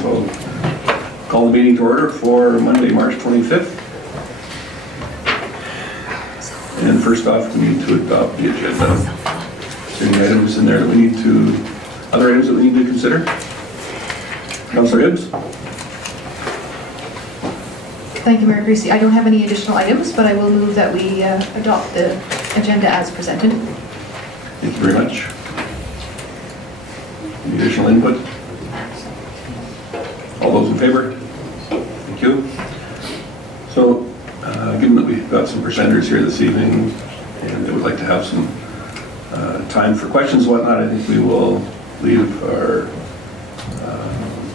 So call the meeting to order for Monday, March 25th. And first off, we need to adopt the agenda. Is there any items in there that we need to, other items that we need to consider? Councillor Hibbs? Thank you, Mayor Creasy. I don't have any additional items, but I will move that we adopt the agenda as presented. Thank you very much. Any additional input? All those in favor? Thank you. So, given that we've got some presenters here this evening and they would like to have some time for questions and whatnot, I think we will leave our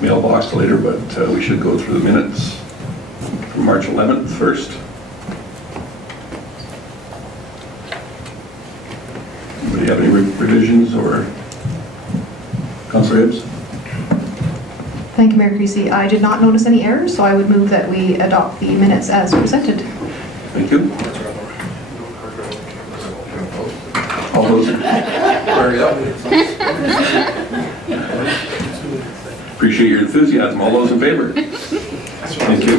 mailbox to later, but we should go through the minutes from March 11th first. Anybody have any revisions or? Councillor Hibbs? Thank you, Mayor Creasy. I did not notice any errors, so I would move that we adopt the minutes as presented. Thank you. All those. Appreciate your enthusiasm. All those in favor? Thank you.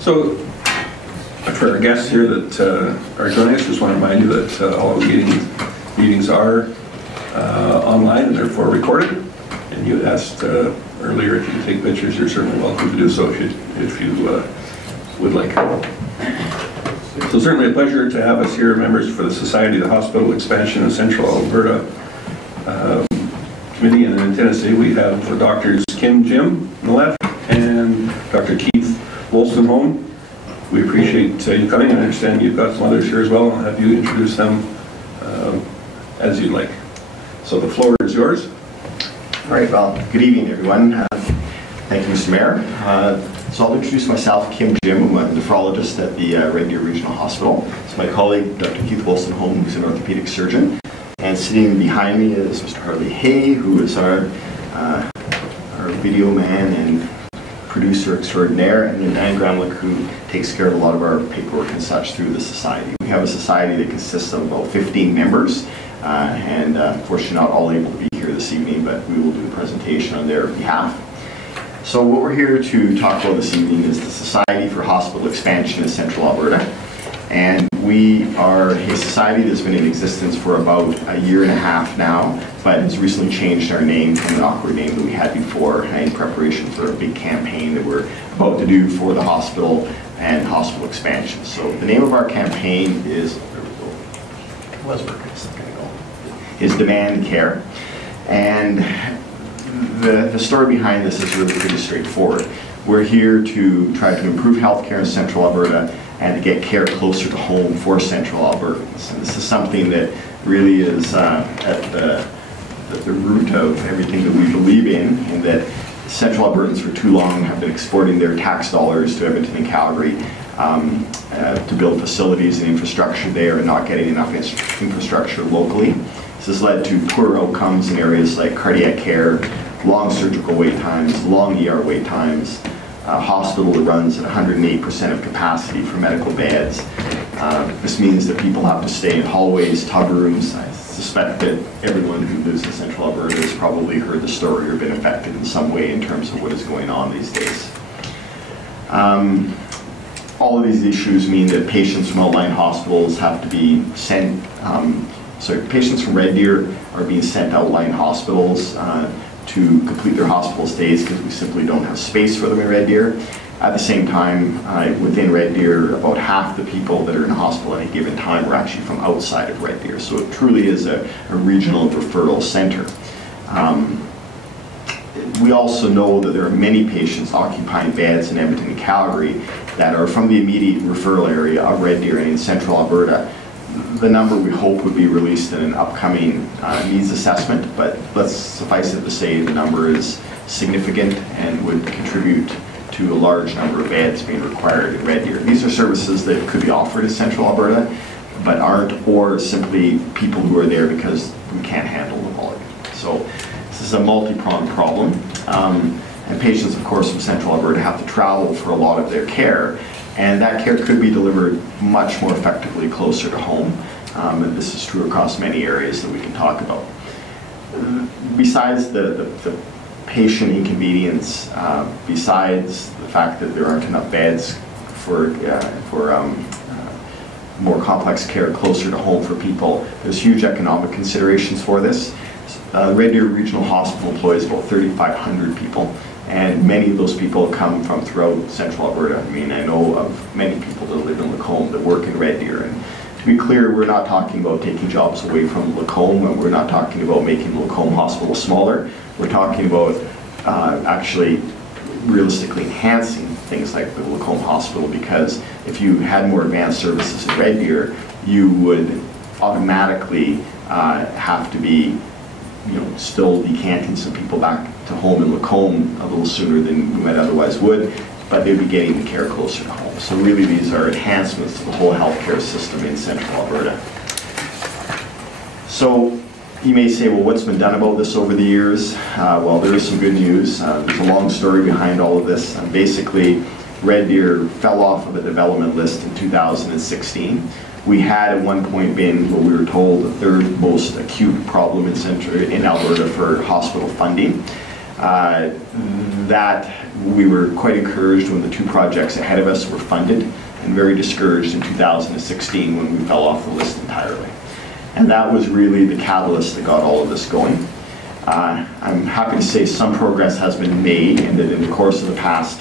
So, for our guests here that are joining us, just want to remind you that all of the meetings are online and therefore recorded. And you asked earlier if you take pictures. You're certainly welcome to do so if you would like. So certainly a pleasure to have us here, members for the Society of the Hospital Expansion in Central Alberta Committee. And in Tennessee we have Drs. Kim Jim on the left and Dr. Keith Wolstenholme. We appreciate you coming, and I understand you've got some others here as well. I'll have you introduce them as you'd like. So the floor is yours. All right, well, good evening, everyone. Thank you, Mr. Mayor. So I'll introduce myself, Kim Jim. I'm a nephrologist at the Red Deer Regional Hospital. It's my colleague, Dr. Keith Wolstenholme, who's an orthopedic surgeon. And sitting behind me is Mr. Harley Hay, who is our video man and producer extraordinaire, and then Dan Gramlich, who takes care of a lot of our paperwork and such through the society. We have a society that consists of about 15 members, and unfortunately not all able to be here this evening, but we will do a presentation on their behalf. So what we're here to talk about this evening is the Society for Hospital Expansion in Central Alberta. And we are a society that's been in existence for about a year and a half now, but has recently changed our name from an awkward name that we had before in preparation for a big campaign that we're about to do for the hospital and hospital expansion. So the name of our campaign is, is Demand Care. And the story behind this is really pretty straightforward. We're here to try to improve healthcare in Central Alberta and to get care closer to home for Central Albertans. And this is something that really is at the root of everything that we believe in that Central Albertans for too long have been exporting their tax dollars to Edmonton and Calgary to build facilities and infrastructure there and not getting enough infrastructure locally. This has led to poor outcomes in areas like cardiac care, long surgical wait times, long ER wait times, a hospital that runs at 108% of capacity for medical beds. This means that people have to stay in hallways, tub rooms. I suspect that everyone who lives in Central Alberta has probably heard the story or been affected in some way in terms of what is going on these days. All of these issues mean that patients from outlying hospitals have to be sent, patients from Red Deer are being sent to outlying hospitals to complete their hospital stays because we simply don't have space for them in Red Deer. At the same time, within Red Deer, about half the people that are in hospital at any given time are actually from outside of Red Deer. So it truly is a regional referral center. We also know that there are many patients occupying beds in Edmonton and Calgary that are from the immediate referral area of Red Deer and in Central Alberta. The number we hope would be released in an upcoming needs assessment, but let's suffice it to say the number is significant and would contribute to a large number of beds being required in Red Deer. These are services that could be offered in Central Alberta, but aren't, or simply people who are there because we can't handle the volume. So this is a multi-pronged problem. And patients, of course, from Central Alberta have to travel for a lot of their care, and that care could be delivered much more effectively closer to home. And this is true across many areas that we can talk about. besides the patient inconvenience, besides the fact that there aren't enough beds for more complex care closer to home for people, there's huge economic considerations for this. Red Deer Regional Hospital employs about 3,500 people, and many of those people come from throughout central Alberta. I mean, I know of many people that live in Lacombe that work in Red Deer, and to be clear, we're not talking about taking jobs away from Lacombe, and we're not talking about making Lacombe Hospital smaller. We're talking about actually realistically enhancing things like the Lacombe Hospital, because if you had more advanced services in Red Deer, you would automatically have to be, still decanting some people back to home in Lacombe a little sooner than we might otherwise would, but they'd be getting the care closer to home. So really these are enhancements to the whole healthcare system in central Alberta. So you may say, well, what's been done about this over the years? Well, there is some good news. There's a long story behind all of this. Basically, Red Deer fell off of the development list in 2016. We had at one point been what we were told the third most acute problem in Alberta for hospital funding. That we were quite encouraged when the two projects ahead of us were funded, and very discouraged in 2016 when we fell off the list entirely. And that was really the catalyst that got all of this going. I'm happy to say some progress has been made, and that in the course of the past,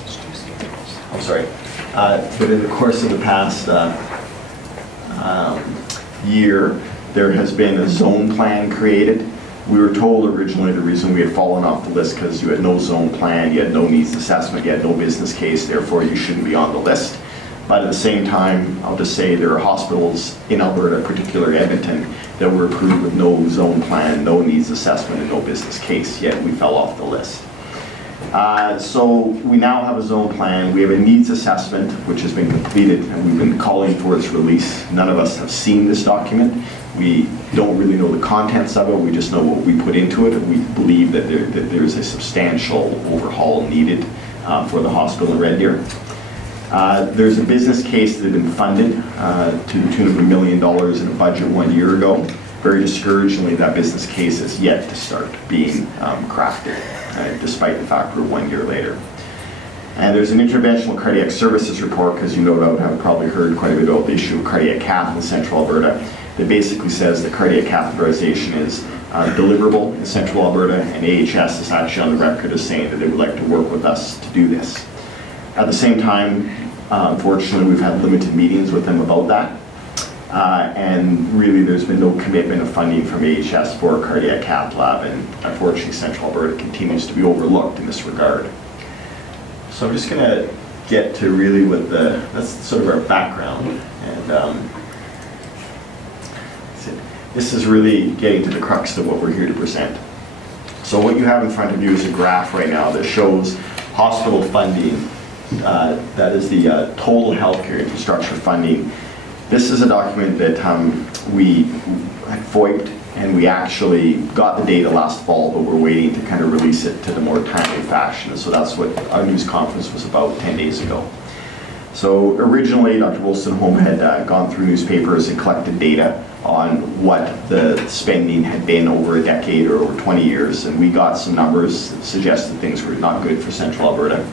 year, there has been a zone plan created. We were told originally the reason we had fallen off the list because you had no zone plan, you had no needs assessment, you had no business case, therefore you shouldn't be on the list. But at the same time, I'll just say there are hospitals in Alberta, particularly Edmonton, that were approved with no zone plan, no needs assessment, and no business case, yet we fell off the list. So we now have a zone plan. We have a needs assessment, which has been completed, and we've been calling for its release. None of us have seen this document. We don't really know the contents of it. We just know what we put into it, and we believe that there's a substantial overhaul needed for the hospital in Red Deer. There's a business case that had been funded to the tune of $1 million in a budget 1 year ago. Very discouragingly, that business case is yet to start being crafted, despite the fact we're 1 year later. And there's an interventional cardiac services report, because you no doubt have probably heard quite a bit about the issue of cardiac cath in central Alberta, that basically says that cardiac catheterization is deliverable in central Alberta, and AHS is actually on the record as saying that they would like to work with us to do this. At the same time, unfortunately, we've had limited meetings with them about that. And really there's been no commitment of funding from AHS for a cardiac cath lab, and unfortunately Central Alberta continues to be overlooked in this regard. So I'm just going to get to really what that's sort of our background, and this is really getting to the crux of what we're here to present. So what you have in front of you is a graph right now that shows hospital funding. That is the total healthcare infrastructure funding. This is a document that we had FOIP'd, and we actually got the data last fall, but we're waiting to kind of release it to the more timely fashion. And so that's what our news conference was about 10 days ago. So originally, Dr. Wolstenholme had gone through newspapers and collected data on what the spending had been over a decade or over 20 years, and we got some numbers that suggested things were not good for Central Alberta.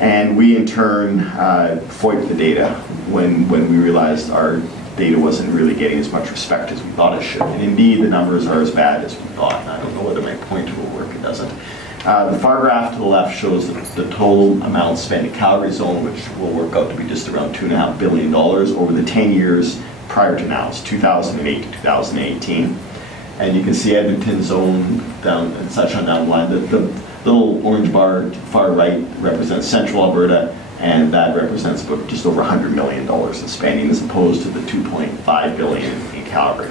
And we in turn FOIP'd the data when we realized our data wasn't really getting as much respect as we thought it should. And indeed, the numbers are as bad as we thought. And I don't know whether my pointer will work, it doesn't. The far graph to the left shows the total amount spent in Calgary zone, which will work out to be just around $2.5 billion over the 10 years prior to now. It's 2008 to 2018. And you can see Edmonton zone down and such on down the line. The little orange bar to the far right represents Central Alberta, and that represents about just over $100 million in spending, as opposed to the $2.5 billion in Calgary.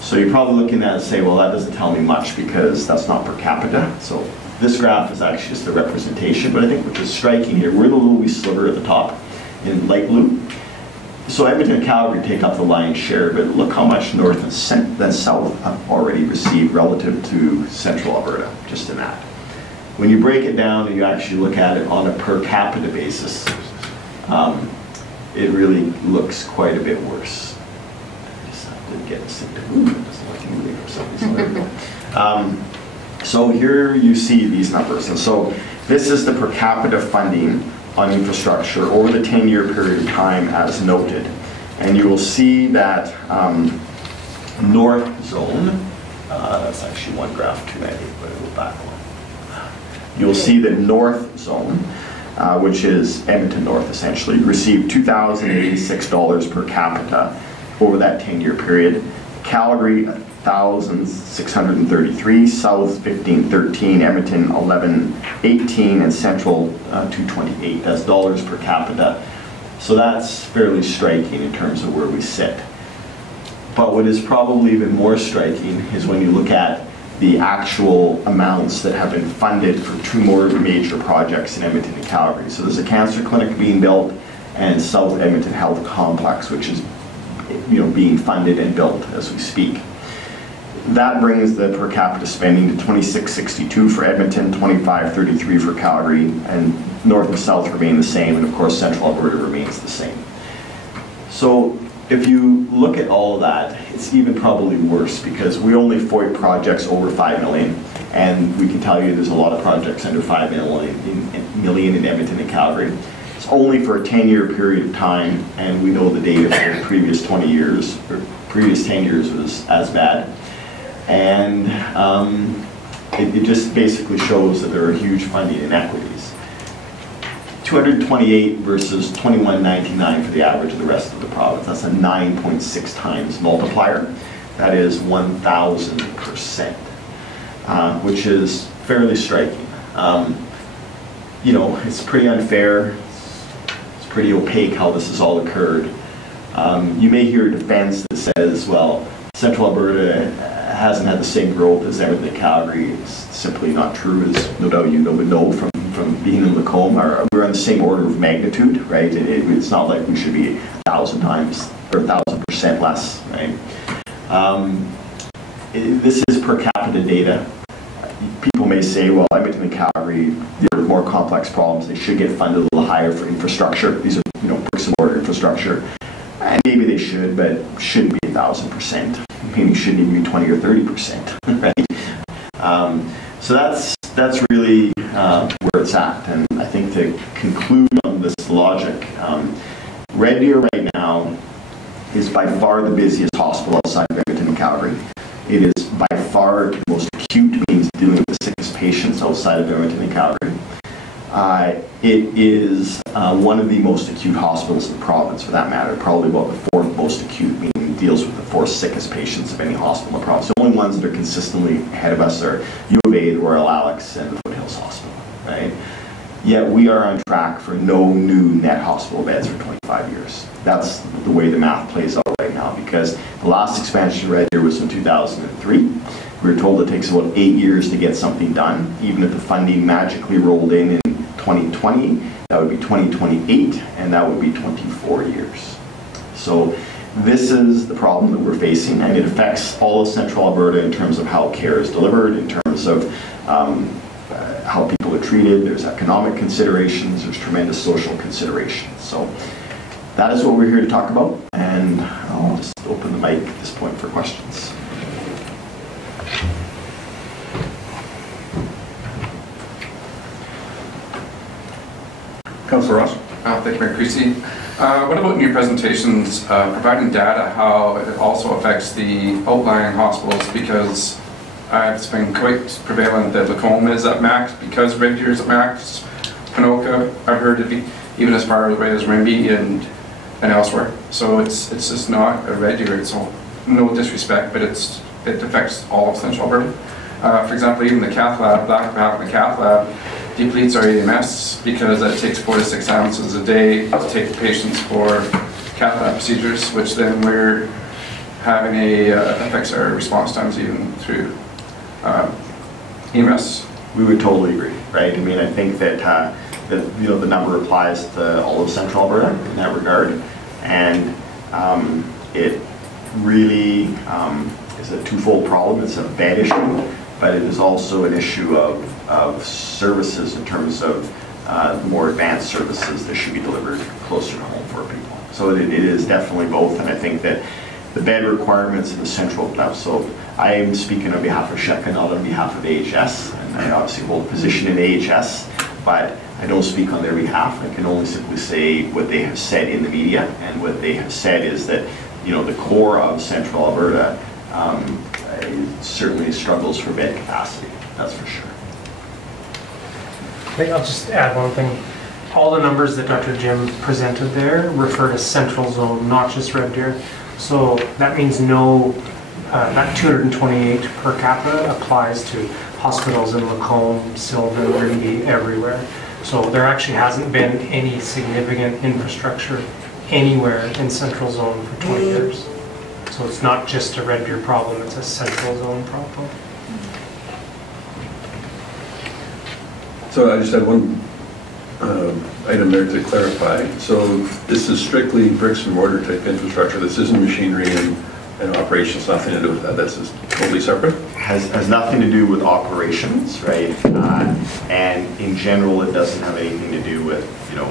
So you're probably looking at it and say, well, that doesn't tell me much because that's not per capita. So this graph is actually just a representation, but I think what is striking here, we're the little wee sliver at the top in light blue. So Edmonton and Calgary take up the lion's share, but look how much north and south have already received relative to Central Alberta, just in that. When you break it down and you actually look at it on a per capita basis, it really looks quite a bit worse. I just have to get this thing to move. It doesn't like moving for some reason. So here you see these numbers, and so this is the per capita funding on infrastructure over the 10-year period of time as noted. And you will see that north zone, that's actually one graph too many, but it'll go back one. You'll see that north zone, which is Edmonton North essentially, received $2,086 per capita over that 10-year period. Calgary, 1,633, South 1,513, Edmonton 1,118, and Central 228. That's dollars per capita. So that's fairly striking in terms of where we sit. But what is probably even more striking is when you look at the actual amounts that have been funded for two more major projects in Edmonton and Calgary. So there's a cancer clinic being built and South Edmonton Health Complex, which is being funded and built as we speak. That brings the per capita spending to $26.62 for Edmonton, $25.33 for Calgary, and north and south remain the same, and of course Central Alberta remains the same. So if you look at all of that, it's even probably worse because we only FOIP projects over $5 million, and we can tell you there's a lot of projects under $5 million in Edmonton and Calgary. It's only for a 10-year period of time, and we know the data for the previous 20 years, or previous 10 years was as bad. And it just basically shows that there are huge funding inequities. 228 versus 21.99 for the average of the rest of the province. That's a 9.6 times multiplier. That is 1,000%, which is fairly striking. It's pretty unfair. It's pretty opaque how this has all occurred. You may hear a defense that says, well, Central Alberta hasn't had the same growth as Edmonton and Calgary. It's simply not true, as no doubt would know from being in Lacombe. We're on the same order of magnitude, right? It's not like we should be 1,000 times or 1,000% less, right? This is per capita data. People may say, well, Edmonton and Calgary, they're more complex problems. They should get funded a little higher for infrastructure. These are, bricks and mortar infrastructure. And maybe they should, but shouldn't be 1,000%. Maybe shouldn't even be 20 or 30%, right? So that's really where it's at. And I think to conclude on this logic, Red Deer right now is by far the busiest hospital outside of Edmonton and Calgary. It is by far the most acute means dealing with the sickest patients outside of Edmonton and Calgary. It is one of the most acute hospitals in the province, for that matter, probably about the fourth most acute, meaning deals with the fourth sickest patients of any hospital in the province. The only ones that are consistently ahead of us are U of A, the Royal Alex, and the Foothills Hospital, right? Yet we are on track for no new net hospital beds for 25 years. That's the way the math plays out right now, because the last expansion right here was in 2003. We were told it takes about 8 years to get something done. Even if the funding magically rolled in 2020, that would be 2028, and that would be 24 years. So this is the problem that we're facing, and it affects all of Central Alberta in terms of how care is delivered, in terms of how people are treated. There's economic considerations, there's tremendous social considerations. So that is what we're here to talk about, and I'll just open the mic at this point for questions. Councillor Ross. Thank you, Mayor Creasy. What about in your presentations providing data how it also affects the outlying hospitals, because it's been quite prevalent that Lacombe is at max because Red Deer is at max. Panoka, I've heard it even as far away as Rimbey and elsewhere. So it's just not a Red Deer. It's all, no disrespect, but it affects all of Central Alberta. For example, even the cath lab, lack of having a cath lab depletes our EMS because it takes 4 to 6 ounces a day to take patients for cath lab procedures, which then we're having affects our response times even through EMS. We would totally agree, right? I mean, I think that the number applies to all of Central Alberta in that regard, and it really is a twofold problem. It's a bad issue, but it is also an issue of services in terms of more advanced services that should be delivered closer to home for people. So it is definitely both, and I think that the bed requirements in the central, so I am speaking on behalf of SHECA, not on behalf of AHS, and I obviously hold a position in AHS, but I don't speak on their behalf. I can only simply say what they have said in the media, and what they have said is that, you know, the core of Central Alberta certainly struggles for bed capacity, that's for sure. I think I'll just add one thing. All the numbers that Dr. Jim presented there refer to central zone, not just Red Deer. So that means no, that 228 per capita applies to hospitals in Lacombe, Sylvan, Rimbey, everywhere. So there actually hasn't been any significant infrastructure anywhere in central zone for 20 years. So it's not just a Red Deer problem, it's a central zone problem. So I just had one item there to clarify. So this is strictly bricks and mortar type infrastructure. This isn't machinery and operations, nothing to do with that. That's just totally separate? Has nothing to do with operations, right? And in general, it doesn't have anything to do with, you know,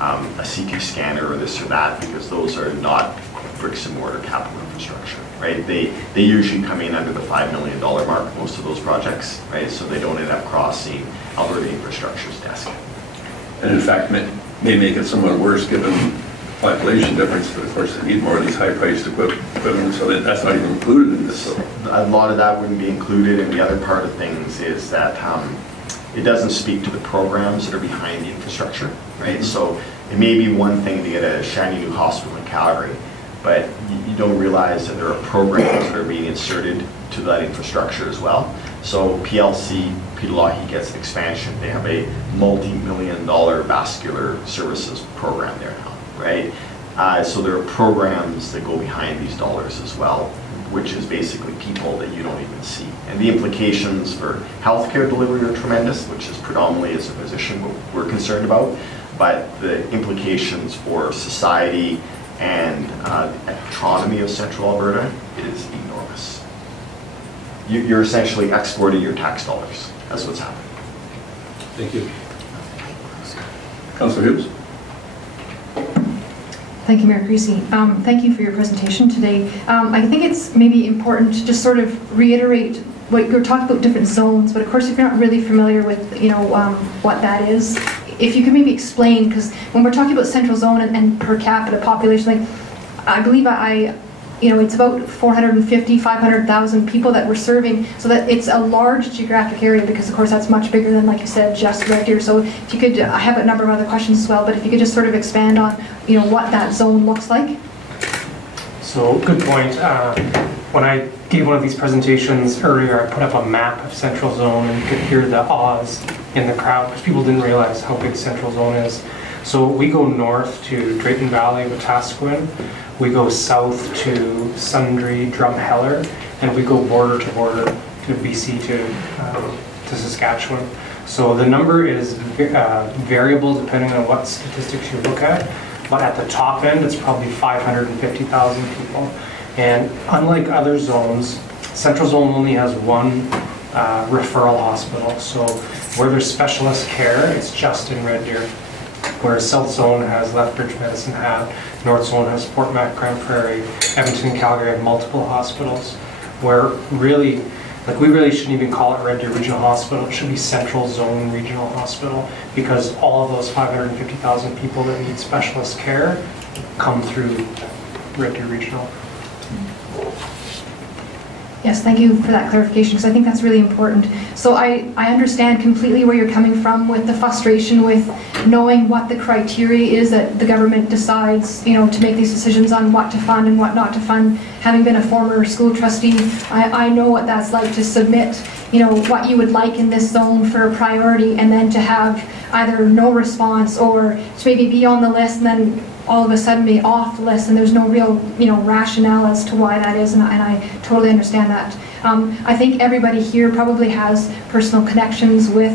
a CT scanner or this or that, because those are not bricks and mortar capital infrastructure, right? They usually come in under the $5 million mark, most of those projects, right? So they don't end up crossing Alberta Infrastructure's desk. And in fact, may make it somewhat worse given population difference, but of course they need more of these high-priced equipment, so that's not even included in this. So. A lot of that wouldn't be included, and the other part of things is that it doesn't speak to the programs that are behind the infrastructure, right? So it may be one thing to get a shiny new hospital in Calgary, but you don't realize that there are programs that are being inserted to that infrastructure as well. So PLC, Peter Lougheed gets an expansion. They have a multi-million-dollar vascular services program there now, right? So there are programs that go behind these dollars as well, which is basically people that you don't even see. And the implications for healthcare delivery are tremendous, which is predominantly as a physician what we're concerned about, but the implications for society and the economy of Central Alberta is enormous. You're essentially exporting your tax dollars. That's what's happening. Thank you. Councillor Hughes. Thank you, Mayor Creasy. Thank you for your presentation today. I think it's maybe important to just sort of reiterate what you're talking about, different zones, but of course if you're not really familiar with, you know, what that is, if you could maybe explain, because when we're talking about central zone and per capita population, like I believe you know, it's about 450, 500,000 people that we're serving, so that it's a large geographic area, because of course that's much bigger than, like you said, just Red Deer. So if you could, I have a number of other questions as well, but if you could just sort of expand on, you know, what that zone looks like. So good point. When I gave one of these presentations earlier, I put up a map of Central Zone, and you could hear the ahs in the crowd because people didn't realize how big Central Zone is. So we go north to Drayton Valley, Wetaskiwin. We go south to Sundre, Drumheller, and we go border to border to BC to Saskatchewan. So the number is variable depending on what statistics you look at, but at the top end, it's probably 550,000 people. And unlike other zones, Central Zone only has one referral hospital. So where there's specialist care, it's just in Red Deer. Whereas South Zone has Lethbridge, Medicine Hat, North Zone has Fort Mac, Grand Prairie, Edmonton and Calgary have multiple hospitals. Where really, like, we really shouldn't even call it Red Deer Regional Hospital, it should be Central Zone Regional Hospital, because all of those 550,000 people that need specialist care come through Red Deer Regional. Yes, thank you for that clarification, because I think that's really important. So I understand completely where you're coming from with the frustration with knowing what the criteria is that the government decides, you know, to make these decisions on what to fund and what not to fund. Having been a former school trustee, I know what that's like to submit, you know, what you would like in this zone for a priority, and then to have either no response or to maybe be on the list and then all of a sudden be off the list, and there's no real, you know, rationale as to why that is, and I totally understand that. I think everybody here probably has personal connections with,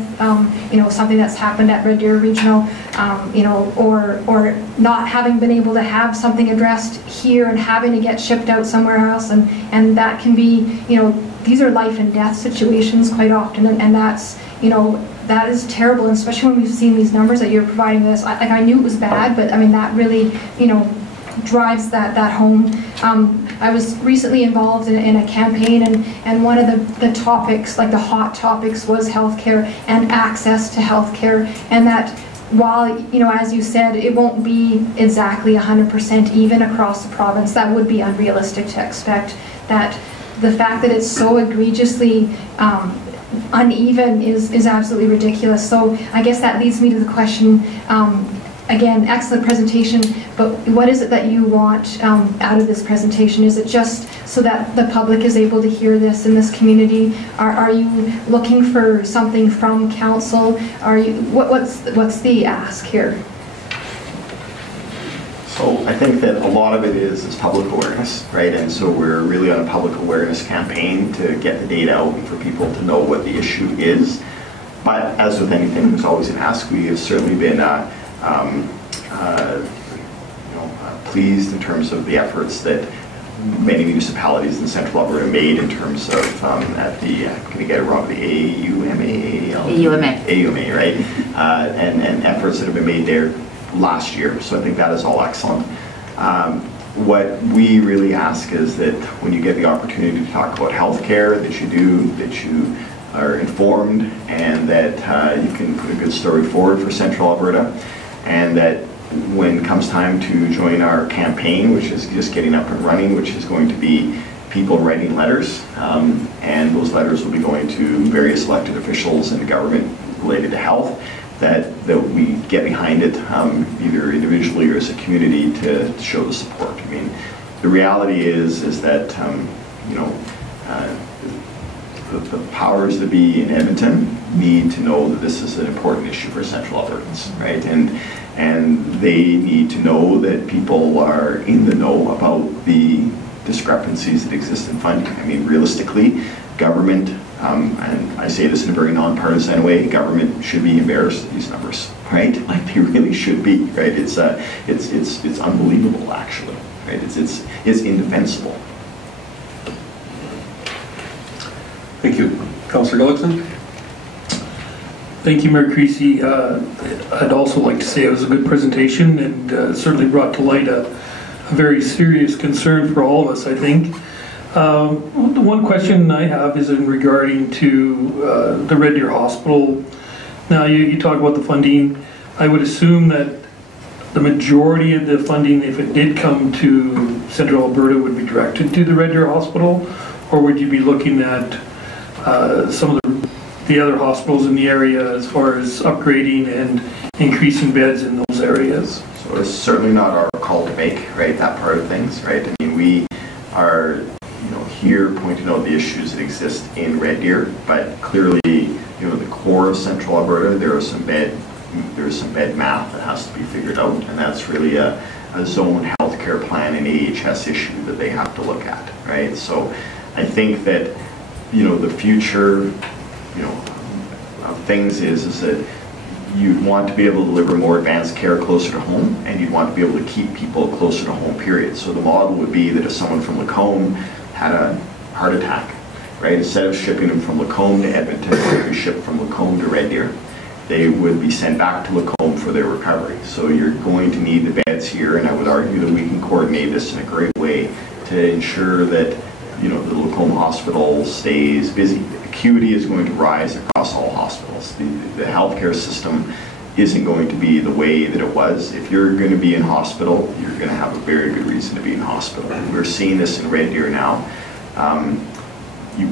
you know, something that's happened at Red Deer Regional, you know, or not having been able to have something addressed here and having to get shipped out somewhere else, and that can be, you know, these are life and death situations quite often, and that's, you know, that is terrible, and especially when we've seen these numbers that you're providing this. I knew it was bad, but I mean, that really, you know, drives that home. I was recently involved in a campaign, and one of the topics, like the hot topics, was healthcare and access to healthcare, and that while, as you said, it won't be exactly 100% even across the province, that would be unrealistic to expect. That the fact that it's so egregiously uneven is absolutely ridiculous. So I guess that leads me to the question, again, excellent presentation, but what is it that you want out of this presentation? Is it just so that the public is able to hear this in this community? Are you looking for something from council? What's the ask here? So I think that a lot of it is public awareness, right? And so we're really on a public awareness campaign to get the data out and for people to know what the issue is. But as with anything, there's always an ask. We have certainly been pleased in terms of the efforts that many municipalities in Central Alberta made in terms of at the, I'm going to get it wrong, the AUMA, right? And efforts that have been made there last year. So I think that is all excellent. What we really ask is that when you get the opportunity to talk about healthcare, that you are informed, and that you can put a good story forward for Central Alberta, and that when it comes time to join our campaign, which is just getting up and running, which is going to be people writing letters, and those letters will be going to various elected officials in the government related to health, that we get behind it, either individually or as a community, to show the support. I mean, the reality is that the powers that be in Edmonton need to know that this is an important issue for Central Albertans, right? And they need to know that people are in the know about the discrepancies that exist in funding. I mean, realistically, government, and I say this in a very nonpartisan way, government should be embarrassed at these numbers, right? Like, they really should be, right? It's unbelievable, actually, right? It's indefensible. Thank you. Councillor Gullickson? Thank you, Mayor Creasy. I'd also like to say it was a good presentation, and certainly brought to light a very serious concern for all of us, I think. The one question I have is in regarding to the Red Deer Hospital. Now, you talk about the funding. I would assume that the majority of the funding, if it did come to Central Alberta, would be directed to the Red Deer Hospital, or would you be looking at some of the other hospitals in the area as far as upgrading and increasing beds in those areas? So it's certainly not our call to make, right, that part of things, right? I mean, we are here pointing out the issues that exist in Red Deer, but clearly, the core of Central Alberta, there's some bed math that has to be figured out, and that's really a zone healthcare plan and AHS issue that they have to look at, right? So I think that, the future, of things is that you'd want to be able to deliver more advanced care closer to home, and you'd want to be able to keep people closer to home, period. So the model would be that if someone from Lacombe had a heart attack, right, instead of shipping them from Lacombe to Edmonton, they would be shipped from Lacombe to Red Deer. They would be sent back to Lacombe for their recovery. So you're going to need the beds here, and I would argue that we can coordinate this in a great way to ensure that the Lacombe Hospital stays busy. Acuity is going to rise across all hospitals. The healthcare system isn't going to be the way that it was. If you're going to be in hospital, you're going to have a very good reason to be in hospital. We're seeing this in Red Deer now.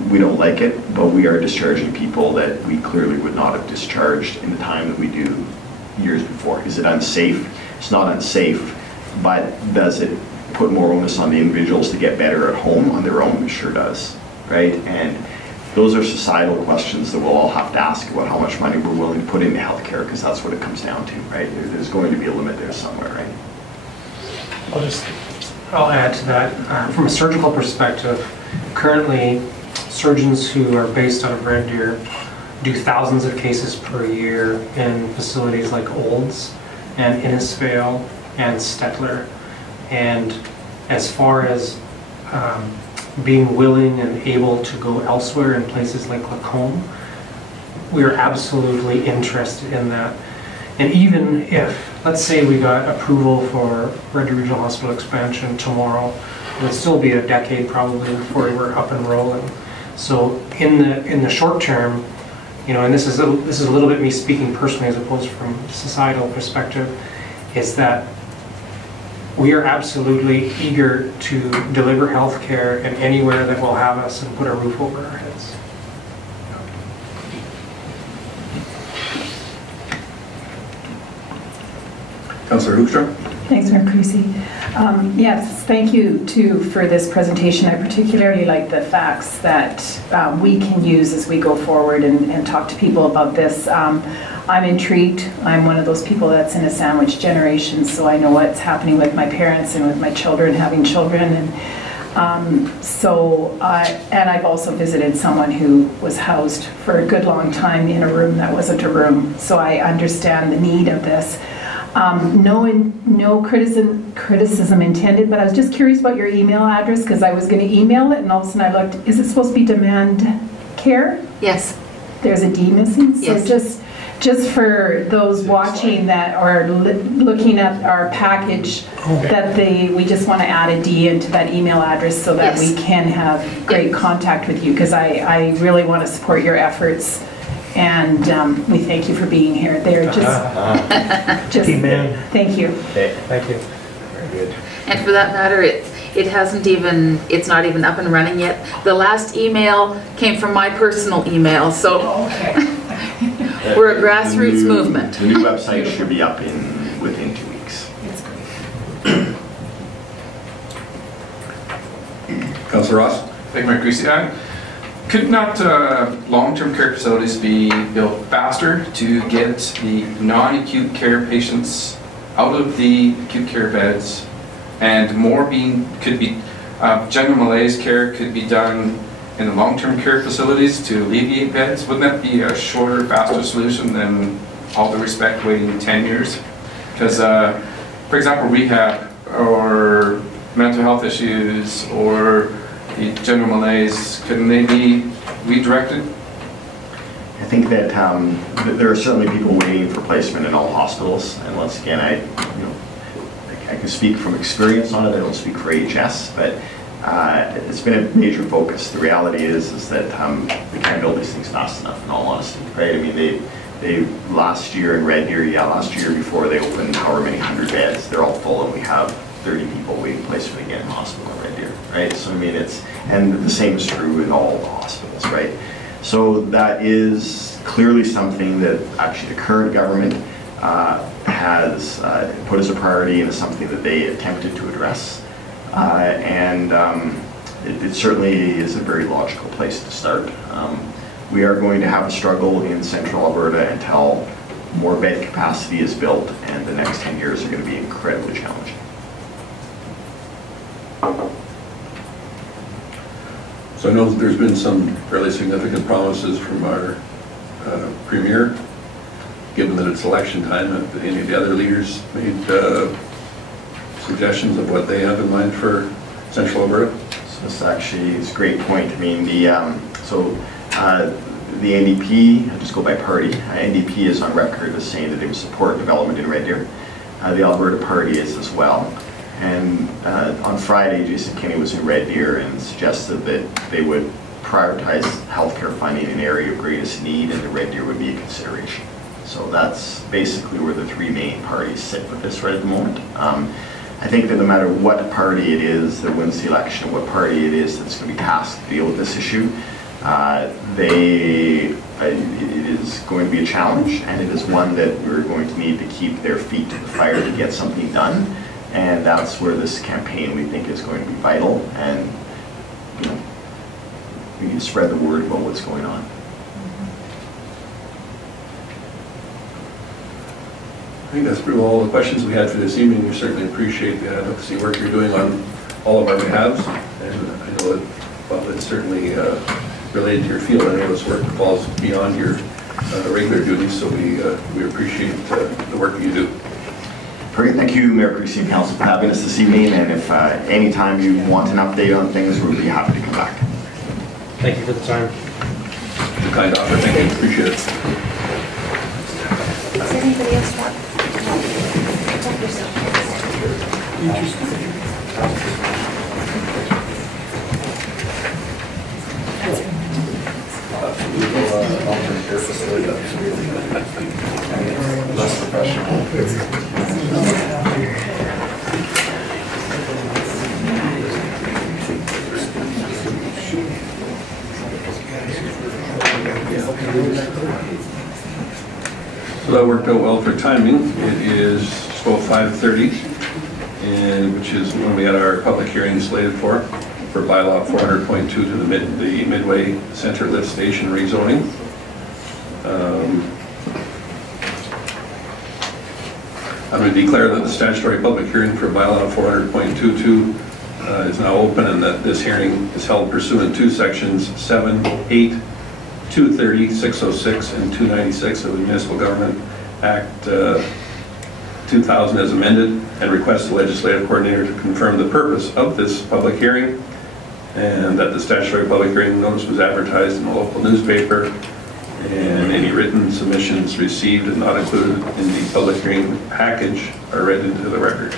We don't like it, but we are discharging people that we clearly would not have discharged in the time that we do years before. Is it unsafe? It's not unsafe, but does it put more onus on the individuals to get better at home on their own? It sure does, right? And those are societal questions that we'll all have to ask about how much money we're willing to put into healthcare, because that's what it comes down to, right? There's going to be a limit there somewhere, right? I'll add to that. From a surgical perspective, currently surgeons who are based out of Red Deer do thousands of cases per year in facilities like Olds and Innisfail and Stettler. And as far as being willing and able to go elsewhere in places like Lacombe, we are absolutely interested in that. And even if, let's say we got approval for Red Deer Regional Hospital expansion tomorrow, it would still be a decade probably before we're up and rolling. So in the short term, you know, and this is a little bit me speaking personally as opposed from societal perspective, is that we are absolutely eager to deliver healthcare in anywhere that will have us and put a roof over our heads. Councillor Hoekstra? Thanks, Mayor Creasy. Yes, thank you too for this presentation. I particularly like the facts that we can use as we go forward and talk to people about this. I'm intrigued. I'm one of those people that's in a sandwich generation, so I know what's happening with my parents and with my children, having children. And and I've also visited someone who was housed for a good long time in a room that wasn't a room, so I understand the need of this. No criticism intended, but I was just curious about your email address because I was going to email it and all of a sudden I looked, is it supposed to be demand care? Yes. There's a D missing? So Yes. just for those watching that or looking at our package, that we just want to add a D into that email address so that Yes. we can have great contact with you because I really want to support your efforts. And we thank you for being here. They're just Amen. thank you. Thank you. Very good. And for that matter, it's not even up and running yet. The last email came from my personal email, so we're a grassroots movement. The new website should be up within 2 weeks. Councillor Ross? Thank you, Mayor Creasy. Could not long-term care facilities be built faster to get the non-acute care patients out of the acute care beds, and more could be general malaise care could be done in the long-term care facilities to alleviate beds? Wouldn't that be a shorter, faster solution than, all due respect, waiting 10 years? Because, for example, rehab or mental health issues or the general malaise, couldn't they be redirected? I think that there are certainly people waiting for placement in all hospitals, and once again, I can speak from experience on it. I don't speak for HS, but it's been a major focus. The reality is that we can't build these things fast enough, in all honesty, right? I mean, they last year in Red Deer, last year before they opened however many 100 beds, they're all full, and we have 30 people waiting placement again in hospital in Red Deer, right? So I mean, and the same is true in all the hospitals, right? So that is clearly something that actually the current government has put as a priority, and is something that they attempted to address. It certainly is a very logical place to start. We are going to have a struggle in central Alberta until more bed capacity is built, and the next 10 years are going to be incredibly challenging. So I know that there's been some fairly significant promises from our Premier. Given that it's election time, have any of the other leaders made suggestions of what they have in mind for Central Alberta? So this actually is a great point. I mean, the NDP, I'll just go by party, NDP is on record as saying that they would support development in Red Deer. The Alberta Party is as well. And on Friday, Jason Kenney was in Red Deer and suggested that they would prioritize healthcare funding in an area of greatest need, and that Red Deer would be a consideration. So that's basically where the three main parties sit with this right at the moment. I think that no matter what party it is that wins the election, what party it is that's going to be tasked to deal with this issue, it is going to be a challenge, and it is one that we're going to need to keep their feet to the fire to get something done. And that's where this campaign, we think, is going to be vital, and we need to spread the word about what's going on. I think that's pretty well all the questions we had for this evening. We certainly appreciate the advocacy work you're doing on all of our behalves, and I know that, well, it's certainly related to your field. I know this work falls beyond your regular duties, so we appreciate the work that you do. Very good. Thank you, Mayor Creasy and Council, for having us this evening, and if anytime you want an update on things, we'll be happy to come back. Thank you for the time. It's a kind offer. Thank you. Appreciate it. Does anybody else want So that worked out well for timing. It is about 5:30, and which is when we had our public hearing slated for bylaw 400.2 to the Midway Center Lift Station rezoning. I'm going to declare that the statutory public hearing for bylaw 400.22 is now open, and that this hearing is held pursuant to sections 7, 8, 230, 606, and 296 of the Municipal Government Act 2000 as amended, and request the legislative coordinator to confirm the purpose of this public hearing, and that the statutory public hearing notice was advertised in the local newspaper, and any written submissions received and not included in the public hearing package are read into the record.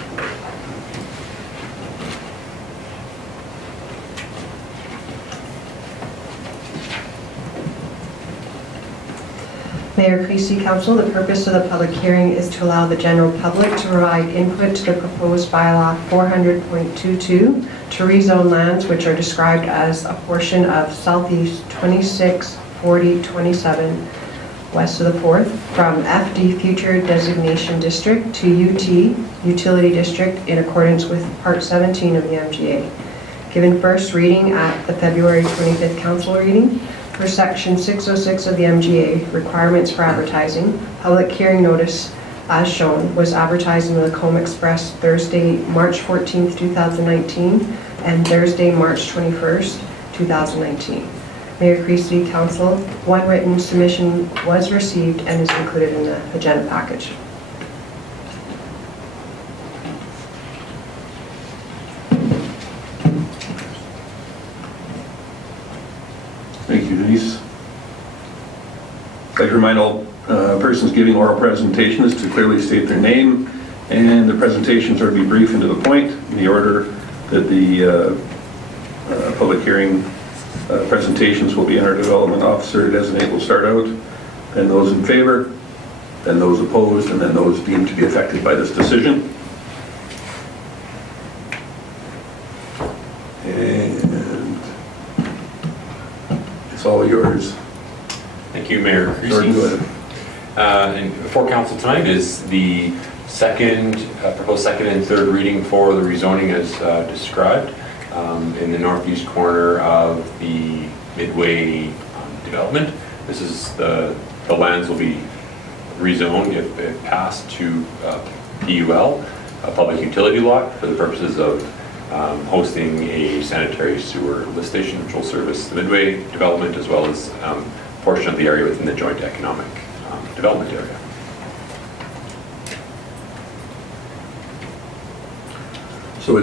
Mayor Creasy, Council, the purpose of the public hearing is to allow the general public to provide input to the proposed bylaw 400.22 to rezone lands which are described as a portion of Southeast 264027 west of the 4th from FD Future Designation District to UT Utility District in accordance with Part 17 of the MGA. Given first reading at the February 25th Council reading, for Section 606 of the MGA, requirements for advertising, public hearing notice, as shown, was advertised in the Lacombe Express Thursday, March 14th, 2019, and Thursday, March 21st, 2019. Mayor Creasy, Council, one written submission was received and is included in the agenda package. Thank you, Denise. I'd like to remind all persons giving oral presentations to clearly state their name, and the presentations are to be brief and to the point in the order that the public hearing presentations will be, and our development officer designate will start out, and those in favor, then those opposed, and then those deemed to be affected by this decision. And it's all yours. Thank you, Mayor Jordan, go Creasy. ahead. And before council tonight is the proposed second and third reading for the rezoning as described in the northeast corner of the Midway development. This is the lands will be rezoned if passed to PUL, a public utility lot, for the purposes of hosting a sanitary sewer lift station which will service the Midway development as well as a portion of the area within the joint economic development area. So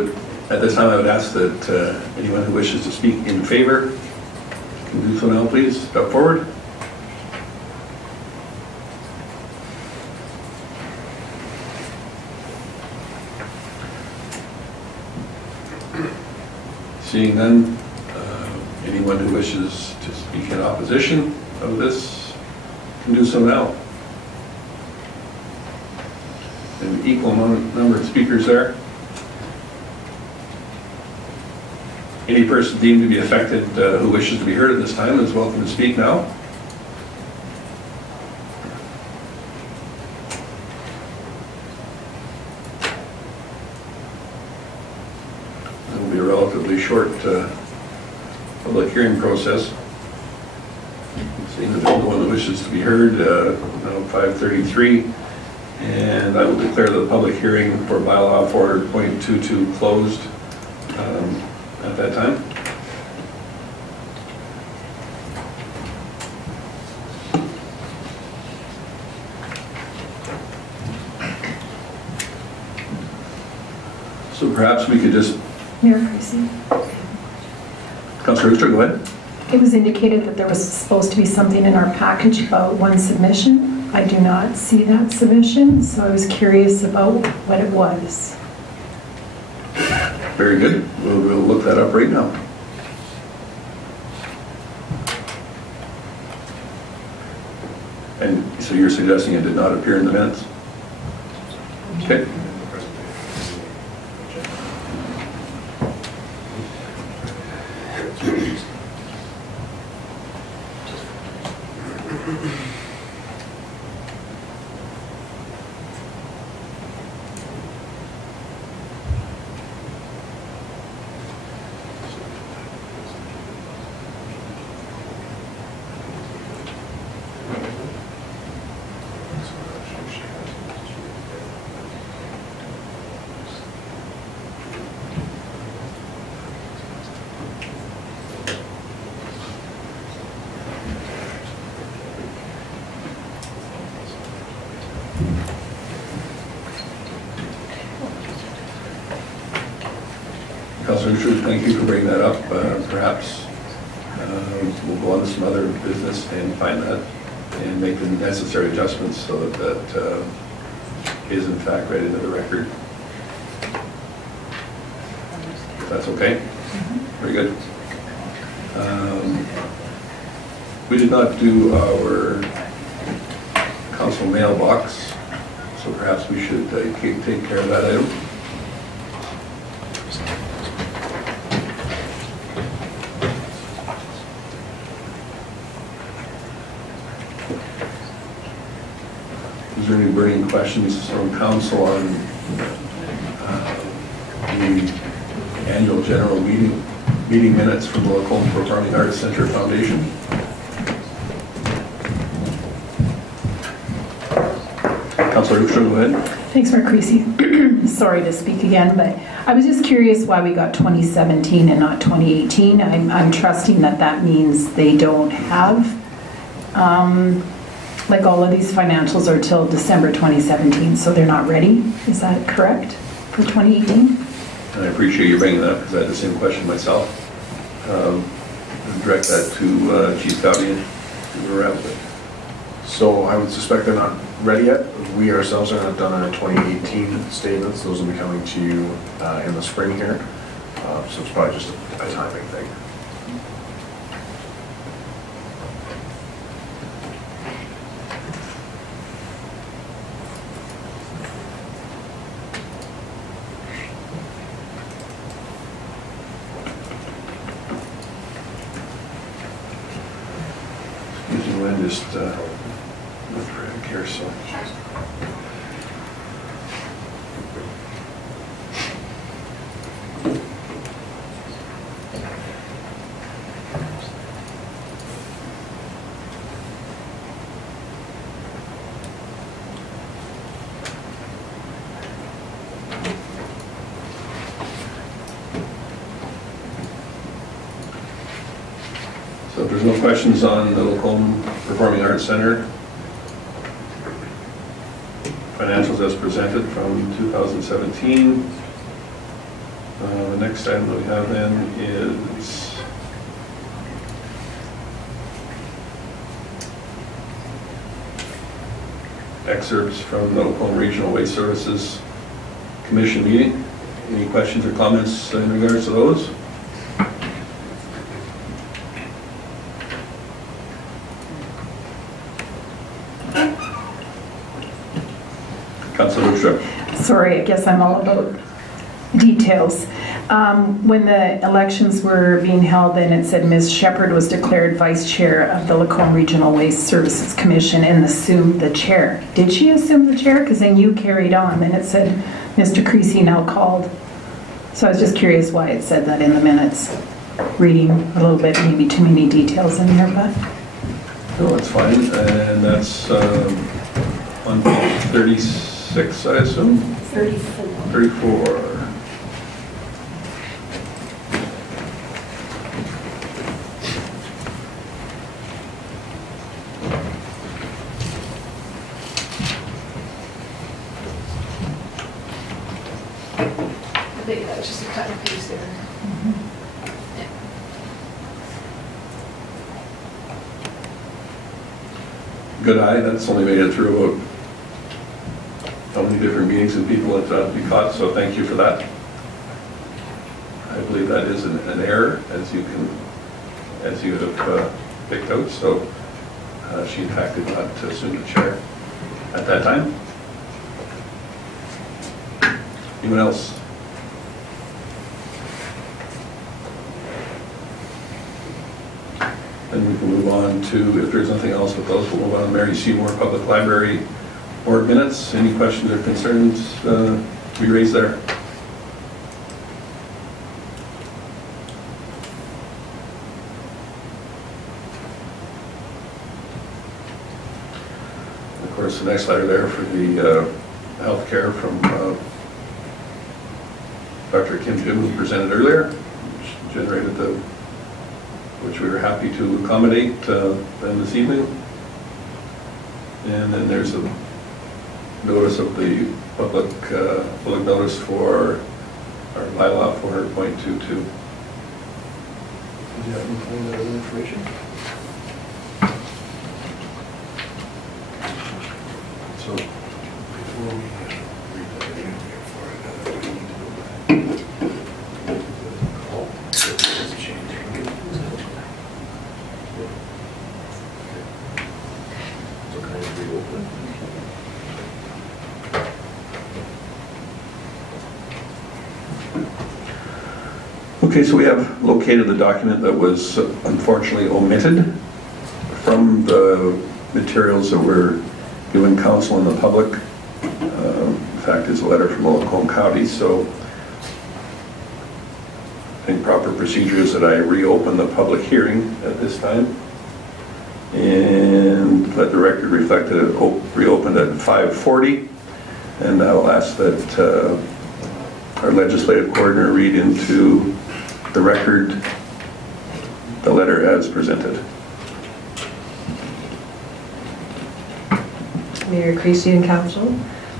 at this time, I would ask that anyone who wishes to speak in favor can do so now, please. Step forward. Seeing none, anyone who wishes to speak in opposition of this can do so now. An equal number of speakers there. Any person deemed to be affected who wishes to be heard at this time is welcome to speak now. It will be a relatively short public hearing process. Seeing that there's no one that wishes to be heard, now 5:33, and I will declare the public hearing for bylaw 400.22 closed at that time. So perhaps we could just... Mayor Creasy, Councillor Rooster, go ahead. it was indicated that there was supposed to be something in our package about one submission. I do not see that submission, so I was curious about what it was. Very good. We'll look that up right now. And so you're suggesting it did not appear in the minutes? Okay. Councillor Schultz, thank you for bringing that up. Perhaps we'll go on to some other business and find that and make the necessary adjustments so that that is in fact read into the record. If that's okay? Very good. We did not do our council mailbox, so perhaps we should take care of that item. Is there any burning questions from council on the annual general meeting minutes from the Lacombe Performing Arts Centre Foundation? Councillor Hoefstra, go ahead. Thanks, Mayor Creasy. Sorry to speak again, but I was just curious why we got 2017 and not 2018. I'm trusting that that means they don't have, like all of these financials are till December 2017, so they're not ready. Is that correct for 2018? And I appreciate you bringing that up because I had the same question myself. I'll direct that to Chief Fabian, who we're at with it. So I would suspect they're not ready yet. We ourselves are not done our 2018 statements. Those will be coming to you in the spring here. So it's probably just a timing thing. Excuse me, Lynn, just look for it here, so. So if there's no questions on the Lacombe Performing Arts Centre financials as presented from 2017, the next item that we have then is excerpts from the Lacombe Regional Waste Services Commission meeting. Any questions or comments in regards to those? Councillor Hoefstra. Sorry, I guess I'm all about details. When the elections were being held, then it said Ms. Shepherd was declared vice chair of the Lacombe Regional Waste Services Commission and assumed the chair. Did she assume the chair? Because then you carried on, and it said Mr. Creasy now called. So I was just curious why it said that in the minutes. Reading a little bit, maybe too many details in there, but. No, that's fine, and that's on page 36, I assume? 34. 34. I think that was just a cut and paste there. Good eye, that's only made it through about how many different meetings and people that we caught, so thank you for that. I believe that is an error, as you have picked out, so she in fact did not assume the chair at that time. Anyone else? Then we can move on to, if there's nothing else with those, we'll move on to Mary Seymour Public Library board minutes. Any questions or concerns to be raised there? Of course, the next letter there for the health care from Dr. Kim Jim, who presented earlier, which generated which we were happy to accommodate them this evening. And then there's a notice of the public notice for our bylaw 400.22. Did you have any other information? So, before we read that again here for it, we need to go back. Oh, it's changing. So can I reopen it? Okay, so we have located the document that was unfortunately omitted from the materials that were given council and the public. In fact, it's a letter from Lacombe County, so I think proper procedure is that I reopen the public hearing at this time and let the record reflect that it reopened at 5:40, and I will ask that our legislative coordinator read into the record the letter as presented. Mayor Creasy and Council,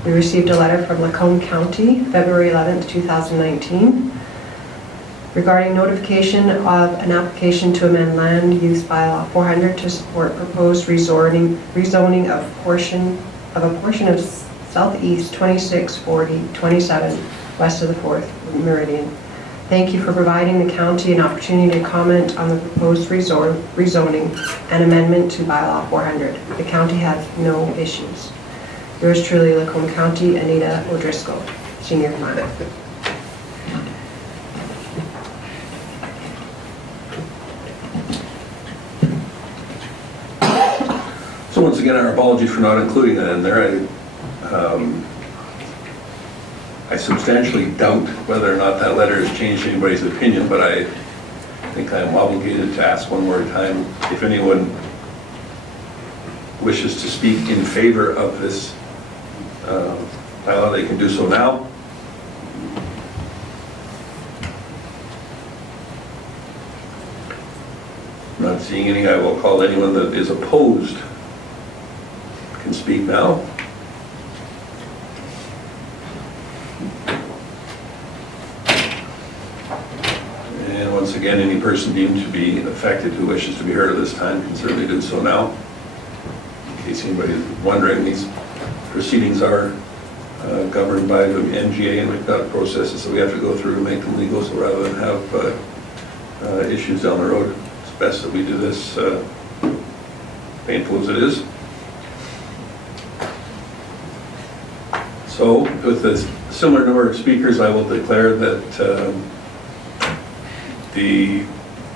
we received a letter from Lacombe County, February 11th, 2019, regarding notification of an application to amend land use bylaw 400 to support proposed rezoning of a portion of Southeast 2640-27 west of the 4th Meridian. Thank you for providing the county an opportunity to comment on the proposed rezoning and amendment to bylaw 400. The county has no issues. Yours truly, Lacombe County, Anita O'Driscoll, Senior Planner. So once again, our apologies for not including that in there. I substantially doubt whether or not that letter has changed anybody's opinion, but I think I'm obligated to ask one more time if anyone wishes to speak in favor of this bylaw, they can do so now. Not seeing any, I will call anyone that is opposed can speak now. And once again, any person deemed to be affected who wishes to be heard at this time can certainly do so now. In case anybody is wondering, these proceedings are governed by the MGA and we've got processes that we have to go through to make them legal, so rather than have issues down the road, it's best that we do this, painful as it is. So, with a similar number of speakers, I will declare that the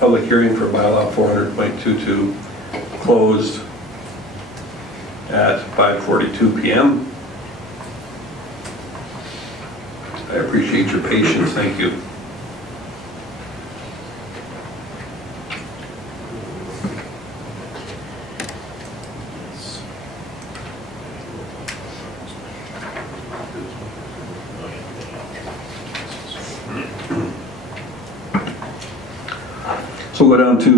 public hearing for bylaw 400.22 closed at 5:42 p.m. I appreciate your patience. Thank you. So we'll go down to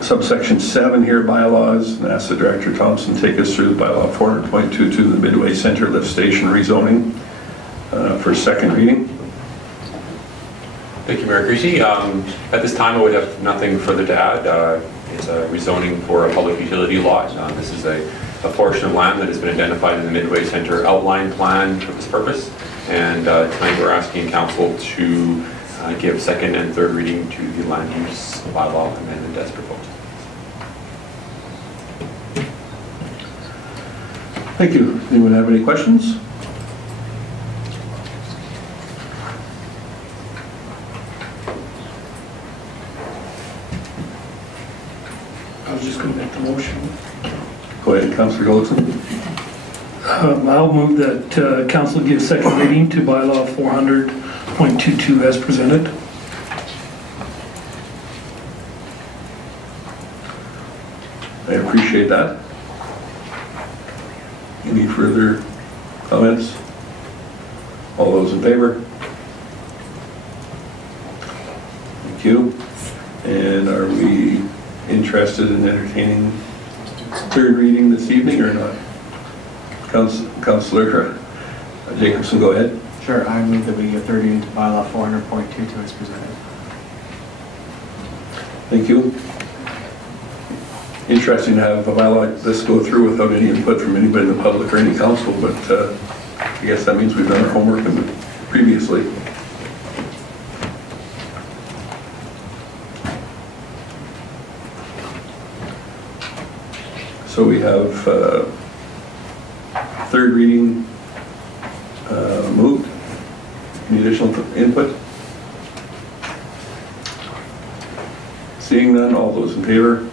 subsection 7 here, bylaws, and ask the Director Thompson take us through the bylaw 400.22, the Midway Center Lift Station rezoning for second reading. Thank you, Mayor Creasy. At this time, I would have nothing further to add. It's a rezoning for a public utility lot. This is a portion of land that has been identified in the Midway Center outline plan for this purpose. And tonight we're asking Council to give second and third reading to the land use bylaw amendment as proposed. Thank you. Anyone have any questions? I was just going to make the motion. Go ahead, Councillor Goldson. I'll move that council give second reading to bylaw 400.22 as presented. I appreciate that. Any further comments? All those in favor? Thank you. And are we interested in entertaining third reading this evening or not? Councillor Jacobson, go ahead. Sure, I move that we give third reading to bylaw 400.22 as presented. Thank you. Interesting to have a bylaw like this go through without any input from anybody in the public or any council, but I guess that means we've done our homework previously. So we have third reading moved. Any additional input? Seeing none, all those in favor?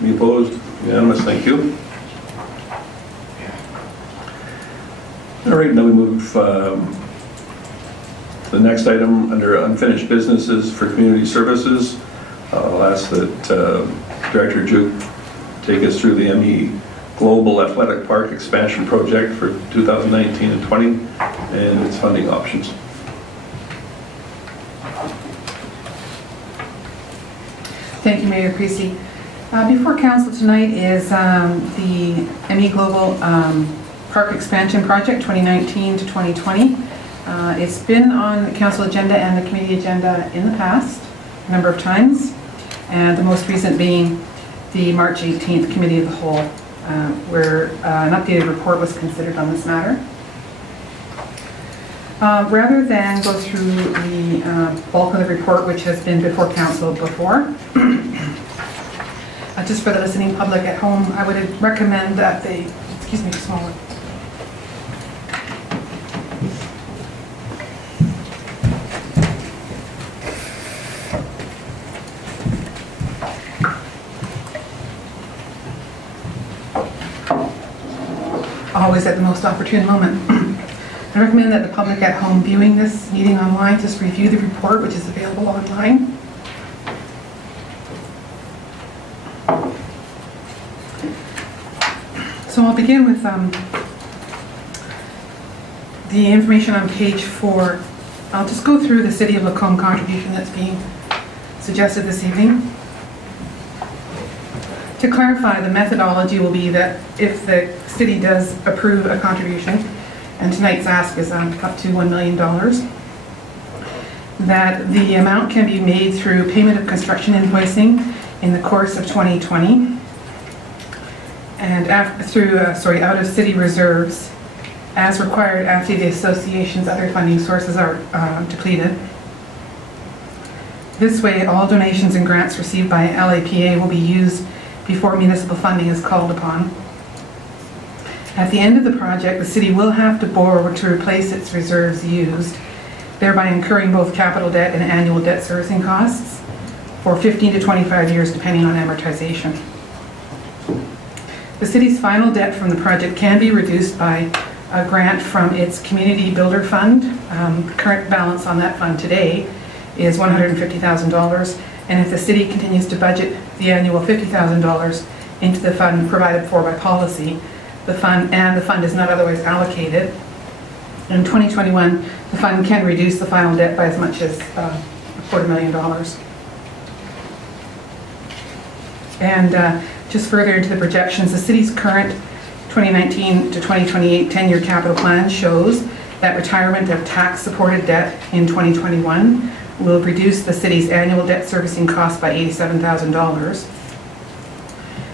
Any opposed? Unanimous, thank you. All right, now we move to the next item under unfinished businesses for community services. I'll ask that Director Juke take us through the MEGlobal Athletic Park expansion project for 2019 and 20 and its funding options. Thank you, Mayor Creasy. Before Council tonight is the MEGlobal Park Expansion Project 2019 to 2020. It's been on the Council agenda and the committee agenda in the past a number of times, and the most recent being the March 18th Committee of the Whole, where an updated report was considered on this matter. Rather than go through the bulk of the report, which has been before Council before, just for the listening public at home, I would recommend that they, excuse me, smaller. Always at the most opportune moment. I recommend that the public at home viewing this meeting online just review the report, which is available online. So I'll begin with the information on page 4. I'll just go through the City of Lacombe contribution that's being suggested this evening. To clarify, the methodology will be that if the city does approve a contribution, and tonight's ask is up to $1 million, that the amount can be made through payment of construction invoicing in the course of 2020, and out of city reserves, as required after the association's other funding sources are depleted. This way, all donations and grants received by LAPA will be used before municipal funding is called upon. At the end of the project, the city will have to borrow to replace its reserves used, thereby incurring both capital debt and annual debt servicing costs for 15 to 25 years, depending on amortization. The city's final debt from the project can be reduced by a grant from its Community Builder Fund. The current balance on that fund today is $150,000, and if the city continues to budget the annual $50,000 into the fund provided for by policy, the fund is not otherwise allocated, in 2021, the fund can reduce the final debt by as much as $250,000. And just further into the projections, the city's current 2019 to 2028 10-year capital plan shows that retirement of tax-supported debt in 2021 will reduce the city's annual debt servicing cost by $87,000.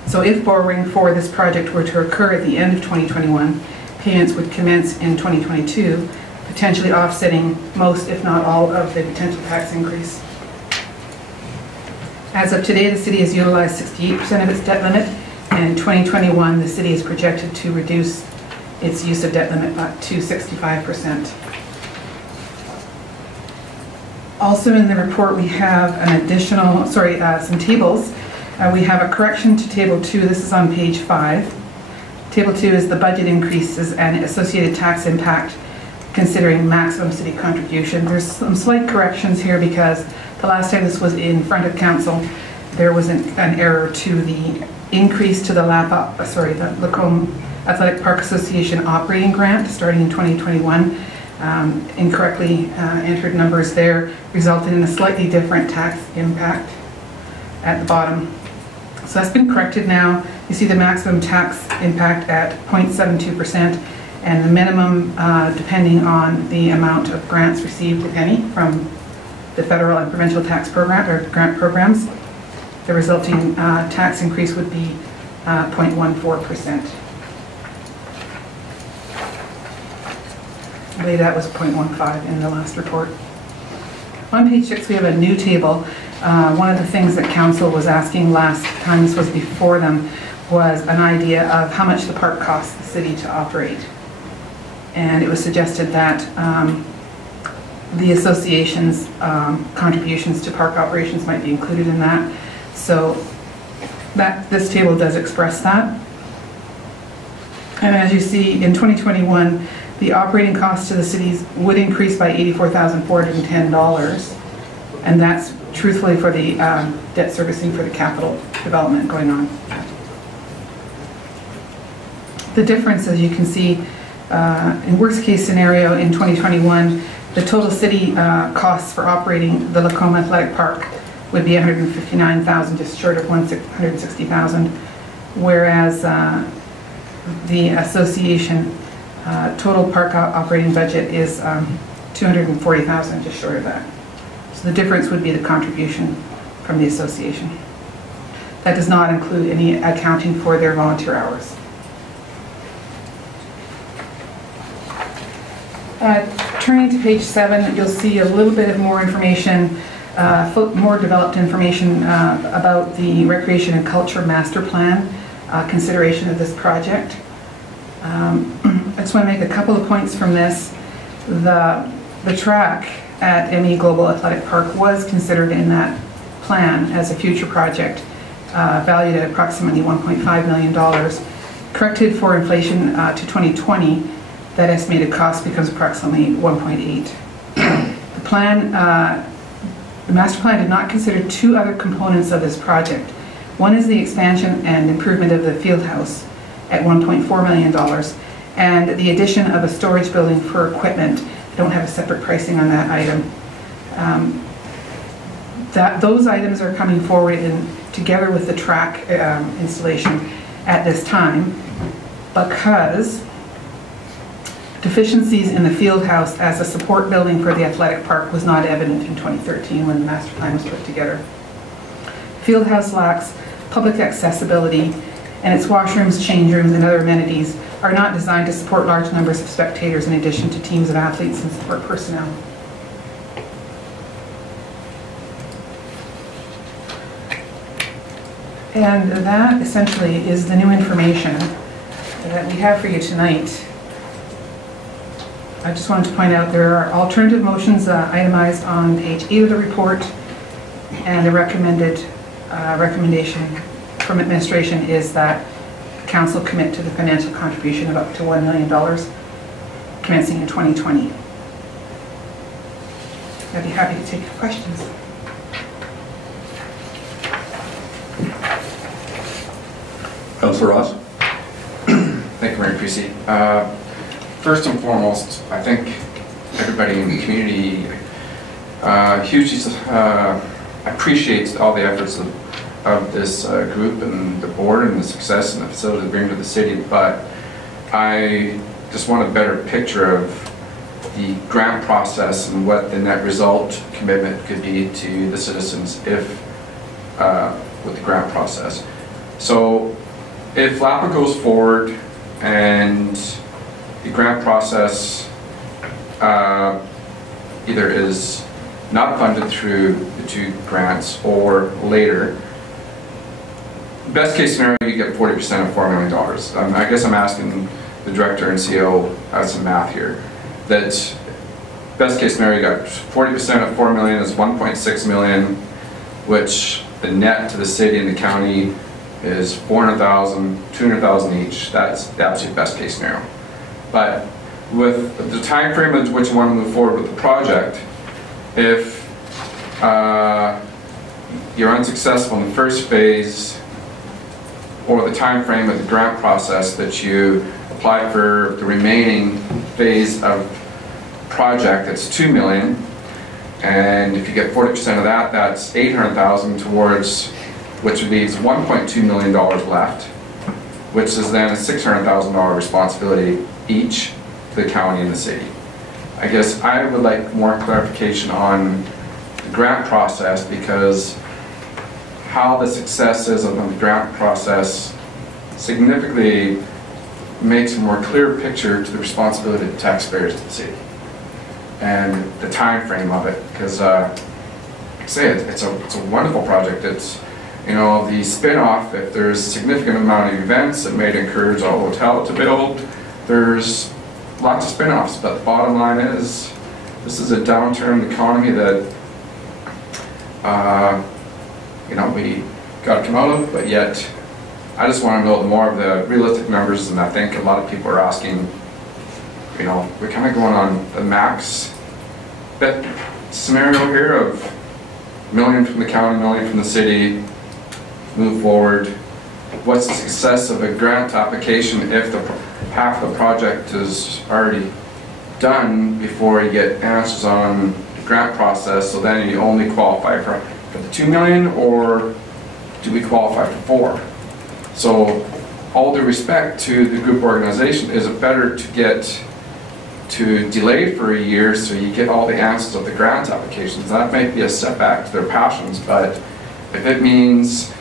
So if borrowing for this project were to occur at the end of 2021, payments would commence in 2022, potentially offsetting most, if not all, of the potential tax increase. As of today, the city has utilized 68% of its debt limit, and in 2021, the city is projected to reduce its use of debt limit up to 65%. Also in the report, we have an additional, some tables. We have a correction to Table 2. This is on page 5. Table 2 is the budget increases and associated tax impact considering maximum city contribution. There's some slight corrections here because the last time this was in front of council, there was an error to the increase to the the Lacombe Athletic Park Association operating grant starting in 2021. Incorrectly entered numbers there resulted in a slightly different tax impact at the bottom So that's been corrected now. You see the maximum tax impact at 0.72% and the minimum, depending on the amount of grants received, if any, from the federal and provincial tax program or grant programs. The resulting tax increase would be 0.14%. I believe that was 0.15 in the last report. On page 6, we have a new table. One of the things that council was asking last time this was before them was an idea of how much the park costs the city to operate. And it was suggested that the association's contributions to park operations might be included in that. So this table does express that. And as you see, in 2021, the operating costs to the cities would increase by $84,410. And that's truthfully for the debt servicing for the capital development going on. The difference, as you can see, in worst case scenario in 2021, the total city costs for operating the Lacombe Athletic Park would be $159,000, just short of $160,000, whereas the association total park operating budget is $240,000, just short of that. So the difference would be the contribution from the association. That does not include any accounting for their volunteer hours. Turning to page 7, you'll see a little bit of more information, more developed information about the Recreation and Culture Master Plan consideration of this project. I just want to make a couple of points from this. The track at MEGlobal Athletic Park was considered in that plan as a future project, valued at approximately $1.5 million. Corrected for inflation to 2020, that estimated cost becomes approximately 1.8. The plan, the master plan did not consider two other components of this project. One is the expansion and improvement of the field house at $1.4 million, and the addition of a storage building for equipment. I don't have a separate pricing on that item. Those items are coming forward together with the track installation at this time, because deficiencies in the field house as a support building for the athletic park was not evident in 2013 when the master plan was put together. Field house lacks public accessibility, and its washrooms, change rooms, and other amenities are not designed to support large numbers of spectators in addition to teams of athletes and support personnel. And that essentially is the new information that we have for you tonight. I just wanted to point out there are alternative motions itemized on page 8 of the report, and the recommendation from administration is that council commit to the financial contribution of up to $1 million commencing in 2020. I'd be happy to take your questions. Councillor Ross. Thank you, Mayor Creasy. First and foremost, I think everybody in the community hugely appreciates all the efforts of this group and the board and the success and the facility they bring to the city, but I just want a better picture of the grant process and what the net result commitment could be to the citizens if with the grant process. So if LAPA goes forward and the grant process either is not funded through the 2 grants or later, best case scenario, you get 40% of $4 million. I guess I'm asking the director and CEO some math here. That best case scenario, you got 40% of $4 million is $1.6 million, which the net to the city and the county is $400,000, $200,000 each. That's the absolute best case scenario. But with the time frame in which you want to move forward with the project, if you're unsuccessful in the first phase, or the time frame of the grant process that you apply for the remaining phase of project, that's $2 million, and if you get 40% of that, that's $800,000 towards which leaves $1.2 million left, which is then a $600,000 responsibility each to the county and the city. I guess I would like more clarification on the grant process, because how the success is of the grant process significantly makes a more clear picture to the responsibility of the taxpayers to the city and the time frame of it. Because like I say, it's a wonderful project. It's, you know, the spin-off, if there's a significant amount of events that may encourage a hotel to build, there's lots of spin-offs, but the bottom line is this is a downturn economy that you know, we got to come out of, but yet I just want to know more of the realistic numbers, and I think a lot of people are asking, you know, we're kind of going on the max bet scenario here of $1 million from the county, $1 million from the city, move forward. What's the success of a grant application if the half of the project is already done before you get answers on the grant process? So then you only qualify for the $2 million, or do we qualify for 4? So all due respect to the group organization, is it better to get to delay for a year so you get all the answers of the grant applications? That might be a setback to their passions, but if it means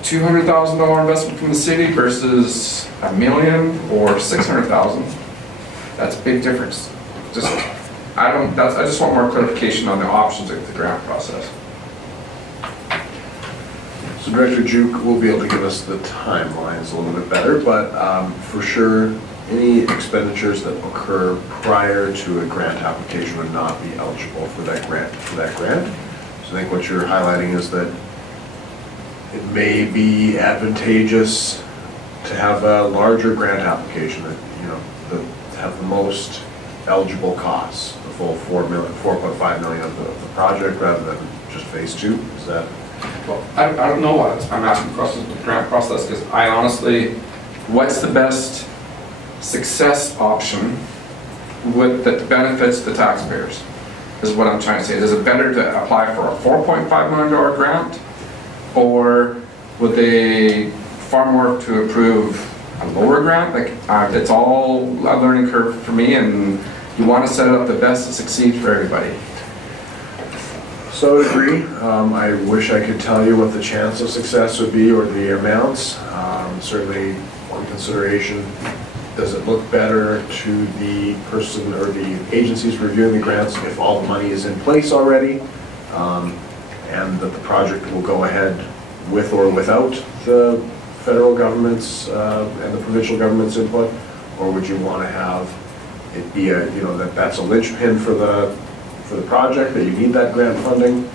$200,000 investment from the city versus $1 million or $600,000, that's a big difference. I just want more clarification on the options of the grant process. So Director Juke will be able to give us the timelines a little bit better, but for sure, any expenditures that occur prior to a grant application would not be eligible for that grant. So I think what you're highlighting is that it may be advantageous to have a larger grant application that, you know, to have the most eligible costs, the full $4.5 million of the project, rather than just phase 2. Is that? Well, I don't know what I'm asking questions with the grant process, because I honestly, what's the best success option that benefits the taxpayers is what I'm trying to say. Is it better to apply for a $4.5 million grant, or would they far more to approve a lower grant? Like, it's all a learning curve for me, and you want to set it up the best to succeed for everybody. So I would agree. I wish I could tell you what the chance of success would be or the amounts. Certainly one consideration, does it look better to the person or the agencies reviewing the grants if all the money is in place already, and that the project will go ahead with or without the federal government's and the provincial government's input? Or would you want to have it be a, you know, that's a linchpin for the project, that you need that grant funding?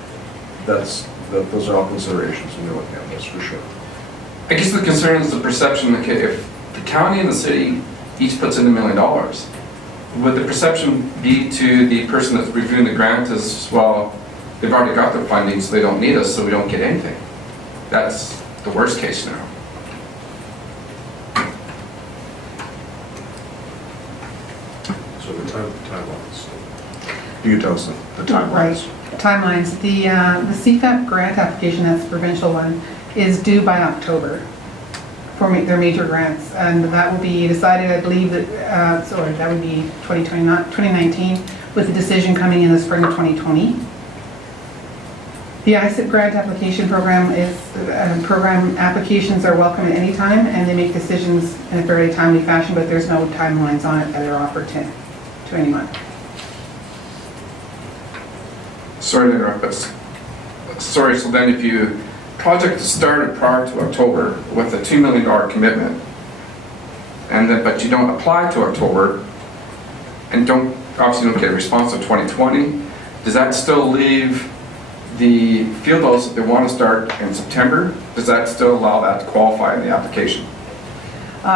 Those are all considerations when you're looking at this, for sure. I guess the concern is the perception that if the county and the city each puts in $1 million, would the perception be to the person that's reviewing the grant as, well, they've already got the funding, so they don't need us, so we don't get anything? That's the worst case scenario. So the timelines. You can tell us the timelines. Right, timelines. The CFAP grant application, that's the provincial one, is due by October for their major grants, and that will be decided, I believe, that that would be 2019, with a decision coming in the spring of 2020. The ISIP grant application program is, program applications are welcome at any time, and they make decisions in a very timely fashion, but there's no timelines on it that are offered to anyone. Sorry to interrupt, but sorry, so then if you project is started prior to October with a $2 million commitment, and then, but you don't apply to October and obviously don't get a response of 2020, does that still leave the field house that they want to start in September? Does that still allow that to qualify in the application?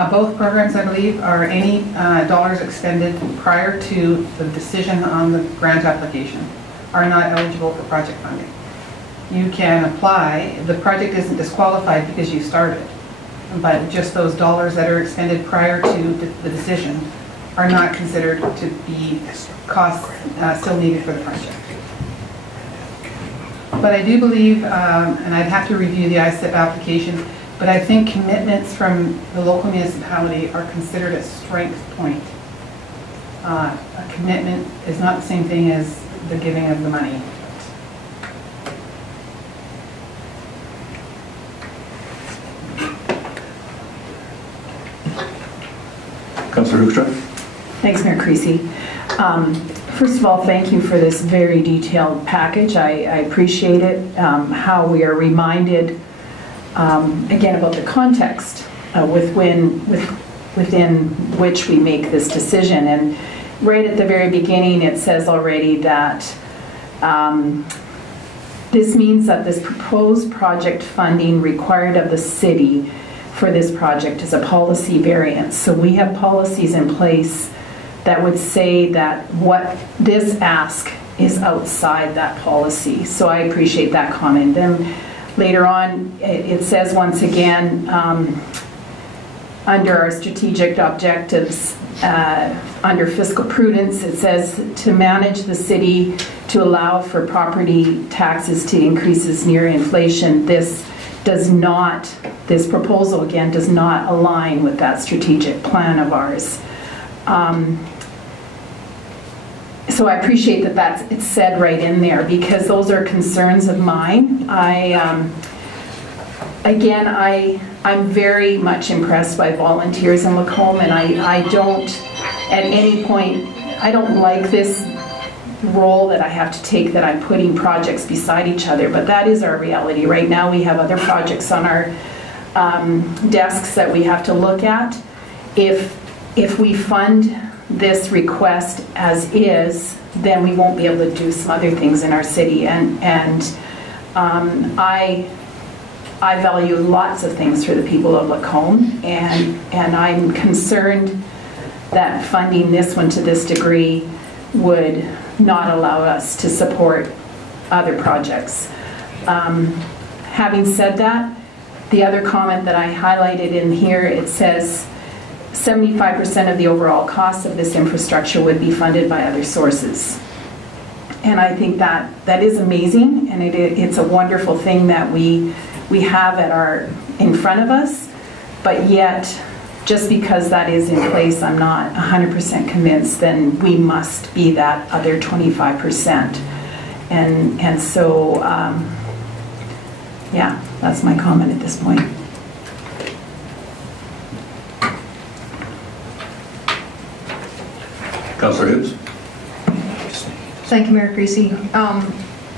Both programs, I believe, are any dollars expended prior to the decision on the grant application are not eligible for project funding. You can apply, the project isn't disqualified because you started, but just those dollars that are expended prior to the decision are not considered to be costs still needed for the project. But I do believe, and I'd have to review the ISIP application, but I think commitments from the local municipality are considered a strength point. A commitment is not the same thing as the giving of the money. Councillor Hoekstra. Thanks, Mayor Creasy. First of all, thank you for this very detailed package. I appreciate it, how we are reminded, again, about the context within which we make this decision. And right at the very beginning, it says already that this means that this proposed project funding required of the city for this project is a policy variance. So we have policies in place that would say that what this ask is outside that policy. So I appreciate that comment. Then later on, it says once again, under our strategic objectives, under fiscal prudence, it says to manage the city to allow for property taxes to increases near inflation. This proposal again does not align with that strategic plan of ours. So I appreciate that it's said right in there, because those are concerns of mine. I'm very much impressed by volunteers in Lacombe, and I don't at any point, I don't like this role that I have to take, that I'm putting projects beside each other, but that is our reality. Right now we have other projects on our desks that we have to look at. If we fund this request as is, then we won't be able to do some other things in our city. And I value lots of things for the people of Lacombe, and I'm concerned that funding this one to this degree would not allow us to support other projects. Having said that, the other comment that I highlighted in here, it says 75% of the overall cost of this infrastructure would be funded by other sources. And I think that is amazing, and it's a wonderful thing that we have in front of us, but yet just because that is in place, I'm not 100% convinced, then we must be that other 25%. And so, yeah, that's my comment at this point. Councillor Hibbs. Thank you, Mayor Creasy.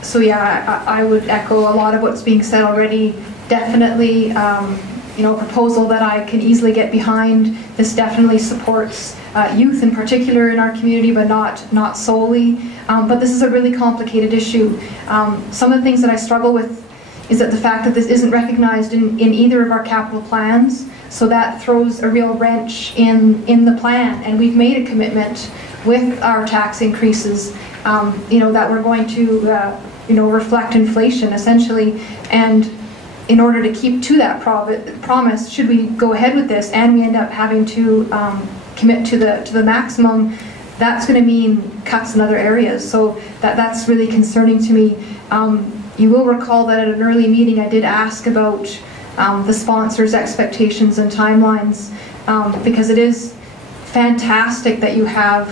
So yeah, I would echo a lot of what's being said already. Definitely, a proposal that I can easily get behind. This definitely supports youth in particular in our community, but not solely. But this is a really complicated issue. Some of the things that I struggle with is that the fact that this isn't recognized in either of our capital plans, so that throws a real wrench in the plan. And we've made a commitment with our tax increases, that we're going to, reflect inflation essentially. And in order to keep to that promise, should we go ahead with this and we end up having to commit to the maximum, that's going to mean cuts in other areas. So that's really concerning to me. You will recall that at an early meeting I did ask about the sponsors' expectations and timelines, because it is fantastic that you have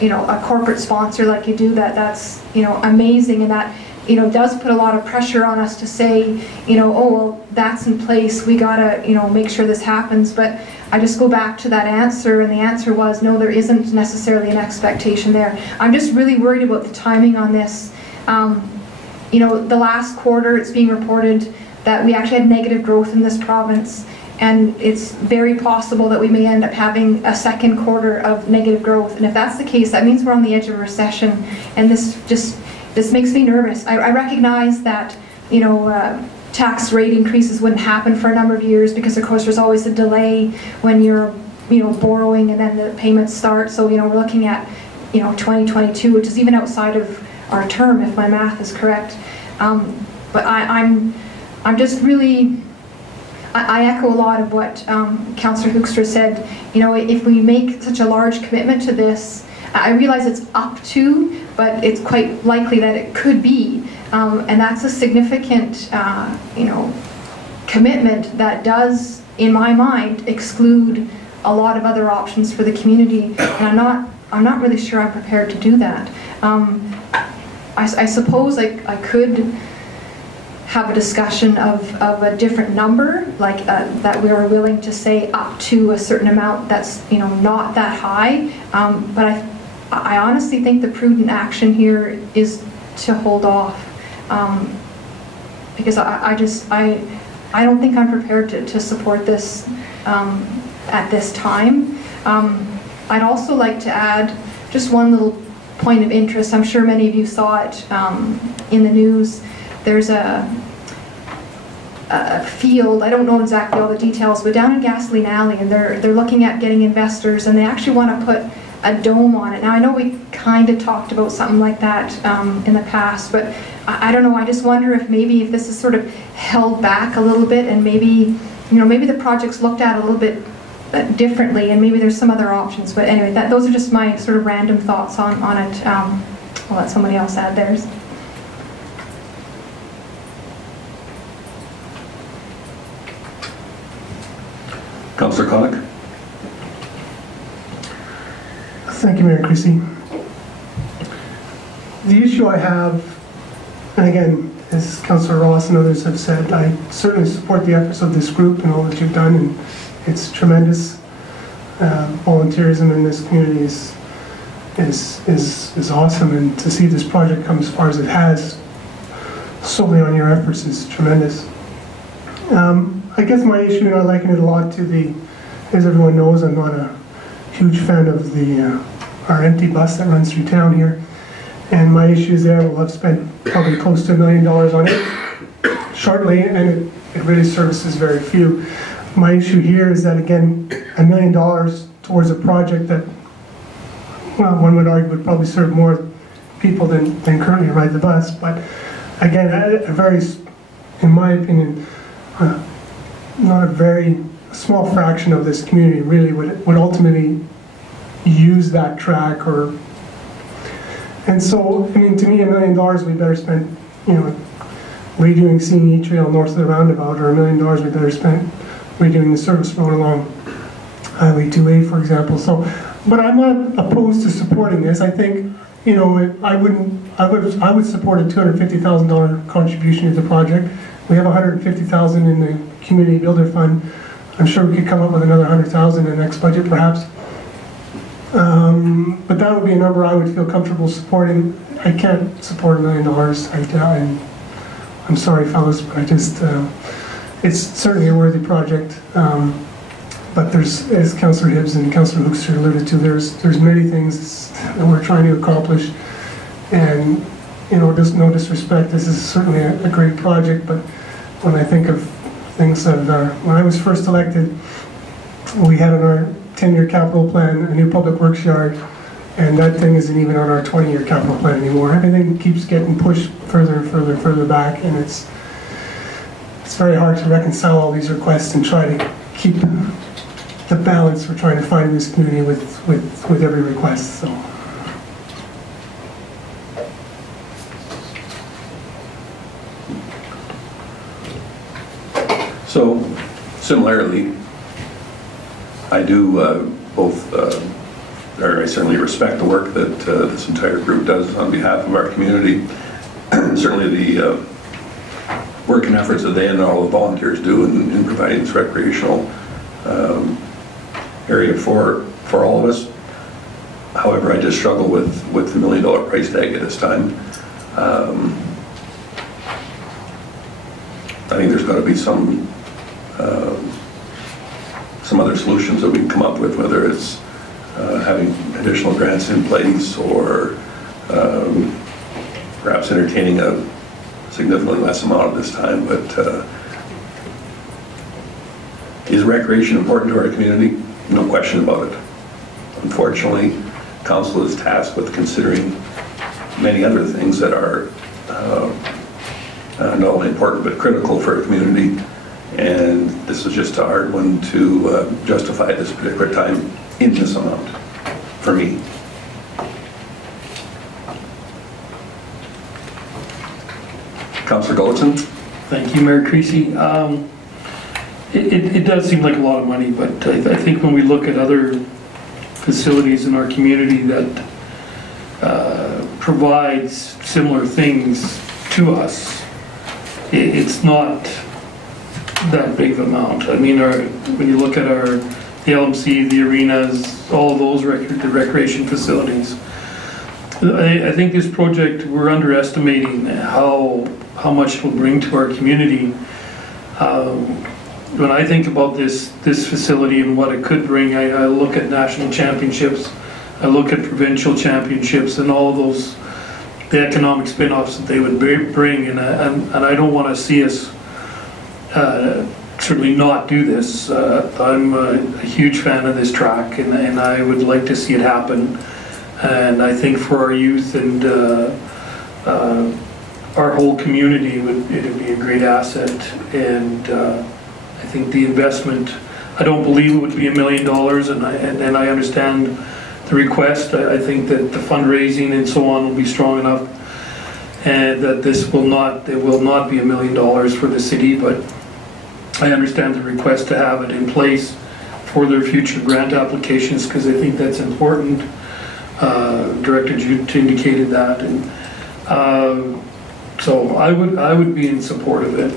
a corporate sponsor like you do. That's amazing, and that does put a lot of pressure on us to say, oh well, that's in place, we gotta make sure this happens. But I just go back to that answer, and the answer was no, there isn't necessarily an expectation there. I'm just really worried about the timing on this. The last quarter, it's being reported that we actually had negative growth in this province, and it's very possible that we may end up having a second quarter of negative growth. And if that's the case, that means we're on the edge of a recession, and this makes me nervous. I recognize that tax rate increases wouldn't happen for a number of years, because of course there's always a delay when you're borrowing and then the payments start. So we're looking at 2022, which is even outside of our term, if my math is correct. But I'm just really, I echo a lot of what Councillor Hoekstra said. If we make such a large commitment to this, I realize it's up to, but it's quite likely that it could be And that's a significant, commitment that does, in my mind, exclude a lot of other options for the community. And I'm not really sure I'm prepared to do that. I suppose I could have a discussion of a different number, like that we are willing to say up to a certain amount that's not that high. But I honestly think the prudent action here is to hold off, because I don't think I'm prepared to support this at this time. I'd also like to add just one little point of interest. I'm sure many of you saw it in the news. There's a field, I don't know exactly all the details, but down in Gasoline Alley, and they're looking at getting investors, and they actually want to put a dome on it. Now I know we kind of talked about something like that in the past, but I don't know, I just wonder if this is sort of held back a little bit, and maybe the project's looked at a little bit differently, and maybe there's some other options. But anyway, those are just my sort of random thoughts on it. I'll let somebody else add theirs. Councillor Connick. Thank you, Mayor Creasy. The issue I have, and again, as Councillor Ross and others have said, I certainly support the efforts of this group and all that you've done, and it's tremendous. Volunteerism in this community is awesome, and to see this project come as far as it has solely on your efforts is tremendous. I guess my issue, and I liken it a lot to as everyone knows, I'm not a huge fan of our empty bus that runs through town here. And my issue is there, we'll have spent probably close to $1 million on it shortly, and it really services very few. My issue here is that, again, $1 million towards a project that, well, one would argue would probably serve more people than currently ride the bus. But again, in my opinion, not a very small fraction of this community really would ultimately use that track. And so, I mean, to me, $1 million we better spend, redoing CME Trail north of the roundabout, or $1 million we better spend redoing the service road along Highway 2A, for example. So, but I'm not opposed to supporting this. I think, I would support a $250,000 contribution to the project. We have $150,000 in the Community Builder Fund. I'm sure we could come up with another $100,000 in the next budget, perhaps. But that would be a number I would feel comfortable supporting. I can't support $1 million. I'm sorry, fellas, but it's certainly a worthy project. But there's, as Councillor Hibbs and Councillor Hoekstra alluded to, there's many things that we're trying to accomplish. And, just no disrespect, this is certainly a great project, but when I think of things that when I was first elected, we had in our 10-year capital plan a new public works yard, and that thing isn't even on our 20-year capital plan anymore. Everything keeps getting pushed further and further and further back, and it's very hard to reconcile all these requests and try to keep the balance we're trying to find in this community with every request. So, similarly, I do I certainly respect the work that this entire group does on behalf of our community. Certainly the work and efforts that they and all the volunteers do in providing this recreational area for all of us. However, I just struggle with the $1 million price tag at this time. I think there's got to be some other solutions that we can come up with, whether it's having additional grants in place, or perhaps entertaining a significantly less amount at this time. But is recreation important to our community? No question about it. Unfortunately, council is tasked with considering many other things that are not only important but critical for our community, and this is just a hard one to justify at this particular time in this amount for me. Councillor Gulleton? Thank you, Mayor Creasy. It does seem like a lot of money, but I think when we look at other facilities in our community that provides similar things to us, it's not that big of an amount. I mean, when you look at the LMC, the arenas, all of those the recreation facilities, I think this project, we're underestimating how much it will bring to our community. When I think about this facility and what it could bring, I look at national championships, I look at provincial championships and all of those, the economic spin-offs that they would bring, and I don't want to see us certainly not do this. I'm a huge fan of this track, and I would like to see it happen. And I think for our youth and our whole community, it would be a great asset. And I think the investment, I don't believe it would be $1 million, and I understand the request. I think that the fundraising and so on will be strong enough, and that it will not be $1 million for the city, but I understand the request to have it in place for their future grant applications, because I think that's important. Director Jude indicated that, and so I would be in support of it.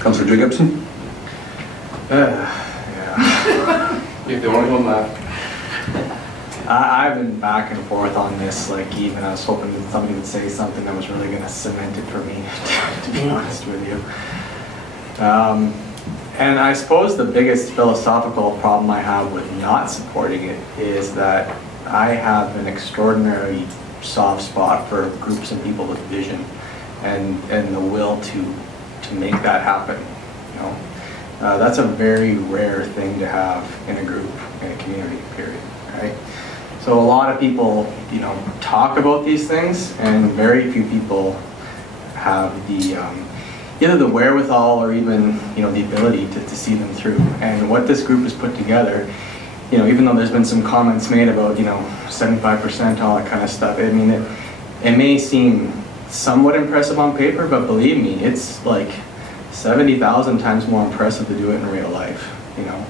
Councillor Jacobson? Yeah. You're the only one left. I've been back and forth on this, like, even I was hoping that somebody would say something that was really going to cement it for me, to be honest with you. And I suppose the biggest philosophical problem I have with not supporting it is that I have an extraordinary soft spot for groups and people with vision and the will to make that happen. You know, that's a very rare thing to have in a group, in a community, period, right? So a lot of people, you know, talk about these things, and very few people have the either the wherewithal or even, you know, the ability to see them through. And what this group has put together, you know, even though there's been some comments made about, you know, 75%, all that kind of stuff, I mean, it may seem somewhat impressive on paper, but believe me, it's like 70,000 times more impressive to do it in real life, you know.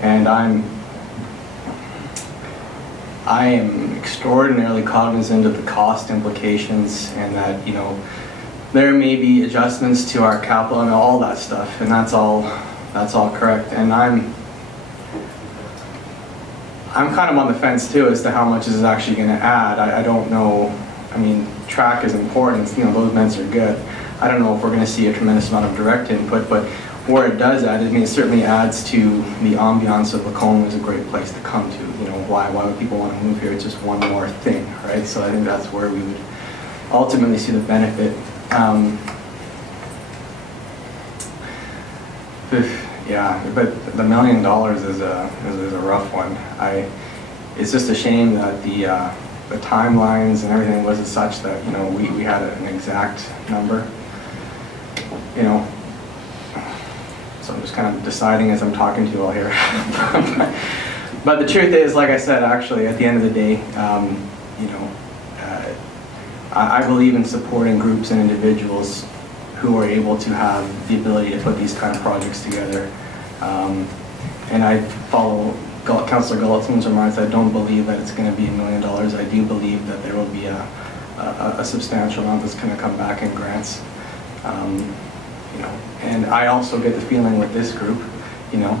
And I am extraordinarily cognizant of the cost implications, and that, you know, there may be adjustments to our capital and all that stuff, and that's all correct. And I'm kind of on the fence too as to how much this is actually going to add. I don't know. I mean, track is important. You know, those events are good. I don't know if we're going to see a tremendous amount of direct input, but where it does add, I mean, it certainly adds to the ambiance of Lacombe is a great place to come to. You know, why would people want to move here? It's just one more thing, right? So I think that's where we would ultimately see the benefit. Yeah, but the $1 million is a rough one. It's just a shame that the timelines and everything wasn't such that, you know, we had an exact number. You know, so I'm just kind of deciding as I'm talking to you all here. But the truth is, like I said, actually, at the end of the day, you know, I believe in supporting groups and individuals who are able to have the ability to put these kind of projects together. And I follow Councillor Gulleton's remarks. I don't believe that it's going to be $1 million. I do believe that there will be a substantial amount that's going to come back in grants. You know, and I also get the feeling with this group, you know,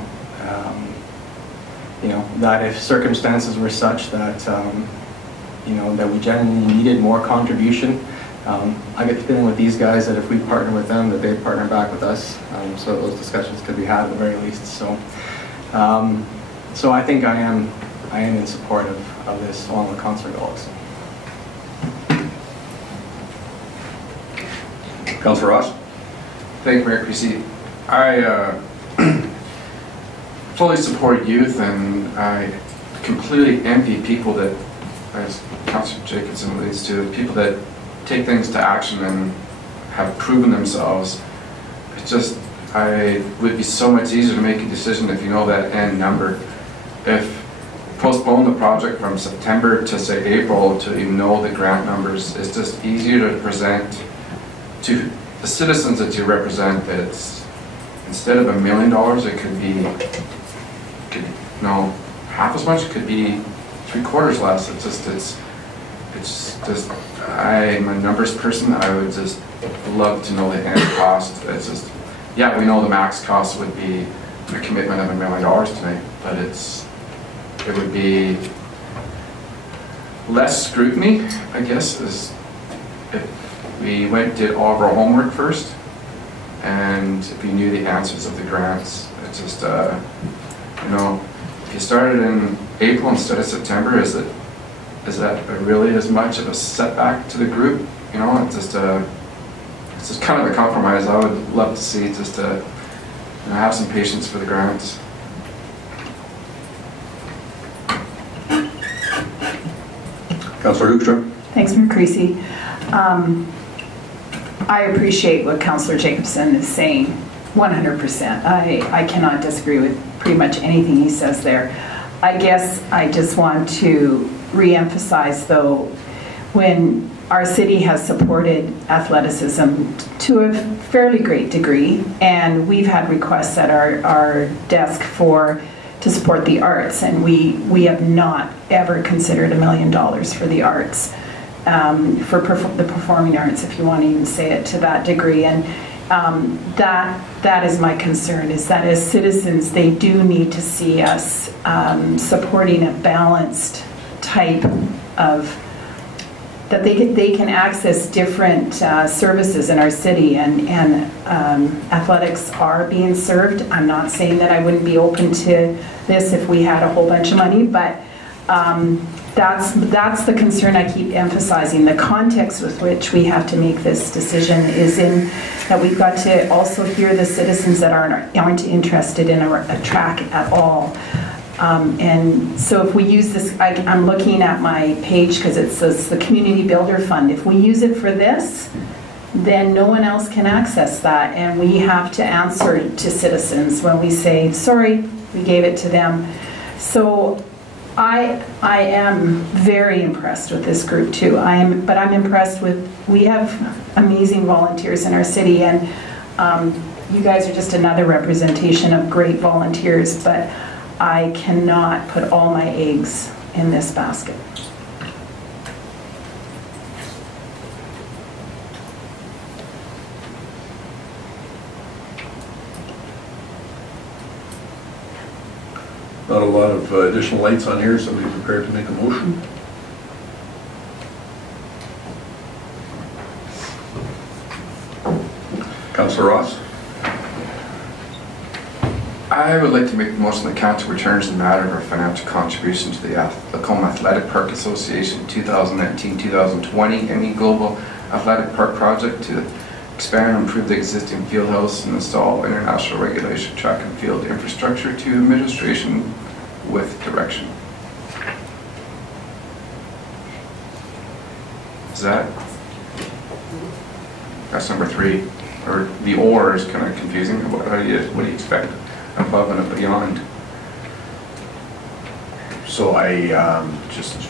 that if circumstances were such that, you know, that we genuinely needed more contribution, I get the feeling with these guys that if we partner with them, that they'd partner back with us. So those discussions could be had at the very least. So, so I think I am in support of this, along with Councillor Gulleton. Councillor Ross? Thank you, Mayor Creasy. I fully support youth, and I completely envy people that, as Councillor Jacobson relates to, people that take things to action and have proven themselves. It's just, it would be so much easier to make a decision if you know that end number. If postpone the project from September to say April to even know the grant numbers. It's just easier to present to the citizens that you represent that it's, instead of $1 million, it could be, no, half as much, it could be 3/4 less. It's just, I'm a numbers person. I would just love to know the end cost. It's just, yeah, we know the max cost would be a commitment of $1 million tonight, but it would be less scrutiny, I guess, is if we did all of our homework first, and if we knew the answers of the grants. It's just, you know, if you started in April instead of September, is that really as much of a setback to the group? You know, it's just kind of a compromise I would love to see, just to, you know, have some patience for the grants. Councillor Hoekstrom. Thanks, Mayor Creasy. I appreciate what Councillor Jacobson is saying, 100%. I cannot disagree with pretty much anything he says there. I guess I just want to re-emphasize, though, when our city has supported athleticism to a fairly great degree, and we've had requests at our desk to support the arts, and we have not ever considered $1 million for the arts, for the performing arts, if you want to even say it to that degree. And that is my concern, is that as citizens, they do need to see us supporting a balanced type of, that they can access different services in our city, and athletics are being served. I'm not saying that I wouldn't be open to this if we had a whole bunch of money, but that's the concern I keep emphasizing. The context with which we have to make this decision is in that we've got to also hear the citizens that aren't interested in a track at all. And so if we use this, I'm looking at my page because it says the Community Builder Fund. If we use it for this, then no one else can access that, and we have to answer to citizens when we say, sorry, we gave it to them. So I am very impressed with this group too. But I'm impressed with, we have amazing volunteers in our city, and you guys are just another representation of great volunteers, but I cannot put all my eggs in this basket. Not a lot of additional lights on here. Somebody prepared to make a motion? Councillor Ross. I would like to make the motion that council returns the matter of our financial contribution to the Lacombe Athletic Park Association 2019-2020 MEGlobal Athletic Park Project to expand and improve the existing field house and install international regulation track and field infrastructure to administration with direction. Is that's number 3, or the or is kind of confusing. What do you expect above and beyond? So just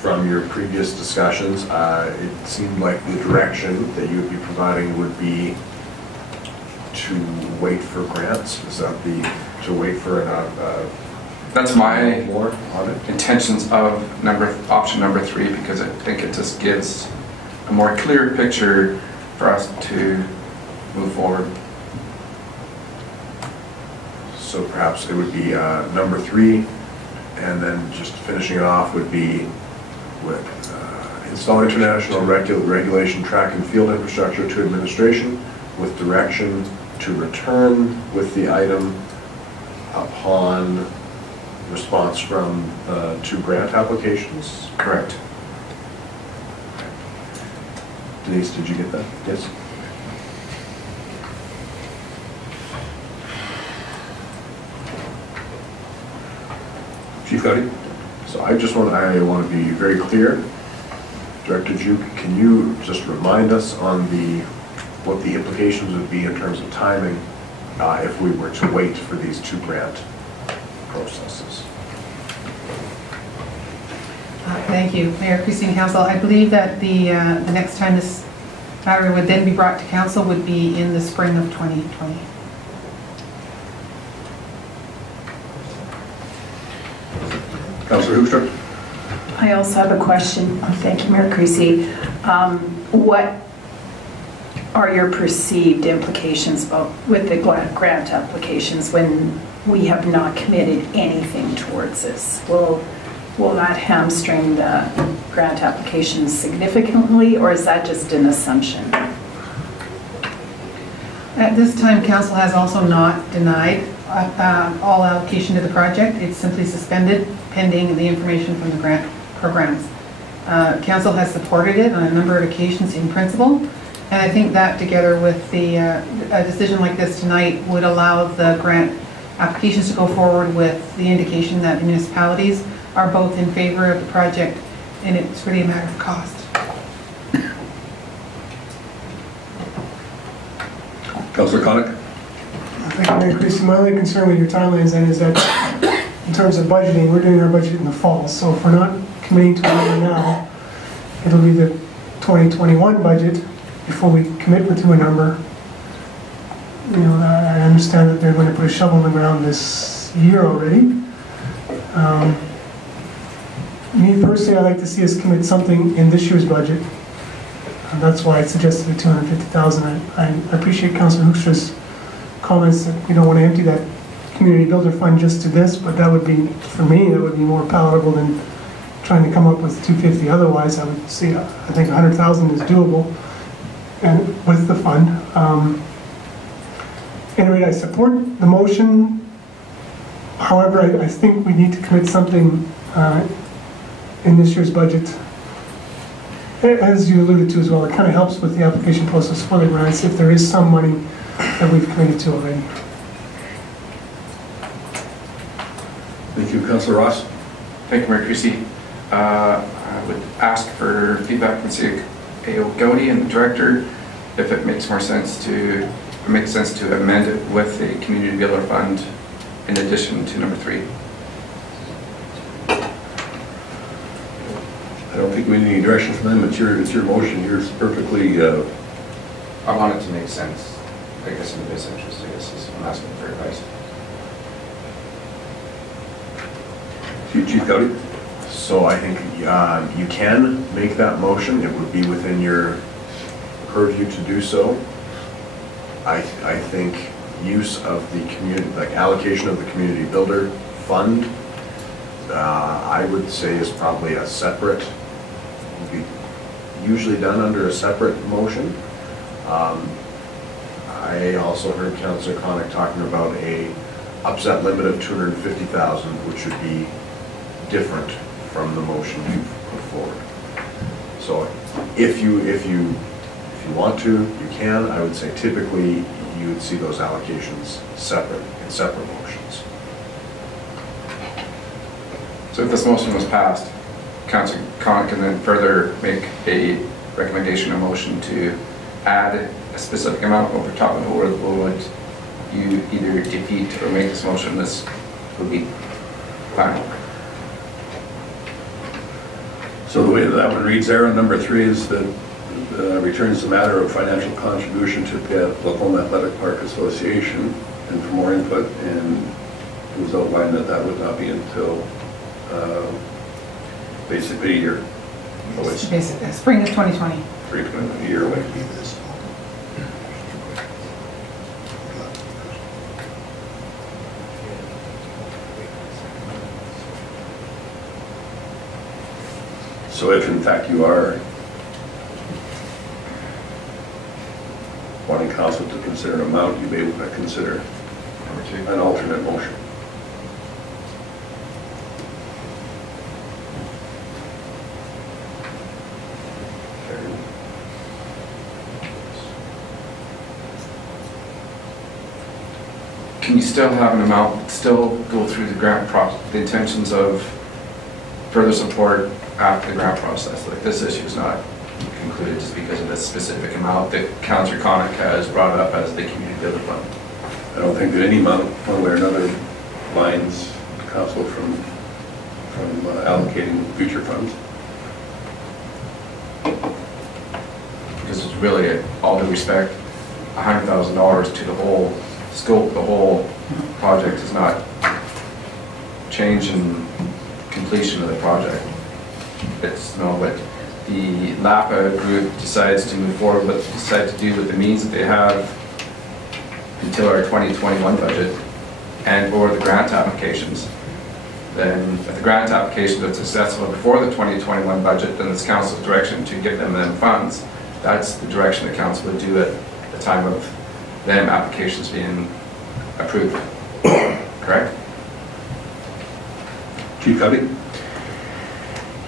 from your previous discussions, it seemed like the direction that you would be providing would be to wait for grants. Is that to wait for that's my more on it? intentions of option number 3, because I think it just gives a more clear picture for us to move forward. So perhaps it would be number 3, and then just finishing it off would be with install international regulation track and field infrastructure to administration with direction to return with the item upon response from 2 grant applications. Correct. Denise, did you get that? Yes. Chief Gotti. So I want to be very clear. Director Duke, can you just remind us on what the implications would be in terms of timing if we were to wait for these 2 grant processes? Thank you, Mayor, Christine, Council. I believe that the next time this matter would then be brought to council would be in the spring of 2020. Councillor Hoekstra. I also have a question. Thank you, Mayor Creasy. What are your perceived implications with the grant applications when we have not committed anything towards this? Will that hamstring the grant applications significantly, or is that just an assumption? At this time, council has also not denied all allocation to the project. It's simply suspended pending the information from the grant programs. Council has supported it on a number of occasions in principle, and I think that together with a decision like this tonight would allow the grant applications to go forward with the indication that the municipalities are both in favor of the project, and it's really a matter of cost. Councillor Connick. Thank you, Mayor Christie. My only concern with your timelines then is that in terms of budgeting, we're doing our budget in the fall. So if we're not committing to a number now, it'll be the 2021 budget before we commit to a number. You know, I understand that they're going to put a shovel in the ground this year already. Me personally, I'd like to see us commit something in this year's budget. And that's why I suggested the 250,000. I appreciate Councillor Hoekstra's comments that we don't want to empty that community builder fund just to this, but that would be, for me, that would be more palatable than trying to come up with 250. Otherwise, I would see, I think 100,000 is doable and with the fund. Anyway, I support the motion. However, I think we need to commit something in this year's budget. As you alluded to as well, it kind of helps with the application process for the grants if there is some money that we've committed to already. Thank you. Councillor Ross. Thank you, Mayor Creasy. I would ask for feedback from CAO Gowdy and the director if it makes sense to amend it with the community builder fund in addition to number 3. I don't think we need any direction from them. It's your motion. Yours perfectly. I want it to make sense. I guess in the best interest, I guess, is I'm asking for advice. Chief Gowdy. So I think you can make that motion. It would be within your purview to do so. I think use of the community, like allocation of the community builder fund, I would say is probably a separate, would be usually done under a separate motion. I also heard Councillor Connick talking about a upset limit of 250,000, which would be different from the motion you've put forward. So if you want to, you can. I would say typically you would see those allocations in separate motions. So if this motion was passed, Councillor Connick can then further make a recommendation or motion to add a specific amount over top of it, or would you either defeat or make this motion? This would be final. So the way that one reads there on number 3 is that returns the matter of financial contribution to the Lacombe Athletic Park Association, and for more input, and it was outlined that would not be until basically a year. Basically, spring of 2020. A year away. So if in fact you are wanting council to consider an amount, you may want to consider an alternate motion. Can you still have an amount, still go through the grant process, the intentions of further support after the grant process? Like, this issue is not concluded just because of this specific amount that Councillor Connick has brought up as the community builder fund. I don't think that any amount, one way or another, binds council from allocating future funds. Because it's really, all due respect, $100,000 to the whole scope, the whole project is not change in completion of the project. It's what the LAPA group decides to move forward with, decide to do with the means that they have until our 2021 budget and or the grant applications. Then if the grant applications are successful before the 2021 budget, then it's council's direction to give them funds. That's the direction the council would do at the time of them applications being approved. Correct? Chief Cuddy?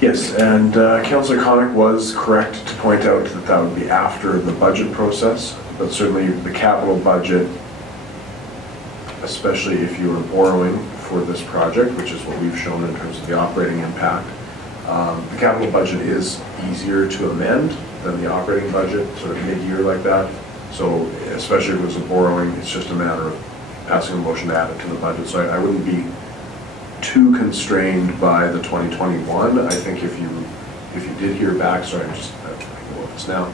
Yes, and Councillor Connick was correct to point out that that would be after the budget process, but certainly the capital budget, especially if you were borrowing for this project, which is what we've shown in terms of the operating impact, the capital budget is easier to amend than the operating budget, sort of mid-year like that. So especially if it was a borrowing, it's just a matter of passing a motion to add it to the budget. So I wouldn't be too constrained by the 2021. I think if you did hear back, sorry, I'm just thinking about this now.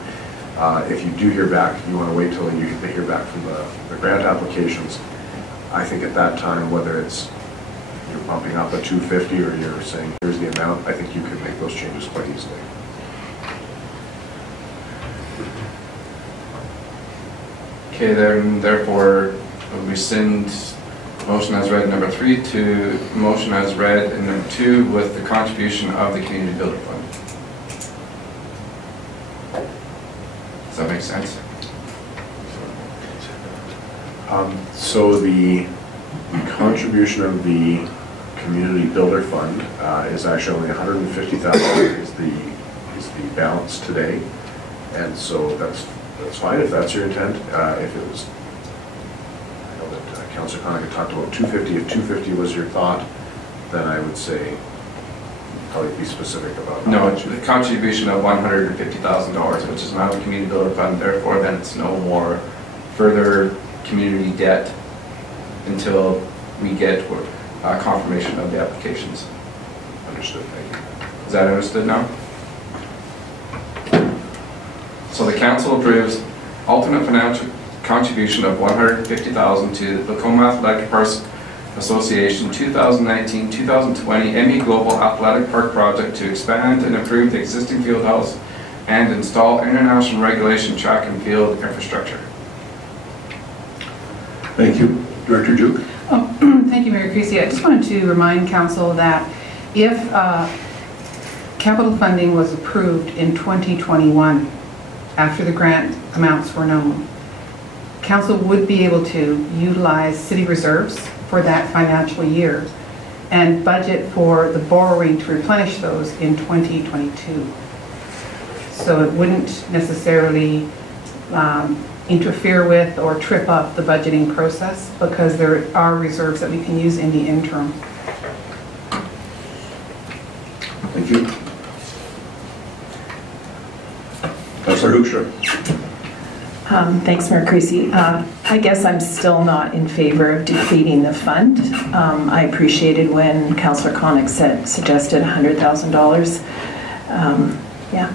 If you do hear back, you want to wait till you hear back from the grant applications. I think at that time, whether it's you're bumping up at 250 or you're saying here's the amount, I think you could make those changes quite easily. Okay, then therefore we'll rescind motion as read number 3 to motion as read in number 2 with the contribution of the Community Builder Fund. Does that make sense? So the contribution of the Community Builder Fund is actually only $150,000 is the balance today, and so that's fine if that's your intent. If it was, I know that Councillor Connick had talked about 250. If 250 was your thought, then I would say probably be specific about. No, the contribution of $150,000, which is now the Community Builder Fund. Therefore, then it's no more further community debt until we get confirmation of the applications. Understood. Thank you. Is that understood now? So the council approves alternate financial contribution of $150,000 to the Lacombe Athletic Parks Association 2019-2020 MEGlobal Athletic Park Project to expand and improve the existing field house and install international regulation track and field infrastructure. Thank you. Director Duke? Thank you, Mayor Creasy. I just wanted to remind council that if capital funding was approved in 2021, after the grant amounts were known, council would be able to utilize city reserves for that financial year and budget for the borrowing to replenish those in 2022. So it wouldn't necessarily interfere with or trip up the budgeting process because there are reserves that we can use in the interim. Thank you. Councillor Hoekstra. Thanks, Mayor Creasy. I guess I'm still not in favor of defeating the fund. I appreciated when Councillor Connick suggested $100,000. Yeah.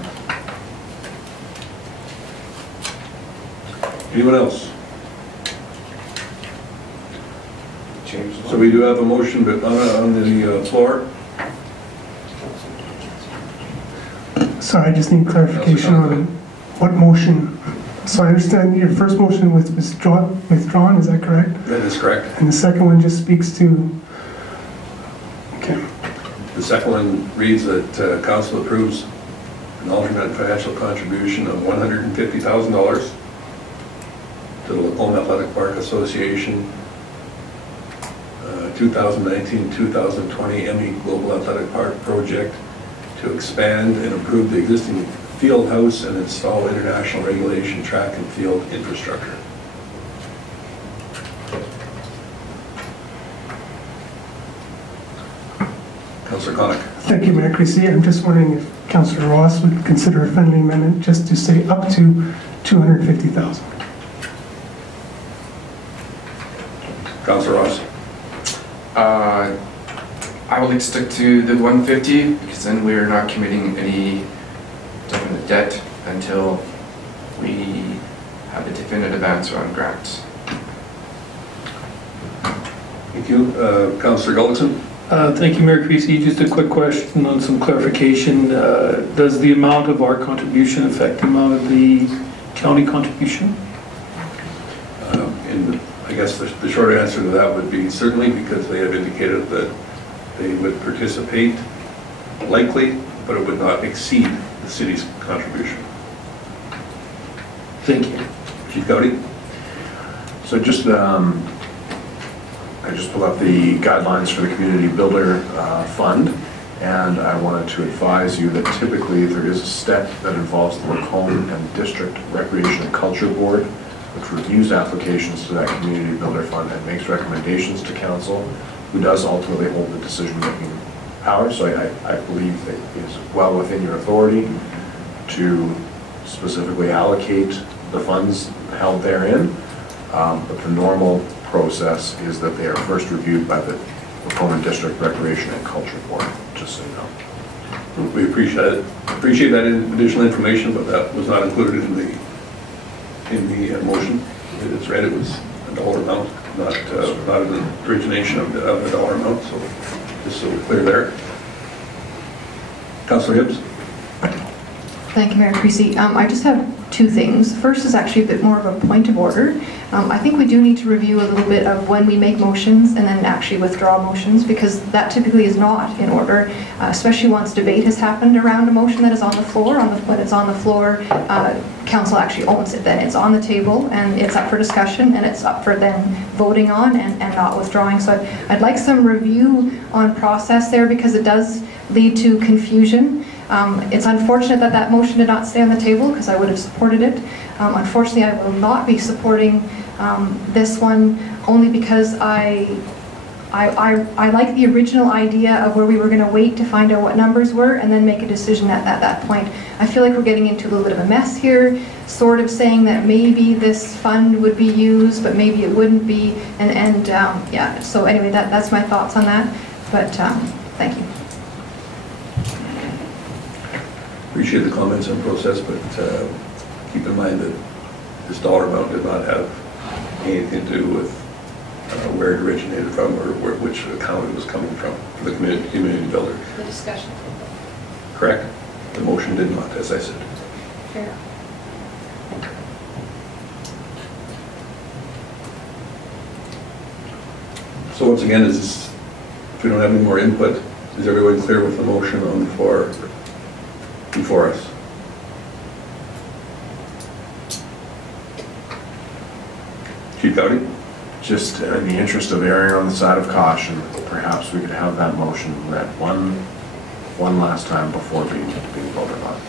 Anyone else? So we do have a motion but on the floor. Sorry, I just need clarification on what motion. So I understand your first motion was withdrawn, is that correct? That is correct. And the second one just speaks to, okay. The second one reads that council approves an alternate financial contribution of $150,000 to the Lacombe Athletic Park Association 2019-2020 MEGlobal Athletic Park project to expand and improve the existing field house and install international regulation track and field infrastructure. Councillor Connick. Thank you, Mayor Creasy. I'm just wondering if Councillor Ross would consider a friendly amendment just to say up to $250,000. Councillor Ross. I would like to stick to the 150 because then we're not committing any definite debt until we have a definitive answer on grants. Thank you. Councillor Gullickson? Thank you, Mayor Creasy. Just a quick question on some clarification. Does the amount of our contribution affect the amount of the county contribution? I guess the short answer to that would be certainly, because they have indicated that they would participate likely, but it would not exceed the city's contribution. Thank you. Chief Gowdy? So just, I just pulled up the guidelines for the Community Builder Fund, and I wanted to advise you that typically there is a step that involves the Macomb and District Recreation and Culture Board, which reviews applications to that Community Builder Fund and makes recommendations to council, who does ultimately hold the decision-making power. So I believe that it is well within your authority to specifically allocate the funds held therein. But the normal process is that they are first reviewed by the Macomb District Recreation and Culture Board, just so you know. We appreciate that additional information, but that was not included in the motion. It's read, it was a dollar amount, not an origination of a dollar amount, so just so we're clear there. Councillor Hibbs? Thank you, Mayor Creasy. I just have two things. First is actually a bit more of a point of order. I think we do need to review a little bit of when we make motions and then actually withdraw motions, because that typically is not in order, especially once debate has happened around a motion that is on the floor. When it's on the floor, council actually owns it. Then it's on the table and it's up for discussion and it's up for then voting on and not withdrawing. So I'd like some review on process there, because it does lead to confusion. It's unfortunate that that motion did not stay on the table, because I would have supported it. Unfortunately, I will not be supporting this one, only because I like the original idea of where we were going to wait to find out what numbers were and then make a decision at that point. I feel like we're getting into a little bit of a mess here, sort of saying that maybe this fund would be used, but maybe it wouldn't be, and yeah, so anyway, that's my thoughts on that, but thank you. Appreciate the comments on process, but keep in mind that this dollar amount did not have anything to do with where it originated from or which account it was coming from, the community builder. The discussion. Correct? The motion did not, as I said. Fair. So once again, if we don't have any more input, is everyone clear with the motion on the floor before us? Chief Gowdy? Just in the interest of erring on the side of caution, perhaps we could have that motion read one last time before being voted on.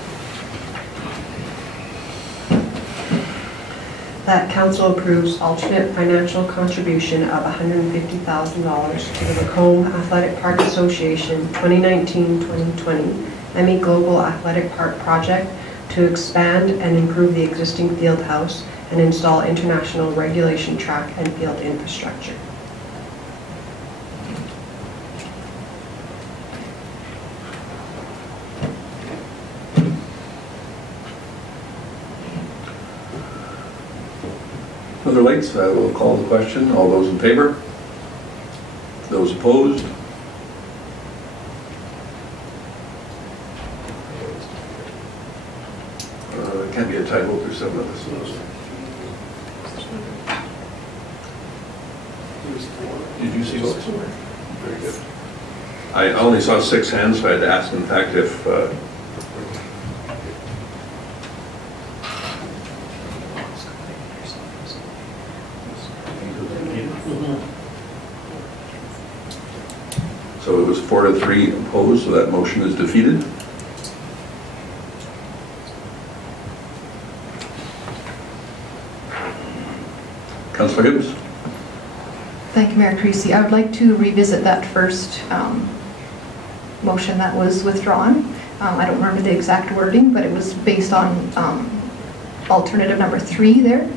That council approves alternate financial contribution of $150,000 to the Macomb Athletic Park Association 2019-2020 MEGlobal Athletic Park project to expand and improve the existing field house and install international regulation track and field infrastructure. Other lights, I will call the question. All those in favor? Those opposed? It can't be a tie vote, there's 7 of us. Did you see votes? Very good. I only saw 6 hands, so I had to ask, in fact, if so it was 4-3 opposed, so that motion is defeated. Councillor Hibbs? Thank you, Mayor Creasy. I would like to revisit that first motion that was withdrawn. I don't remember the exact wording, but it was based on alternative number 3 there.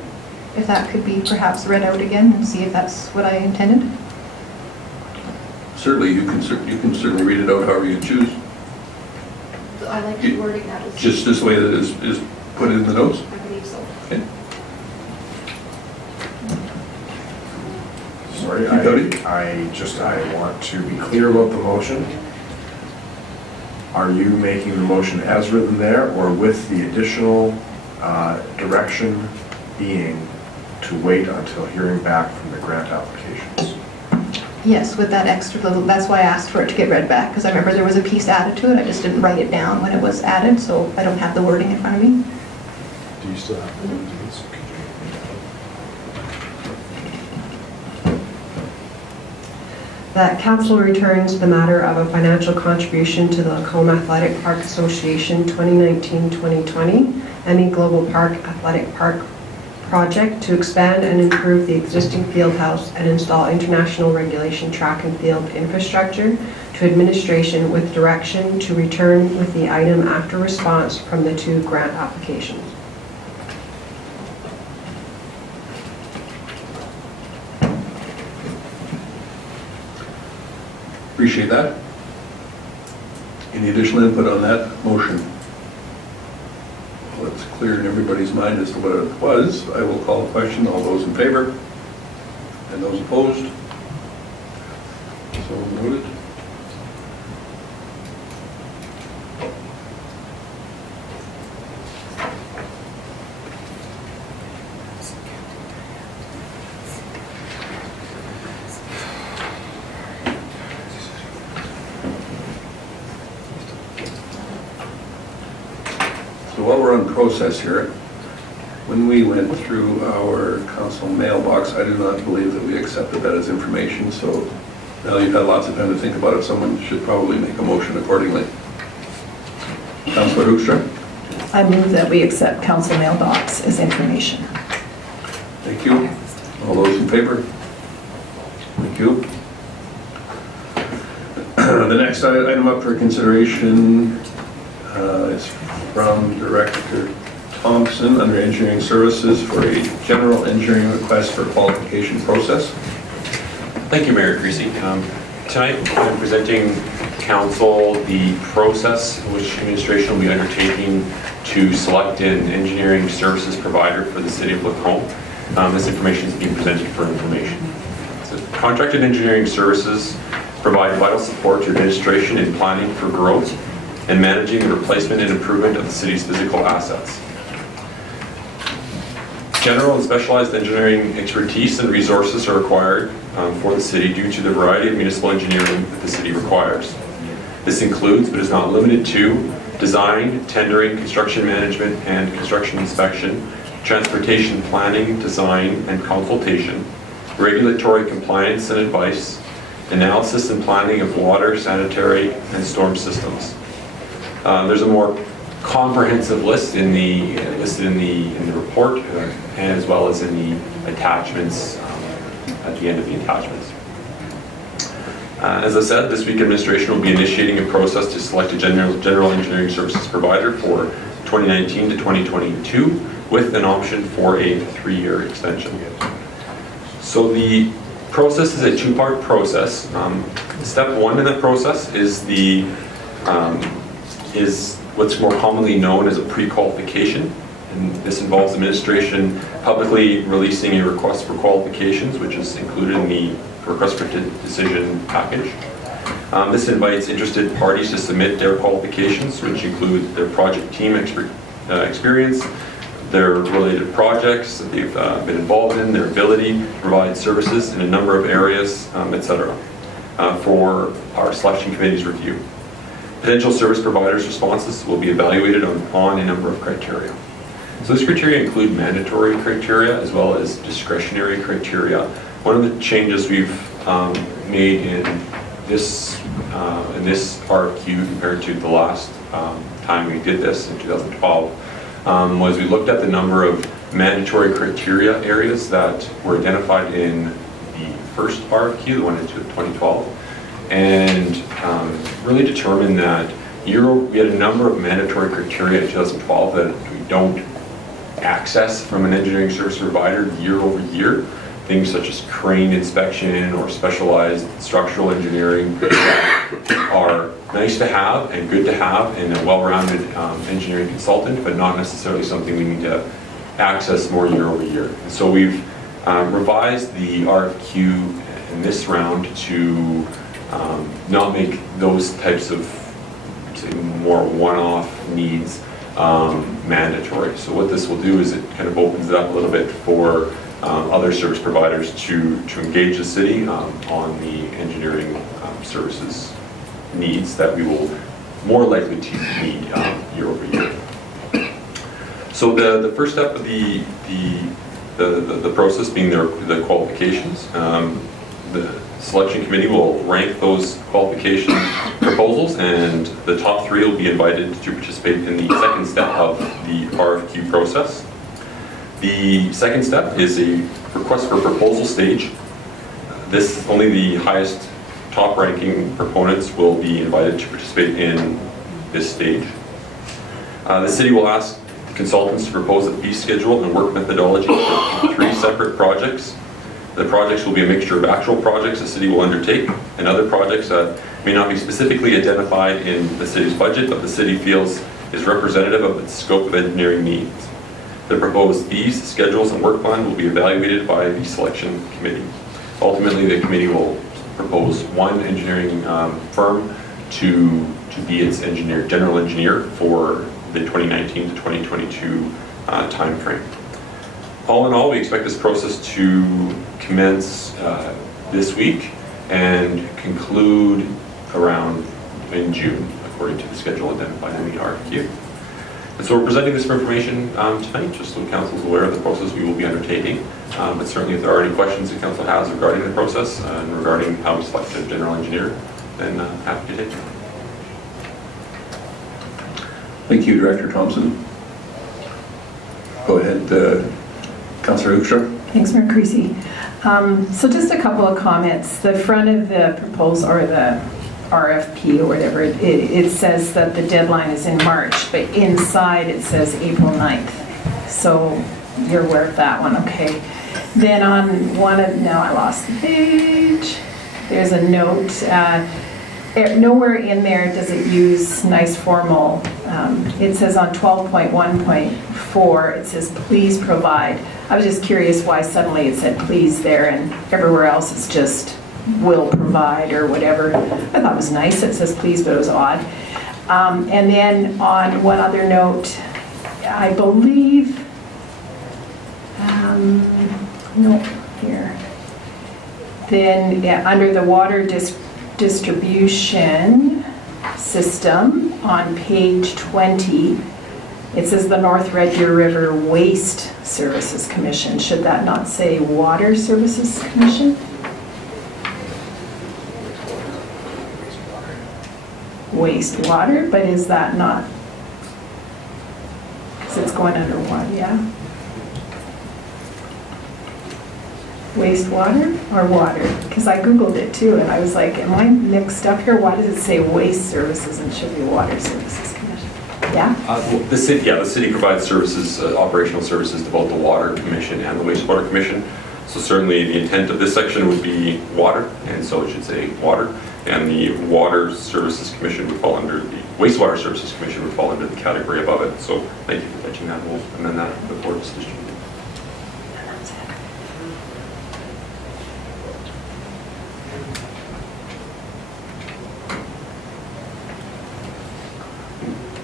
If that could be perhaps read out again and see if that's what I intended. Certainly, you can certainly read it out however you choose. I like the wording that was. Just this way that is put in the notes? I believe so. Okay. Sorry, I want to be clear about the motion. Are you making the motion as written there, or with the additional direction being to wait until hearing back from the grant applications? Yes, with that extra little, that's why I asked for it to get read back, because I remember there was a piece added to it, I just didn't write it down when it was added, so I don't have the wording in front of me. Do you still have the wordings? That council returns the matter of a financial contribution to the Lacombe Athletic Park Association 2019-2020 MEGlobal Park Athletic Park project to expand and improve the existing field house and install international regulation track and field infrastructure to administration with direction to return with the item after response from the 2 grant applications. Appreciate that. Any additional input on that motion? Well, it's clear in everybody's mind as to what it was. I will call the question. All those in favor? And those opposed? So noted. So while we're on process here, when we went through our council mailbox, I do not believe that we accepted that as information, so now you've had lots of time to think about it, someone should probably make a motion accordingly. Councillor Hoekstra? I move that we accept council mailbox as information. Thank you. All those in favor? Thank you. The next item up for consideration is from Director Thompson under Engineering Services for a general engineering request for qualification process. Thank you, Mayor Creasy. Tonight I'm presenting Council the process which administration will be undertaking to select an engineering services provider for the City of Lacombe. This information is being presented for information. So, contracted engineering services provide vital support to administration in planning for growth and managing the replacement and improvement of the city's physical assets. General and specialized engineering expertise and resources are required for the city due to the variety of municipal engineering that the city requires. This includes, but is not limited to, design, tendering, construction management and construction inspection, transportation planning, design and consultation, regulatory compliance and advice, analysis and planning of water, sanitary and storm systems. There's a more comprehensive list listed in the report, and as well as in the attachments at the end of the attachments. As I said, this week administration will be initiating a process to select a general engineering services provider for 2019 to 2022 with an option for a 3-year extension. So the process is a 2-part process. Step 1 in the process is what's more commonly known as a pre-qualification, and this involves administration publicly releasing a request for qualifications, which is included in the request for decision package. This invites interested parties to submit their qualifications, which include their project team experience, their related projects that they've been involved in, their ability to provide services in a number of areas, etc., for our selection committee's review. Potential service providers' responses will be evaluated on a number of criteria. So this criteria include mandatory criteria as well as discretionary criteria. One of the changes we've made in this RFQ compared to the last time we did this in 2012 was we looked at the number of mandatory criteria areas that were identified in the first RFQ, the one in 2012, and really determined that we had a number of mandatory criteria in 2012 that we don't access from an engineering service provider year over year. things such as crane inspection or specialized structural engineering are nice to have and good to have in a well-rounded engineering consultant, but not necessarily something we need to access more year over year. And so we've revised the RFQ in this round to not make those types of, say, more one-off needs mandatory. So what this will do is it kind of opens it up a little bit for other service providers to engage the city on the engineering services needs that we will more likely to need year over year. So the first step of the process being the qualifications. The selection committee will rank those qualification proposals, and the top 3 will be invited to participate in the second step of the RFQ process. The second step is a request for proposal stage. This only the highest top ranking proponents will be invited to participate in this stage. The city will ask the consultants to propose a fee schedule and work methodology for 3 separate projects. The projects will be a mixture of actual projects the city will undertake and other projects that may not be specifically identified in the city's budget, but the city feels is representative of its scope of engineering needs. The proposed fees, schedules, and work plan will be evaluated by the selection committee. Ultimately, the committee will propose one engineering firm to be its general engineer for the 2019 to 2022 time frame. All in all, we expect this process to commence this week and conclude around in June, according to the schedule identified in the RFQ. And so we're presenting this information tonight, just so council is aware of the process we will be undertaking. But certainly if there are any questions the council has regarding the process and regarding how we select a general engineer, then happy to take them. Thank you, Director Thompson. Go ahead, Councillor Hoekstra. Thanks, Mayor Creasy. So just a couple of comments. The front of the proposal, or the RFP or whatever, it says that the deadline is in March, but inside it says April 9th. So you're aware of that one, okay. Then on one of, now I lost the page, there's a note, nowhere in there does it use nice formal, it says on 12.1.4, it says please provide. I was just curious why suddenly it said please there and everywhere else it's just will provide or whatever. I thought it was nice it says please, but it was odd. And then on one other note, I believe, no, here. Then yeah, under the water distribution system on page 20, it says the North Red Deer River Waste Services Commission. Should that not say Water Services Commission? Wastewater, but is that not? Because it's going under water, yeah. Wastewater or water? Because I Googled it too and I was like, am I mixed up here? Why does it say waste services and should be water services commission? Yeah? The city provides services, operational services to both the Water Commission and the Wastewater Commission. So certainly the intent of this section would be water, and so it should say water. And the Water Services Commission would fall under, the Wastewater Services Commission would fall under the category above it. So thank you for catching that. We'll amend that before it's distributed.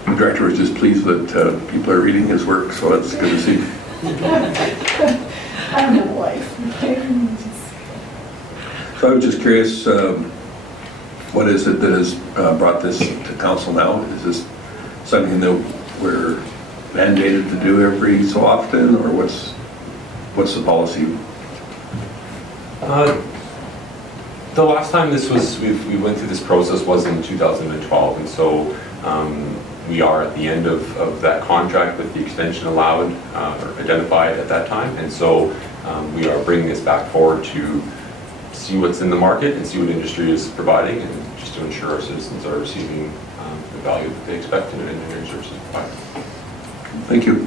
The director was just pleased that people are reading his work, so that's good to see. I'm a wife. So I was just curious, what is it that has brought this to council now? Is this something that we're mandated to do every so often, or what's the policy? The last time we went through this process was in 2012, and so we are at the end of that contract with the extension allowed or identified at that time, and so we are bringing this back forward to see what's in the market and see what industry is providing, and just to ensure our citizens are receiving the value that they expect in an engineering services provider. Thank you.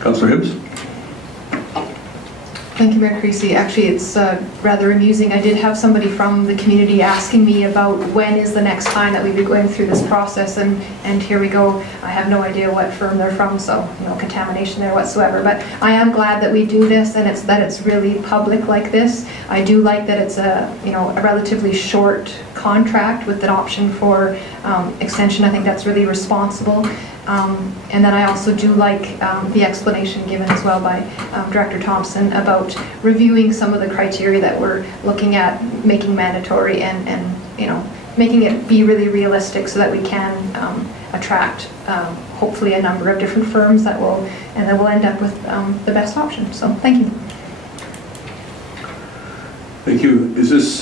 Councillor Hibbs? Thank you, Mayor Creasy. Actually, it's rather amusing. I did have somebody from the community asking me about when is the next time that we'd be going through this process, and here we go. I have no idea what firm they're from, so no contamination there whatsoever. But I am glad that we do this, and it's really public like this. I do like that it's a relatively short contract with an option for extension. I think that's really responsible. And then I also do like the explanation given as well by Director Thompson about reviewing some of the criteria that we're looking at making mandatory and making it be really realistic so that we can attract hopefully a number of different firms that will end up with the best option. So thank you. Thank you. Is this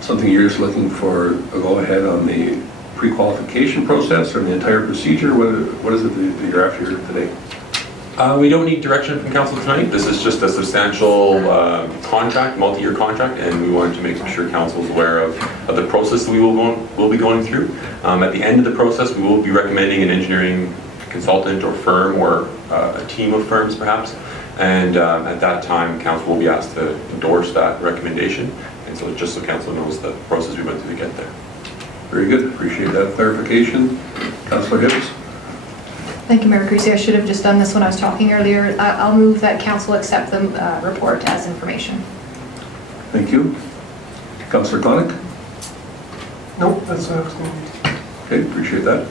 something you're just looking for a go-ahead on the pre-qualification process or the entire procedure? What is it that you're after today? We don't need direction from council tonight. This is just a substantial contract, multi-year contract, and we wanted to make sure council is aware of the process that we will be going through. At the end of the process, we will be recommending an engineering consultant or firm or a team of firms perhaps, and at that time council will be asked to endorse that recommendation, and so just so council knows the process we went through to get there. Very good. Appreciate that clarification. Councillor Hibbs? Thank you, Mayor Creasy. I should have just done this when I was talking earlier. I'll move that council accept the report as information. Thank you. Councillor Clonic? Nope, that's what I was going to do. Okay, appreciate that.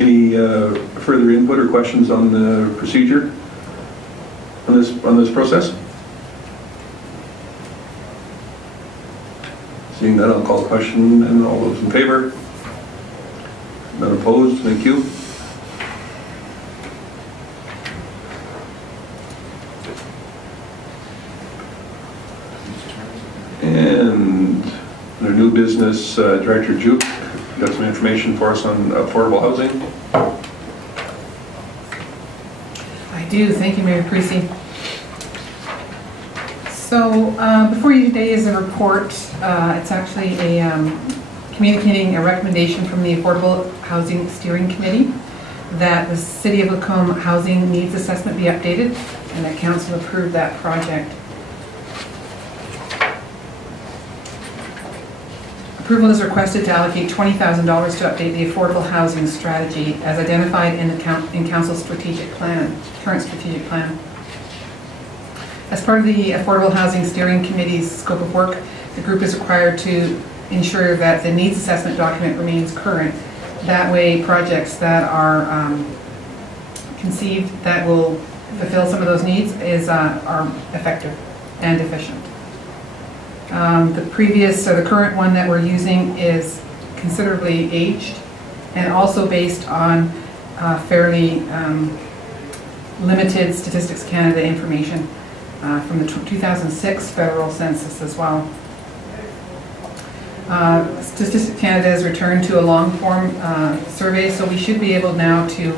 Any further input or questions on the procedure on this process? Seeing that, I'll call the question, and all those in favor? None opposed? Thank you. And their new business, Director Juke, got some information for us on affordable housing. I do. Thank you, Mayor Creasy. So before you today is a report. It's actually communicating a recommendation from the Affordable Housing Steering Committee that the City of Lacombe Housing Needs Assessment be updated, and that Council approved that project. Approval is requested to allocate $20,000 to update the affordable housing strategy as identified in Council's strategic plan, current strategic plan. As part of the Affordable Housing Steering Committee's scope of work, the group is required to ensure that the needs assessment document remains current. That way, projects that are conceived that will fulfill some of those needs are effective and efficient. The current one that we're using is considerably aged and also based on fairly limited Statistics Canada information from the 2006 federal census as well. Statistics Canada has returned to a long-form survey, so we should be able now to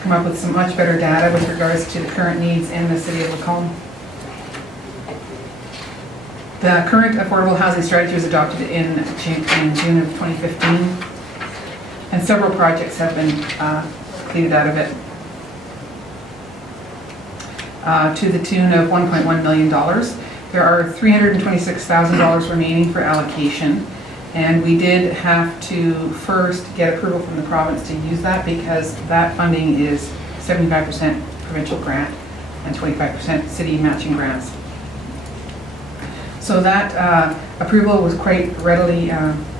come up with some much better data with regards to the current needs in the City of Lacombe. The current affordable housing strategy was adopted in June of 2015, and several projects have been completed out of it to the tune of $1.1 million. There are $326,000 remaining for allocation, and we did have to first get approval from the province to use that because that funding is 75% provincial grant and 25% city matching grants. So that approval was quite readily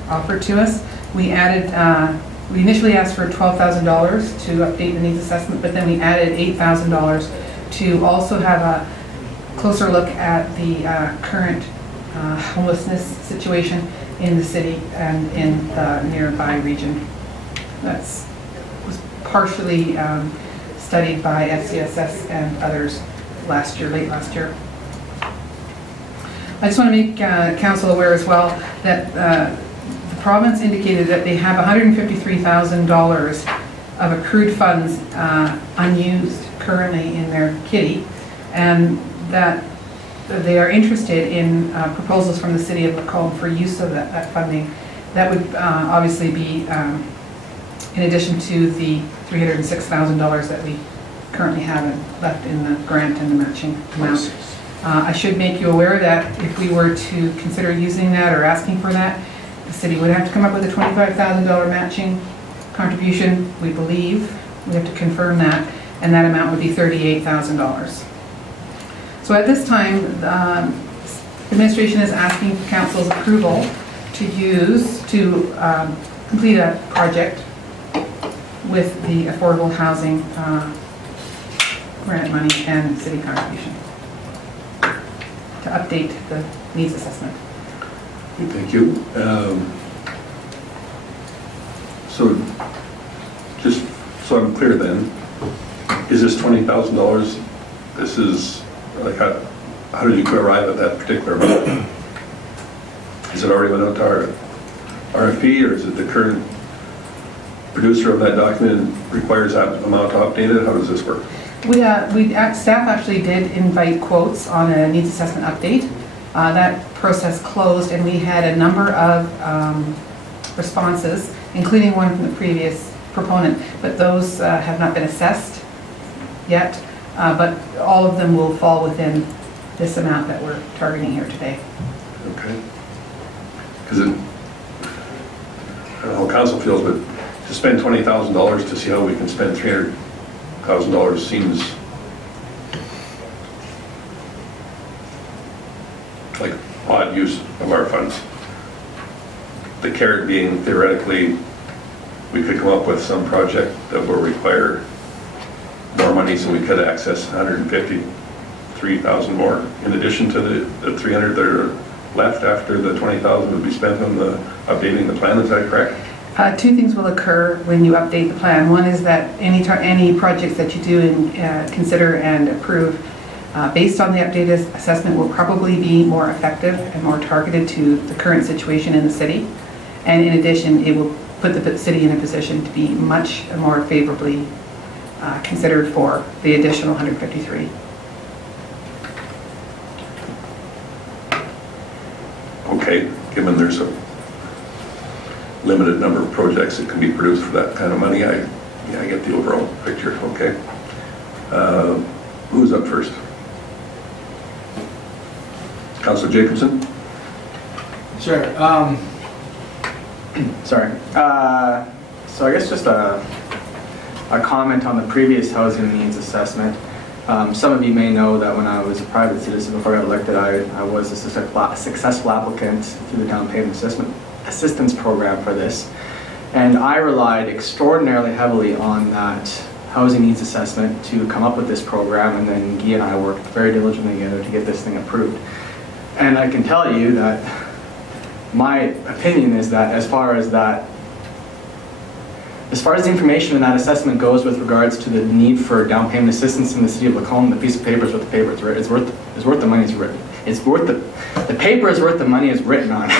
offered to us. We initially asked for $12,000 to update the needs assessment, but then we added $8,000 to also have a closer look at the current homelessness situation in the city and in the nearby region. That was partially studied by FCSS and others late last year. I just want to make council aware as well that the province indicated that they have $153,000 of accrued funds unused currently in their kitty, and that they are interested in proposals from the City of Lacombe for use of that funding. That would obviously be in addition to the $306,000 that we currently have left in the grant and the matching amount. I should make you aware that if we were to consider using that or asking for that, the city would have to come up with a $25,000 matching contribution, we believe. We have to confirm that, and that amount would be $38,000. So at this time, the administration is asking council's approval to complete a project with the affordable housing grant money and city contribution to update the needs assessment. Thank you. So just so I'm clear then, is this $20,000, this is, like, how did you arrive at that particular amount? Is it already went out to our RFP, or is it the current producer of that document requires that amount updated? How does this work? Staff actually did invite quotes on a needs assessment update. That process closed, and we had a number of responses, including one from the previous proponent, but those have not been assessed yet, but all of them will fall within this amount that we're targeting here today. Okay. Because I don't know how council feels, but to spend $20,000 to see how we can spend $300,000 seems like odd use of our funds. The carrot being, theoretically, we could come up with some project that will require more money, so we could access 153,000 more in addition to the 300 that are left after the 20,000 would be spent on the updating the plan. Is that correct? Two things will occur when you update the plan. One is that any projects that you do and consider and approve based on the updated assessment will probably be more effective and more targeted to the current situation in the city. And in addition, it will put the city in a position to be much more favorably considered for the additional 153. Okay, given there's a limited number of projects that can be produced for that kind of money, I get the overall picture. Okay. Who's up first? Councillor Jacobson? Sure. Sorry. So I guess just a comment on the previous housing needs assessment. Some of you may know that when I was a private citizen before I got elected, I was a successful applicant through the down payment assistance program for this. And I relied extraordinarily heavily on that housing needs assessment to come up with this program, and then Guy and I worked very diligently together to get this thing approved. And I can tell you that my opinion is that as far as the information in that assessment goes with regards to the need for down payment assistance in the city of Lacombe, the piece of paper is worth the paper it's written. It's worth the money it's written. It's worth the paper is worth the money it's written on.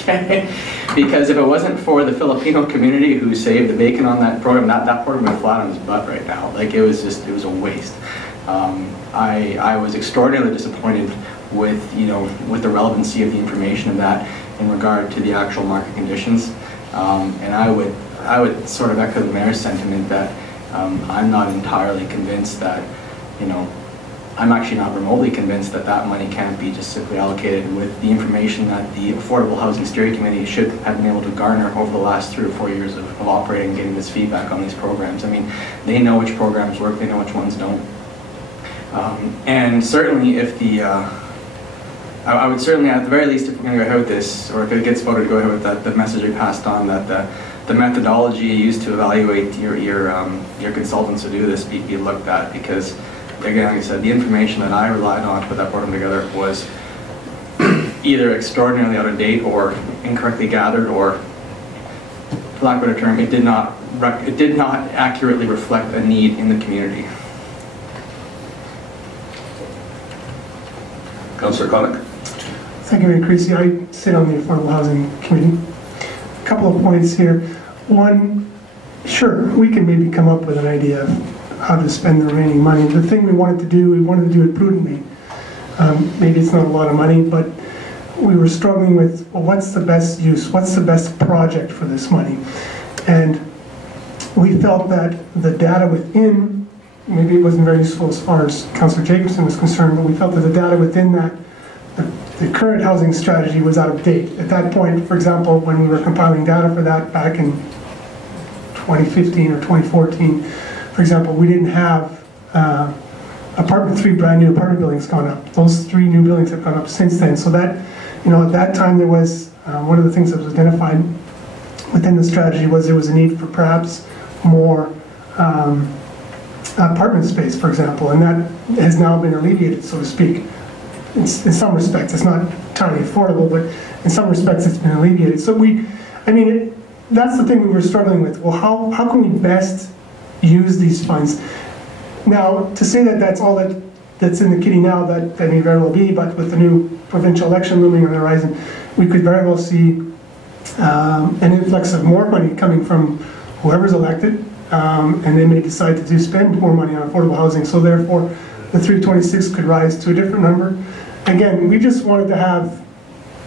Okay? Because if it wasn't for the Filipino community who saved the bacon on that program, that program would be flat on his butt right now. Like it was a waste. I was extraordinarily disappointed with the relevancy of the information of that in regard to the actual market conditions, and I would sort of echo the mayor's sentiment that I'm not entirely convinced that, I'm actually not remotely convinced that that money can't be just simply allocated with the information that the Affordable Housing Steering Committee should have been able to garner over the last 3 or 4 years of operating and getting this feedback on these programs. I mean, they know which programs work, they know which ones don't. And certainly if I would certainly, at the very least, if we're going to go ahead with this, or if it gets voted to go ahead with that, the message we passed on that the methodology used to evaluate your consultants to do this be looked at, because again, like I said, the information that I relied on to put that program together was either extraordinarily out of date or incorrectly gathered, or, for lack of a better term, it did not accurately reflect a need in the community. Councillor Connick. Thank you, Mayor Creasy. I sit on the Affordable Housing Committee. A couple of points here. One, sure, we can maybe come up with an idea of how to spend the remaining money. The thing we wanted to do it prudently. Maybe it's not a lot of money, but we were struggling with, well, what's the best use? What's the best project for this money? And we felt that the data within maybe it wasn't very useful as far as Councillor Jacobson was concerned, but we felt that the data within that, the current housing strategy was out of date. At that point, for example, when we were compiling data for that back in 2015 or 2014, for example, we didn't have three brand new apartment buildings gone up. Those 3 new buildings have gone up since then. So that, at that time there was, one of the things that was identified within the strategy was there was a need for perhaps more apartment space, for example, and that has now been alleviated, so to speak. In some respects, it's not entirely affordable, but in some respects it's been alleviated. So that's the thing we were struggling with. Well, how can we best use these funds? Now, to say that that's all that's in the kitty now, that may very well be, but with the new provincial election looming on the horizon, we could very well see an influx of more money coming from whoever's elected, and they may decide to spend more money on affordable housing. So therefore, the 326 could rise to a different number. Again, we just wanted to have,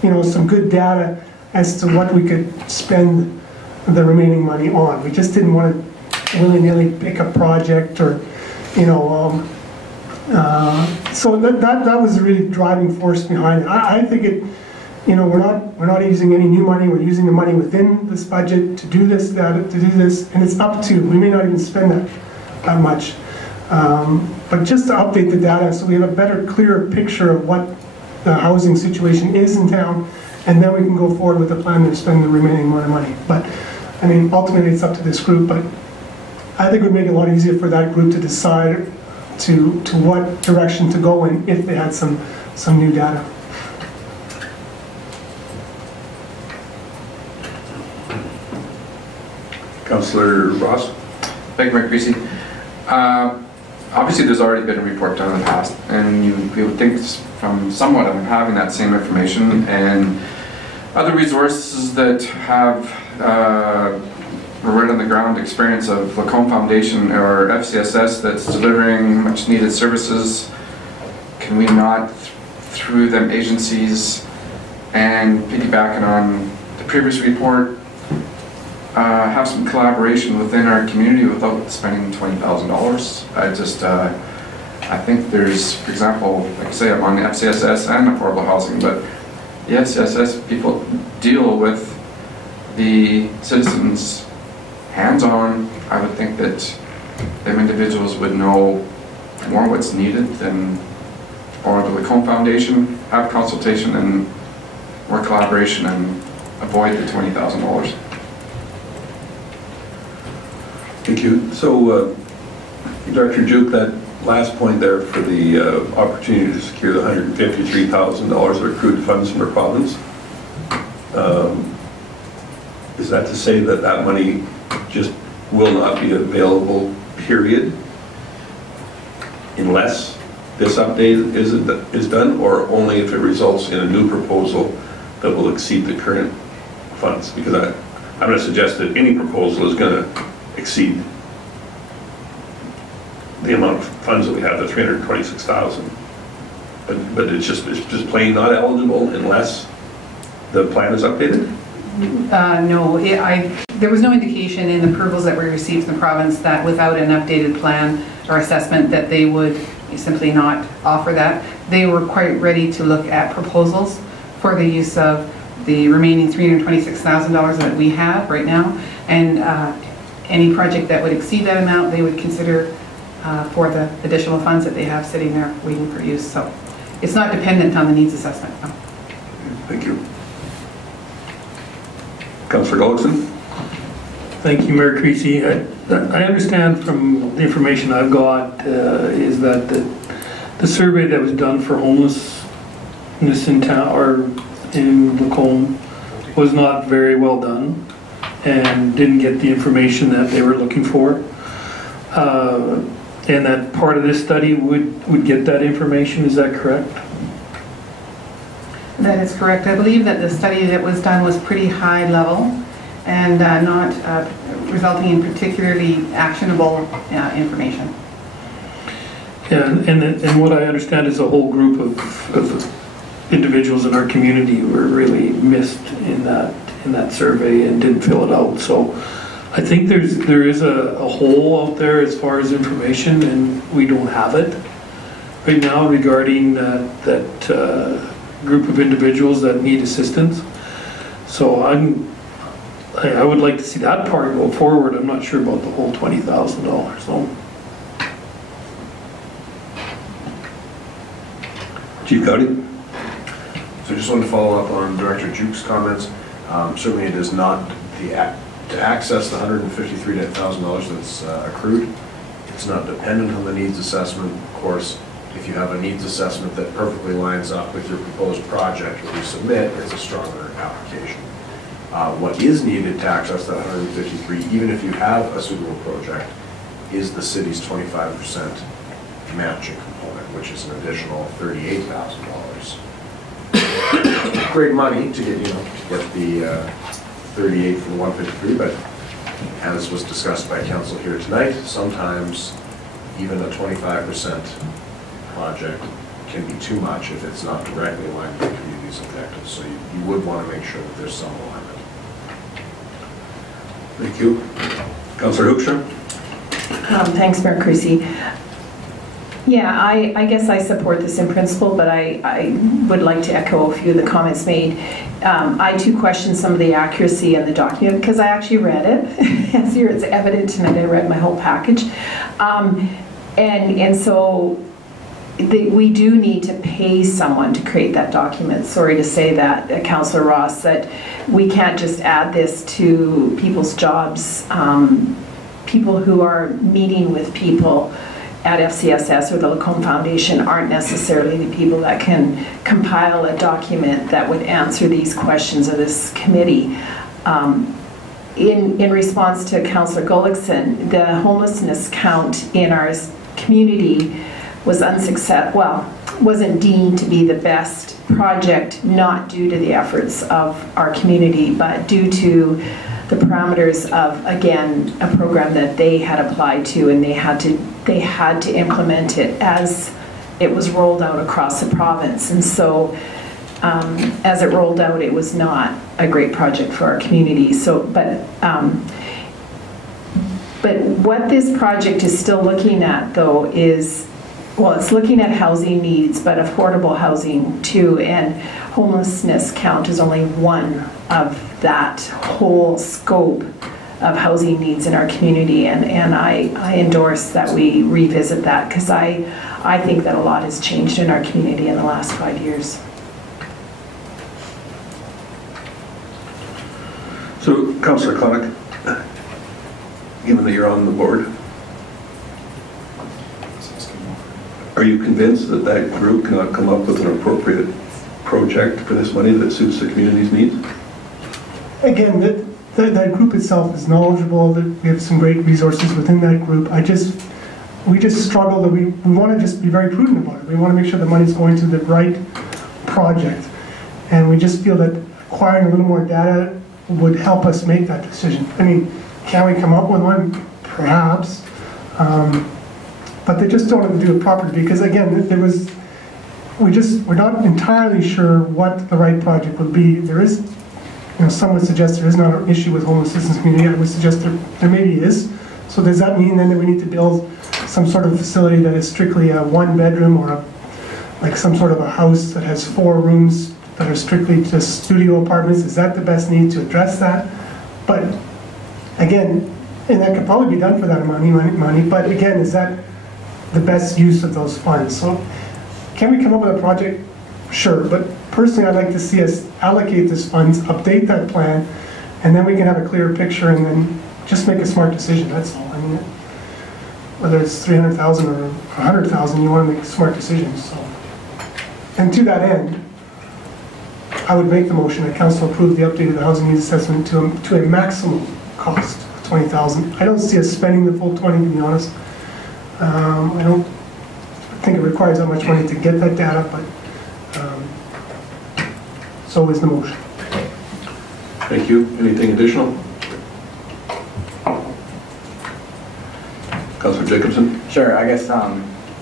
some good data as to what we could spend the remaining money on. We just didn't want to willy-nilly pick a project or, so that was the really driving force behind it. I think it, we're not using any new money. We're using the money within this budget to do this, and it's up to. We may not even spend that much, but just to update the data so we have a better, clearer picture of what the housing situation is in town, and then we can go forward with a plan to spend the remaining amount of money. But ultimately it's up to this group. But I think it would make it a lot easier for that group to decide to what direction to go in if they had some new data. Councillor Ross. Thank you, Mayor Creasy. Obviously, there's already been a report done in the past, and you would think from somewhat of having that same information and other resources that have right on the ground experience of Lacombe Foundation or FCSS that's delivering much needed services, can we not, through them agencies and piggybacking on the previous report, have some collaboration within our community without spending $20,000? I think there's, for example, like I say, among FCSS and affordable housing, but the FCSS people deal with the citizens hands-on. I would think that them individuals would know more what's needed than, or the Lacombe Foundation have consultation and more collaboration and avoid the $20,000. Thank you. So, Director Duke, that last point there for the opportunity to secure the $153,000 of accrued funds from our province, is that to say that that money just will not be available, period, unless this update is done, or only if it results in a new proposal that will exceed the current funds? Because I'm going to suggest that any proposal is going to exceed the amount of funds that we have, the $326,000. But it's just plain not eligible unless the plan is updated? No, there was no indication in the approvals that we received from the province that without an updated plan or assessment that they would simply not offer that. They were quite ready to look at proposals for the use of the remaining $326,000 that we have right now, and any project that would exceed that amount they would consider for the additional funds that they have sitting there waiting for use. So it's not dependent on the needs assessment. No. Thank you. Councillor Gullickson. Thank you, Mayor Creasy. I understand from the information I've got is that the survey that was done for homelessness in town or in Lacombe was not very well done and didn't get the information that they were looking for. And that part of this study would get that information, is that correct? That is correct. I believe that the study that was done was pretty high level and not resulting in particularly actionable information. Yeah, and what I understand is a whole group of individuals in our community were really missed in that survey and didn't fill it out. So I think there is a hole out there as far as information, and we don't have it right now regarding that group of individuals that need assistance. So I would like to see that part go forward. I'm not sure about the whole $20,000. So. Chief Cowdy? So just wanted to follow up on Director Duke's comments. Certainly it is not to access the $153,000 that's accrued. It's not dependent on the needs assessment. Of course, if you have a needs assessment that perfectly lines up with your proposed project when you submit, it's a stronger application. What is needed to access that 153, even if you have a suitable project, is the city's 25% matching component, which is an additional $38,000. Great money to get, to get the 38 from the 153, but as was discussed by council here tonight, sometimes even a 25% project can be too much if it's not directly aligned with the community's objectives. So you would want to make sure that there's some alignment. Thank you. Councillor Hoekstra? Thanks, Mayor Creasy. Yeah, I guess I support this in principle, but I would like to echo a few of the comments made. I too question some of the accuracy in the document because I actually read it. As here, it's evident tonight I read my whole package. And so we do need to pay someone to create that document. Sorry to say that, Councillor Ross, that we can't just add this to people's jobs. People who are meeting with people at FCSS or the Lacombe Foundation aren't necessarily the people that can compile a document that would answer these questions of this committee. In response to Councillor Gullickson, the homelessness count in our community was wasn't deemed to be the best project, not due to the efforts of our community, but due to the parameters of, again, a program that they had applied to, and they had to implement it as it was rolled out across the province. And so as it rolled out, it was not a great project for our community. So, but what this project is still looking at, though, is, well, it's looking at housing needs, but affordable housing too, and homelessness count is only one of that whole scope of housing needs in our community, and I endorse that we revisit that, because I think that a lot has changed in our community in the last 5 years. So, Councillor Connick, given that you're on the board, are you convinced that that group cannot come up with an appropriate project for this money that suits the community's needs? Again, that group itself is knowledgeable. That we have some great resources within that group. We just struggle that we want to just be very prudent about it. We want to make sure the money's going to the right project, and we just feel that acquiring a little more data would help us make that decision. I mean, can we come up with one? Perhaps, but they just don't have to do it properly, because again, we're not entirely sure what the right project would be. There is, some would suggest there is not an issue with homeless assistance community. I would suggest there maybe is. So does that mean then that we need to build some sort of facility that is strictly a one bedroom, or like some sort of a house that has 4 rooms that are strictly just studio apartments? Is that the best need to address that? But again, and that could probably be done for that amount of money, but again, is that the best use of those funds? So can we come up with a project? Sure, but personally I'd like to see us allocate these funds, update that plan, and then we can have a clearer picture and then just make a smart decision, that's all. I mean, whether it's 300,000 or 100,000, you want to make smart decisions. So, and to that end, I would make the motion that council approve the updated housing needs assessment to a maximum cost of $20,000. I don't see us spending the full 20, to be honest. I don't think it requires that much money to get that data, but so is the motion. Thank you. Anything additional? Councillor Jacobson? Sure, I guess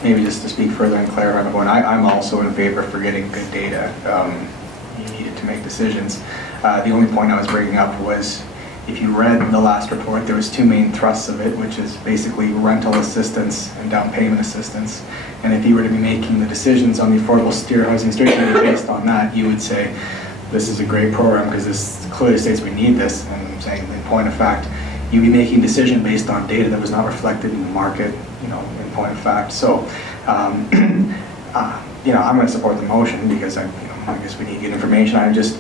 maybe just to speak further and clarify my point, I'm also in favor for getting good data. You need it to make decisions. The only point I was bringing up was if you read the last report, there was two main thrusts of it, which is basically rental assistance and down payment assistance. And if you were to be making the decisions on the Affordable Secure Housing Steering Committee based on that, you would say, this is a great program because this clearly states we need this. And I'm saying, in point of fact, you'd be making a decision based on data that was not reflected in the market, in point of fact. So, I'm going to support the motion because I guess we need to get information. I just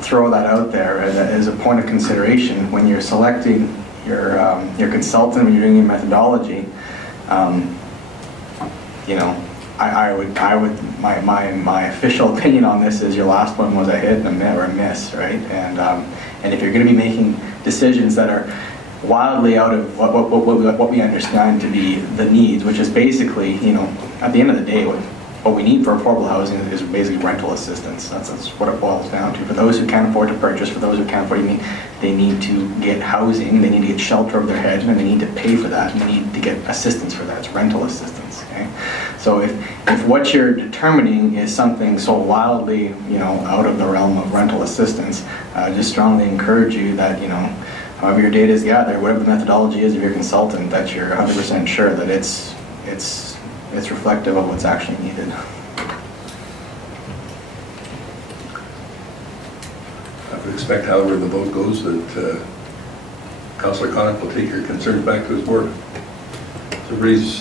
throw that out there as a point of consideration when you're selecting your consultant, when you're doing your methodology. My official opinion on this is your last one was a hit and a miss, right? And if you're going to be making decisions that are wildly out of what we understand to be the needs, which is basically, at the end of the day, what we need for affordable housing is basically rental assistance. That's what it boils down to. For those who can't afford to purchase, for those who can't afford to, they need to get housing, they need to get shelter over their head, and they need to pay for that, and they need to get assistance for that. It's rental assistance, okay? So if what you're determining is something so wildly, out of the realm of rental assistance, I just strongly encourage you that, however your data is gathered, whatever the methodology is of your consultant, that you're 100% sure that it's reflective of what's actually needed. I would expect, however the vote goes, that Councillor Connick will take your concerns back to his board. So everybody's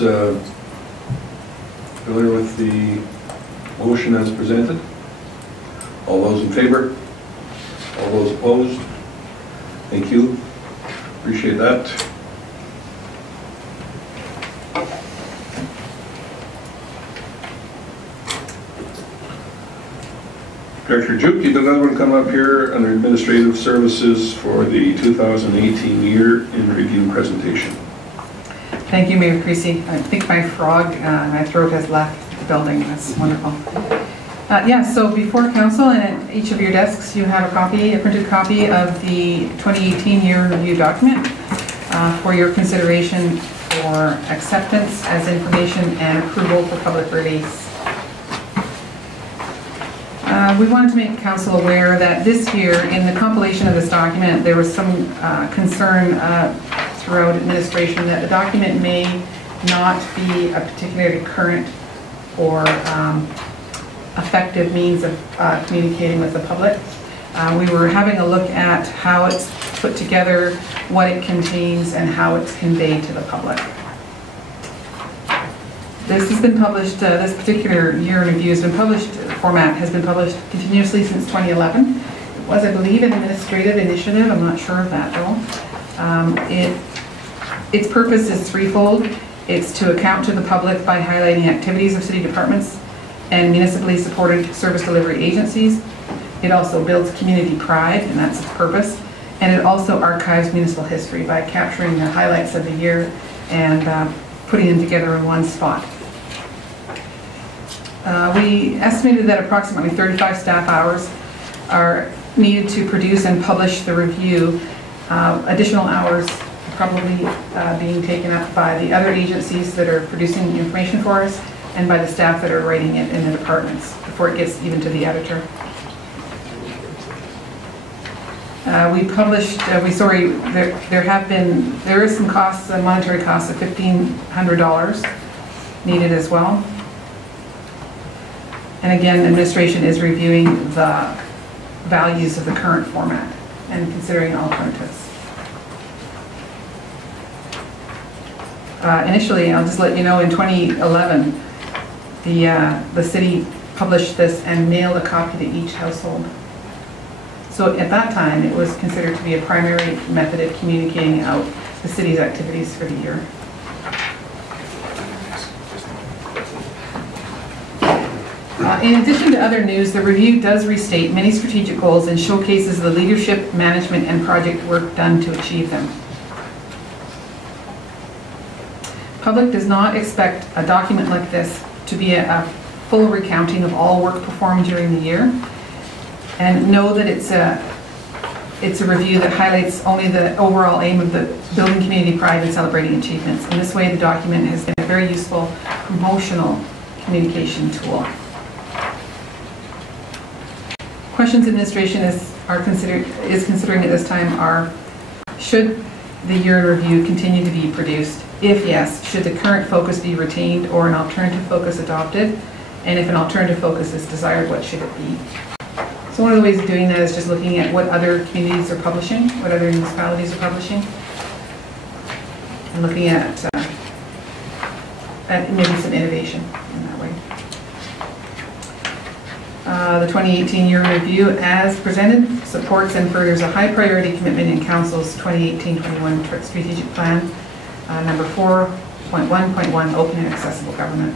familiar with the motion as presented? All those in favor? All those opposed? Thank you. Appreciate that. Director Juke, you have another one come up here under Administrative Services for the 2018 year in review presentation. Thank you, Mayor Creasy. I think my my throat has left the building. That's wonderful. So before council and at each of your desks, you have a printed copy of the 2018 year in review document for your consideration for acceptance as information and approval for public release. We wanted to make council aware that this year, in the compilation of this document, there was some concern throughout administration that the document may not be a particularly current or effective means of communicating with the public. We were having a look at how it's put together, what it contains, and how it's conveyed to the public. This has been published, this particular year in review has been published, format has been published continuously since 2011. It was, I believe, an administrative initiative. I'm not sure of that though. Its purpose is threefold. It's to account to the public by highlighting activities of city departments and municipally supported service delivery agencies. It also builds community pride, and that's its purpose. And it also archives municipal history by capturing the highlights of the year and putting them together in one spot. We estimated that approximately 35 staff hours are needed to produce and publish the review. Additional hours probably being taken up by the other agencies that are producing the information for us and by the staff that are writing it in the departments before it gets even to the editor. We published, there is some costs, monetary costs of $1,500 needed as well. And again, administration is reviewing the values of the current format and considering alternatives. Initially, I'll just let you know, in 2011, the city published this and mailed a copy to each household. So at that time, it was considered to be a primary method of communicating out the city's activities for the year. In addition to other news, the review does restate many strategic goals and showcases the leadership, management, and project work done to achieve them. Public does not expect a document like this to be a full recounting of all work performed during the year, and know that it's a review that highlights only the overall aim of the building community pride and celebrating achievements. In this way, the document has been a very useful promotional communication tool. Questions administration is considering at this time are Should the year in review continue to be produced? If yes, should the current focus be retained or an alternative focus adopted? And if an alternative focus is desired, what should it be? So one of the ways of doing that is just looking at what other communities are publishing, what other municipalities are publishing, and looking at maybe some innovation in that way. The 2018 year review as presented supports and furthers a high priority commitment in Council's 2018-21 strategic plan, number 4.1.1, open and accessible government.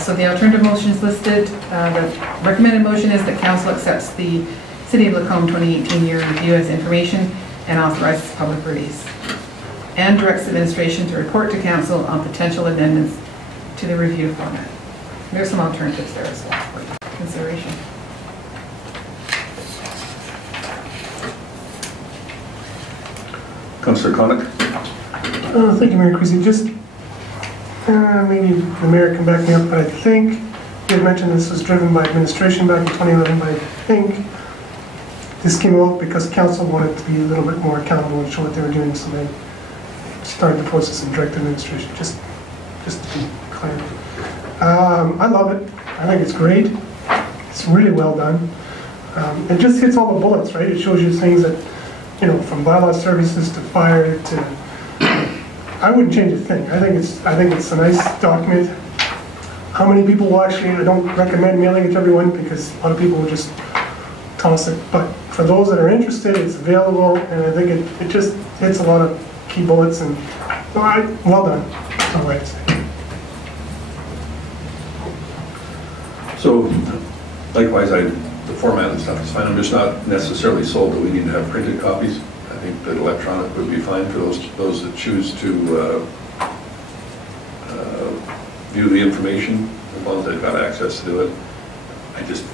So the alternative motion is listed. The recommended motion is that Council accepts the City of Lacombe 2018 year review as information and authorizes public release, and directs administration to report to Council on potential amendments to the review format. There's some alternatives there as well for consideration. Councillor Connick? Thank you, Mayor Creasy. Just maybe the mayor can back me up, but I think you had mentioned this was driven by administration back in 2011, but I think this came out because council wanted to be a little bit more accountable and show what they were doing, so they started the process in direct administration, just to be clear. I love it. I think it's great. It's really well done. It just hits all the bullets, right? It shows you things that, you know, from bylaw services to fire to, I wouldn't change a thing. I think it's a nice document. How many people will actually, I don't recommend mailing it to everyone because a lot of people will just toss it, but for those that are interested, it's available, and I think it just hits a lot of key bullets, and well done. That's all I have to say. So, likewise, the format and stuff is fine. I'm just not necessarily sold that we need to have printed copies. I think that electronic would be fine for those that choose to view the information, as long as they've got access to do it. I just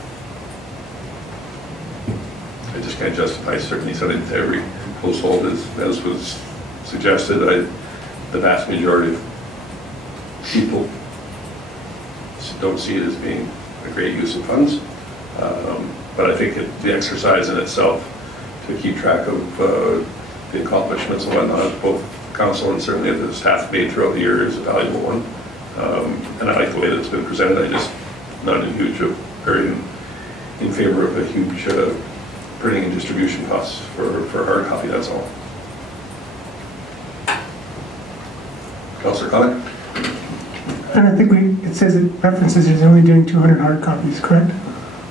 can't justify certainly sending it to every household as was suggested. The vast majority of people don't see it as being a great use of funds. But I think the exercise in itself to keep track of the accomplishments and whatnot, both council and certainly the staff made throughout the year, is a valuable one. And I like the way that it's been presented. I just not very in favor of a huge printing and distribution costs for hard copy, that's all. Councillor Connick? And I think it says it references you're only doing 200 hard copies, correct?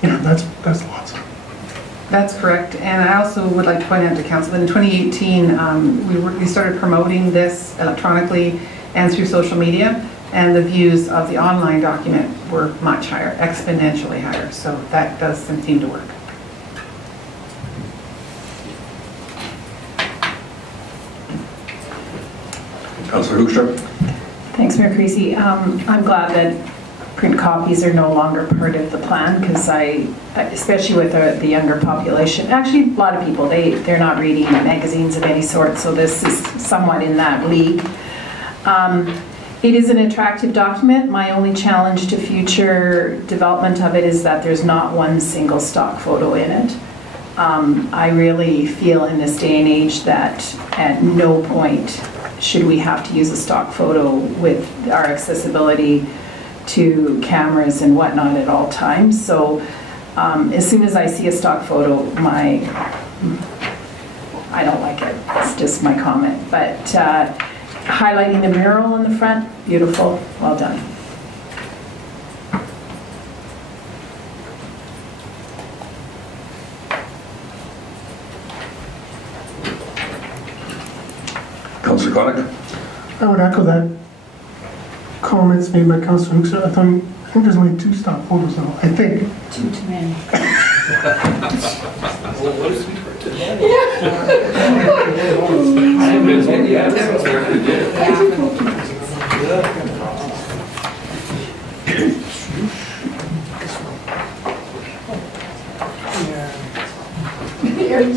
Yeah, that's lots. That's correct, and I also would like to point out to Council that in 2018 we started promoting this electronically and through social media, and the views of the online document were much higher, exponentially higher, so that does seem to work. Councillor Hoekstrom? Thanks, Mayor Creasy. I'm glad that print copies are no longer part of the plan, because especially with the younger population, actually a lot of people, they're not reading magazines of any sort, so this is somewhat in that league. It is an attractive document. My only challenge to future development of it is that there's not one single stock photo in it. I really feel in this day and age that at no point should we have to use a stock photo with our accessibility to cameras and whatnot at all times. So as soon as I see a stock photo, I don't like it. It's just my comment. But highlighting the mural on the front, beautiful, well done. Councillor Connick? I would echo that comments made by Councillor Hoekstrom. I think there's only 2 stock photos though, I think. Too many.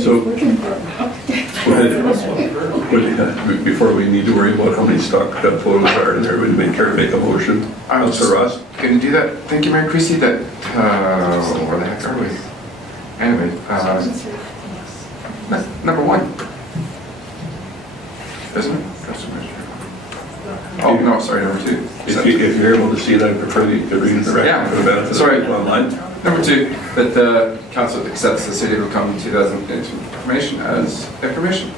So, before we need to worry about how many stock photos are in there, would we care to make a motion? Councillor Ross? Can you do that? Thank you, Mayor Creasy. Where the heck are we? Anyway, That's number 1. Isn't it? Oh, no, sorry, number 2. If you're able to see it, I prefer that you could read it directly Yeah, for the benefit of sorry. people online. Number 2, that the council accepts the City of Lacombe 2018 information as information.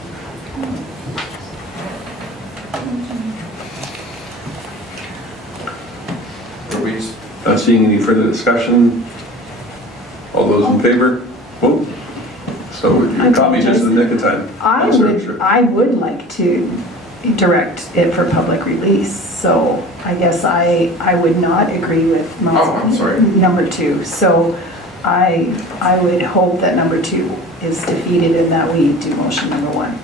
Ruiz? Not seeing any further discussion. All those in favor? Vote. So you caught me just in the nick of time. I would like to direct it for public release, so I guess I would not agree with I'm sorry. number 2. So I would hope that number 2 is defeated and that we do motion number 1.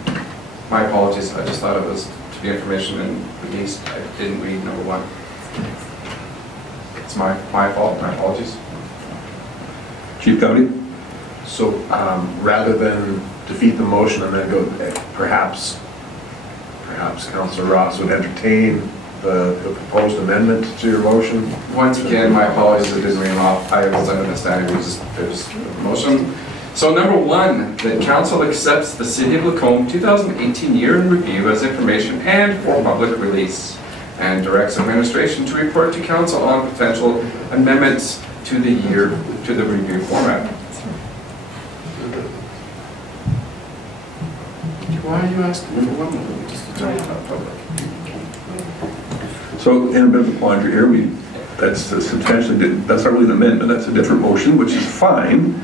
My apologies, I just thought it was to be information and released. I didn't read number 1. It's my fault, my apologies. Chief Cody? So rather than defeat the motion and then go, perhaps Councillor Ross would entertain the proposed amendment to your motion? Once again, my apologies, I didn't read them off. I was understanding there's a motion. So number 1, that council accepts the City of Lacombe 2018 year in review as information and for public release, and directs administration to report to council on potential amendments to the review format. Why are you asking number 1? Just to tell you about public. So in a bit of a quandary here, that's not really an amendment, that's a different motion, which is fine,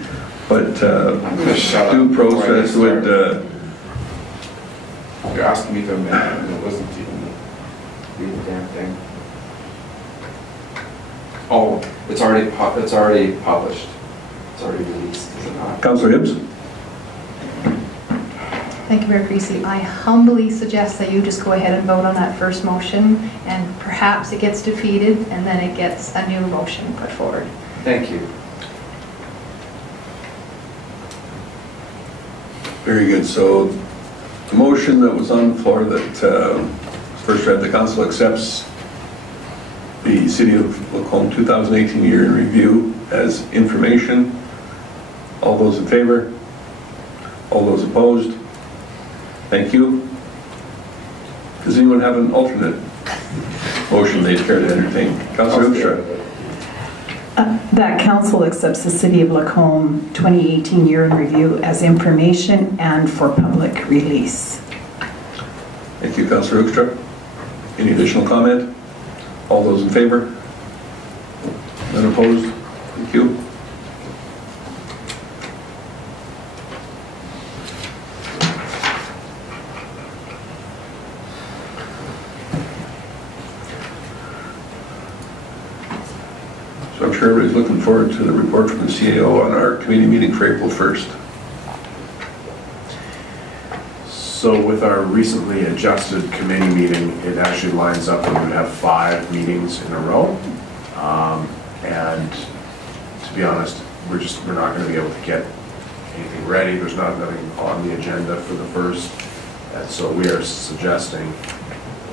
but due process would... You're asking me to amend, and it wasn't even read the damn thing. Oh, it's already published. It's already released, is it not? Councillor Hibbs? Thank you, Mayor Creasy. I humbly suggest that you just go ahead and vote on that first motion, and perhaps it gets defeated, and then it gets a new motion put forward. Thank you. Very good. So the motion that was on the floor that first read, the council accepts the City of Lacombe 2018 year in review as information. All those in favor? All those opposed? Thank you. Does anyone have an alternate motion they'd care to entertain? Councillor Hoekstra. That council accepts the City of Lacombe 2018 year in review as information and for public release. Thank you, Councillor Hoekstra. Any additional comment? All those in favor? None opposed? Thank you. So I'm sure everybody's looking forward to the report from the CAO on our committee meeting for April 1st. So with our recently adjusted committee meeting, it actually lines up and we would have 5 meetings in a row. And to be honest, we're not going to be able to get anything ready. There's nothing on the agenda for the first. And so we are suggesting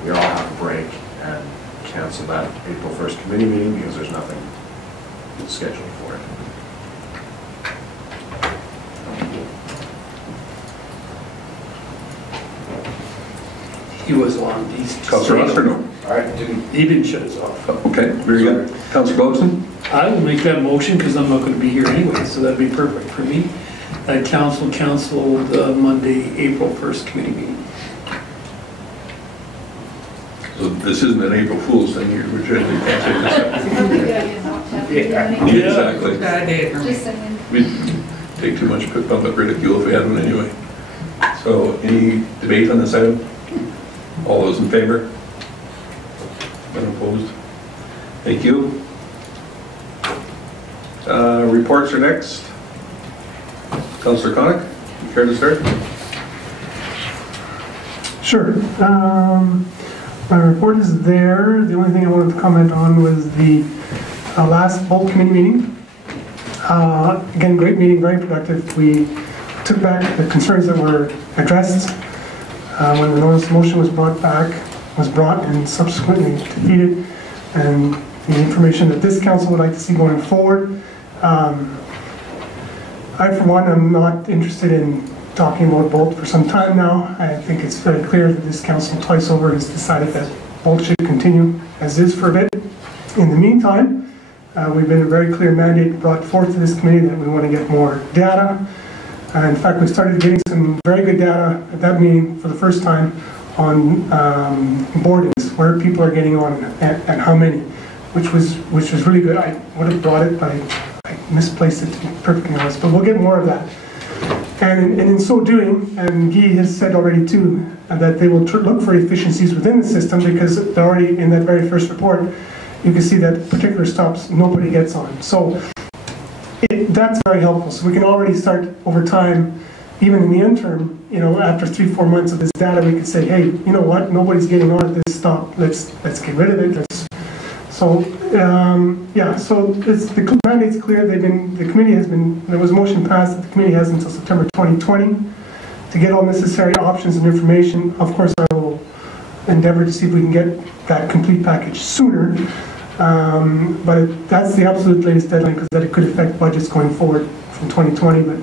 we all have a break and cancel that April 1st committee meeting because there's nothing scheduled for it. He was on these. Councillor Ross or no? He didn't shut us off. Okay, very good. Councillor Goldston? I will make that motion because I'm not going to be here anyway, so that'd be perfect for me. That council canceled Monday, April 1st committee meeting. So this isn't an April Fool's thing, you generally can't say this. Yeah, exactly. We'd take too much public ridicule if we had one anyway. So any debate on this item? All those in favor? None opposed? Thank you. Reports are next. Councillor Connick, you care to start? Sure. My report is there. The only thing I wanted to comment on was the last bulk committee meeting. Again, great meeting, very productive. We took back the concerns that were addressed when the notice motion was brought and subsequently defeated, and the information that this council would like to see going forward. I, for one, am not interested in talking about Bolt for some time now. I think it's very clear that this council twice over has decided that Bolt should continue as is for a bit. In the meantime, we've been a very clear mandate brought forth to this committee that we want to get more data. In fact, we started getting some very good data at that meeting for the first time on boardings, where people are getting on and how many, which was really good. I would have brought it, but I misplaced it, to be perfectly honest. But we'll get more of that. And in so doing, and Guy has said already too, that they will look for efficiencies within the system, because they're already in that very first report, you can see that particular stops nobody gets on. So that's very helpful. So we can already start over time, even in the interim, you know, after 3-4 months of this data, we could say, hey, you know what, nobody's getting on at this stop. Let's get rid of it. So yeah, so the mandate's clear. The committee has been, there was a motion passed that the committee has until September 2020 to get all necessary options and information. Of course, I will endeavor to see if we can get that complete package sooner. But that's the absolute latest deadline, because that it could affect budgets going forward from 2020. But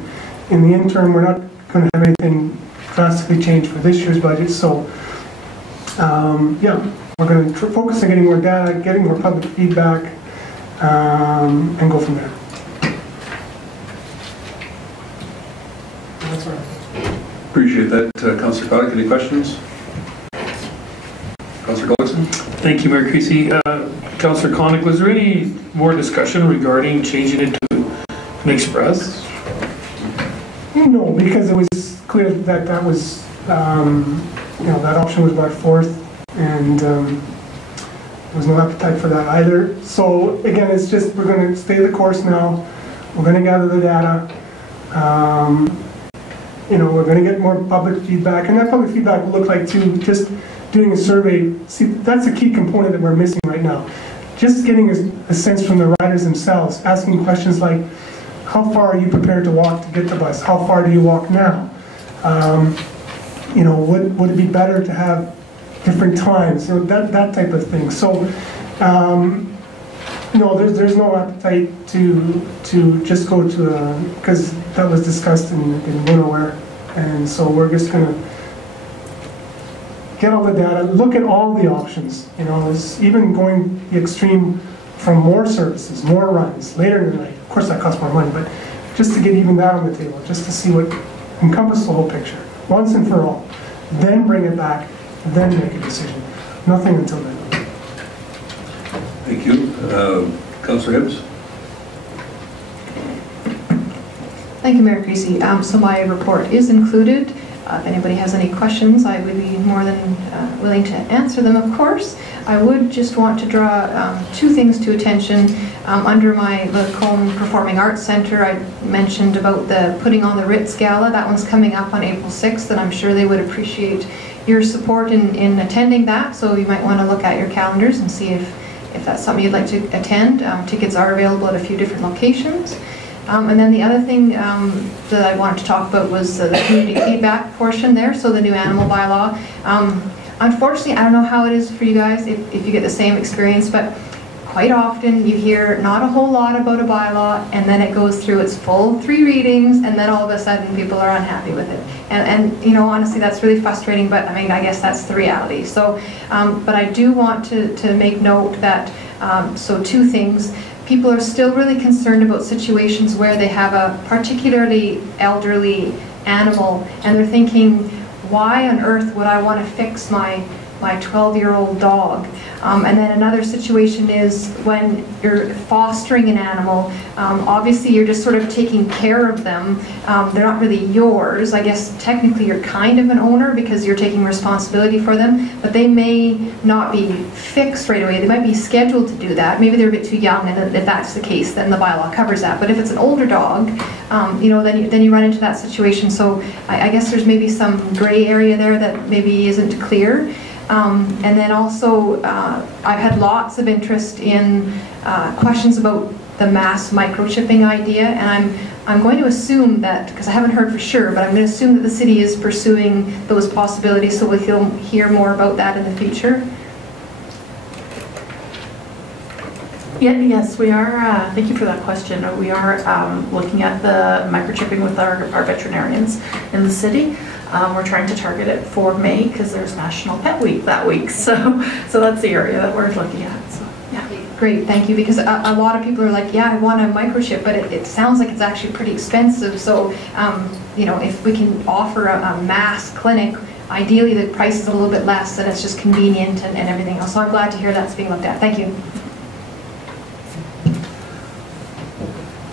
in the interim, we're not going to have anything drastically change for this year's budget. So yeah, we're going to focus on getting more data, getting more public feedback, and go from there. That's right. Appreciate that, Councillor Kotick. Any questions? Councillor Gullickson? Thank you, Mayor Creasy. Councillor Kotick, was there any more discussion regarding changing it to an express? No, because it was clear that that was, you know, that option was brought forth, and there was no appetite for that either. So again, it's just, we're going to stay the course now. We're going to gather the data. You know, we're going to get more public feedback, and that public feedback will look like too, just doing a survey. See, that's a key component that we're missing right now. Just getting a sense from the riders themselves, asking questions like, how far are you prepared to walk to get the bus? How far do you walk now? You know, would it be better to have different times? You know, that type of thing. So, no, there's no appetite to just go to because that was discussed in Winterware, and so we're just going to get all the data, look at all the options. You know, it's even going the extreme from more services, more runs later in the night. Of course, that costs more money, but just to get even that on the table, just to see what encompasses the whole picture, once and for all. Then bring it back, then make a decision. Nothing until then. Thank you. Councillor Hibbs? Thank you, Mayor Creasy. So my report is included. If anybody has any questions, I would be more than willing to answer them, of course. I would just want to draw two things to attention. Under my Lacombe Performing Arts Centre, I mentioned about the putting on the Ritz Gala. That one's coming up on April 6th, and I'm sure they would appreciate your support in attending that. So you might want to look at your calendars and see if that's something you'd like to attend. Tickets are available at a few different locations. And then the other thing that I wanted to talk about was the community feedback portion there, so the new animal bylaw. Unfortunately, I don't know how it is for you guys, if you get the same experience, but quite often you hear not a whole lot about a bylaw, and then it goes through its full 3 readings, and then all of a sudden people are unhappy with it. And you know, honestly, that's really frustrating, but I mean, I guess that's the reality. So, but I do want to make note that, so 2 things. People are still really concerned about situations where they have a particularly elderly animal, and they're thinking, why on earth would I want to fix my 12-year-old dog? And then another situation is when you're fostering an animal, obviously you're just sort of taking care of them. They're not really yours. I guess technically you're kind of an owner because you're taking responsibility for them, but they may not be fixed right away. They might be scheduled to do that. Maybe they're a bit too young, and if that's the case, then the bylaw covers that. But if it's an older dog, you know, then you run into that situation. So I guess there's maybe some gray area there that maybe isn't clear. And then also, I've had lots of interest in questions about the mass microchipping idea, and I'm going to assume that, because I haven't heard for sure, but I'm going to assume that the city is pursuing those possibilities, so we'll hear more about that in the future. Yes, we are. Thank you for that question. We are looking at the microchipping with our veterinarians in the city. We're trying to target it for May because there's National Pet Week that week. So that's the area that we're looking at. So, yeah. Great, thank you, because a lot of people are like, yeah, I want a microchip, but it sounds like it's actually pretty expensive. So, you know, if we can offer a mass clinic, ideally the price is a little bit less and it's just convenient and everything else. So I'm glad to hear that's being looked at. Thank you.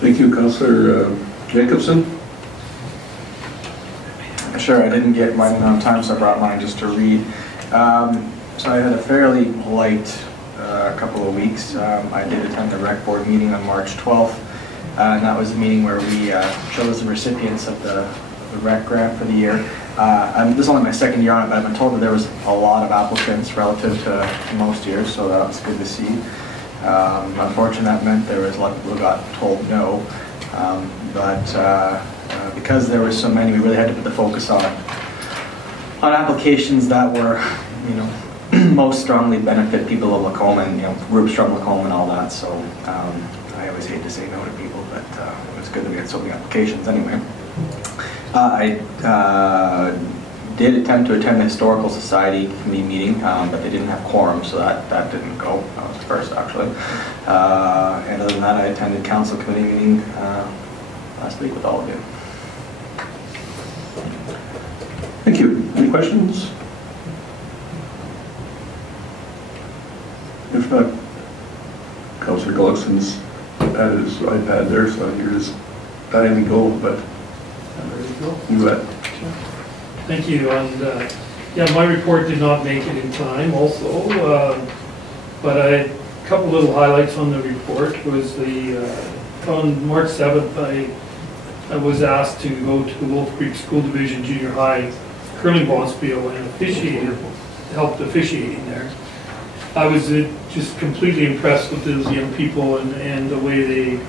Thank you, Councillor Jacobson. Sure, I didn't get mine in on time, so I brought mine just to read. So I had a fairly light couple of weeks. I did attend the rec board meeting on March 12th, and that was a meeting where we chose the recipients of the rec grant for the year. This is only my second year on it, but I've been told that there was a lot of applicants relative to most years, so that was good to see. Unfortunately, that meant there was a lot of people who got told no, but because there were so many, we really had to put the focus on applications that were, you know, most strongly benefit people of Lacombe and, you know, groups from Lacombe and all that. So I always hate to say no to people, but it was good that we had so many applications anyway. I did attempt to attend the Historical Society committee meeting, but they didn't have quorum, so that didn't go. That was the first, actually. And other than that, I attended council committee meeting last week with all of you. Thank you. Any questions? If not, Councillor Gullickson's had his iPad there, so you're just letting me go, but you bet. Thank you. And yeah, my report did not make it in time also, but a couple little highlights on the report was on March 7th, I was asked to go to the Wolf Creek School Division Junior High curling bonspiel and helped officiating there. I was just completely impressed with those young people and the way they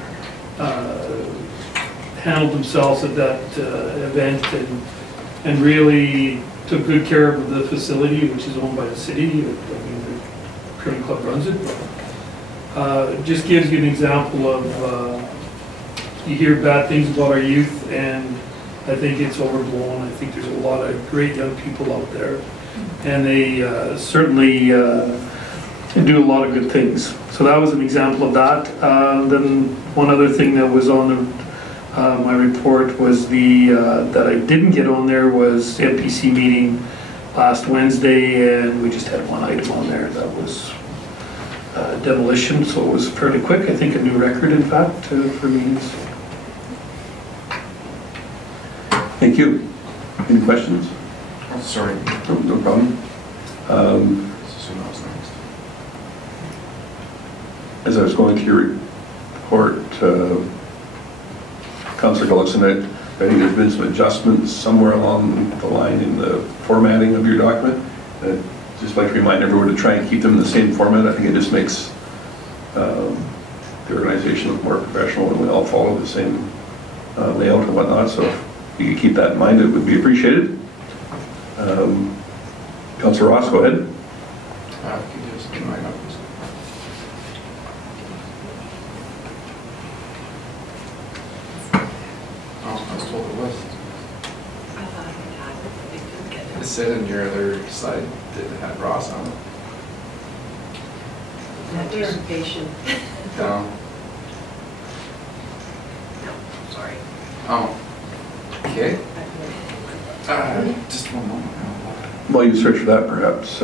handled themselves at that event and really took good care of the facility, which is owned by the city. I mean, the curling club runs it. Just gives you an example of you hear bad things about our youth, and I think it's overblown. I think there's a lot of great young people out there, and they certainly do a lot of good things. So that was an example of that. Then one other thing that was on my report was that I didn't get on there was NPC meeting last Wednesday, and we just had one item on there that was demolition, so it was fairly quick. I think a new record, in fact, for meetings. Thank you. Any questions? Oh, sorry. No problem. As I was going through your report, Councillor Gullickson, I think there's been some adjustments somewhere along the line in the formatting of your document. I'd just like to remind everyone to try and keep them in the same format. I think it just makes the organization look more professional when we all follow the same layout and whatnot. So if you could keep that in mind, it would be appreciated. Councillor Ross, go ahead. Can you just do my notes? Oh, I was told it was. It said in your other slide that it had Ross on it. Participation. No. No, sorry. Oh. Okay. Just one moment. While you search for that, perhaps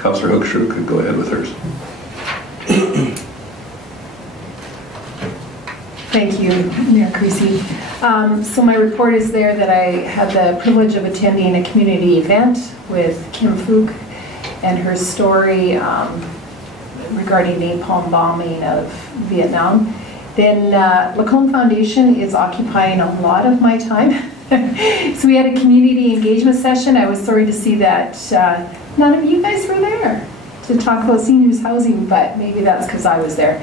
Councillor Hoekstra could go ahead with hers. Thank you, Mayor Creasy. So my report is there that I had the privilege of attending a community event with Kim Fook and her story regarding the napalm bombing of Vietnam. Then Lacombe Foundation is occupying a lot of my time. So we had a community engagement session. I was sorry to see that none of you guys were there to talk about seniors housing, but maybe that's because I was there.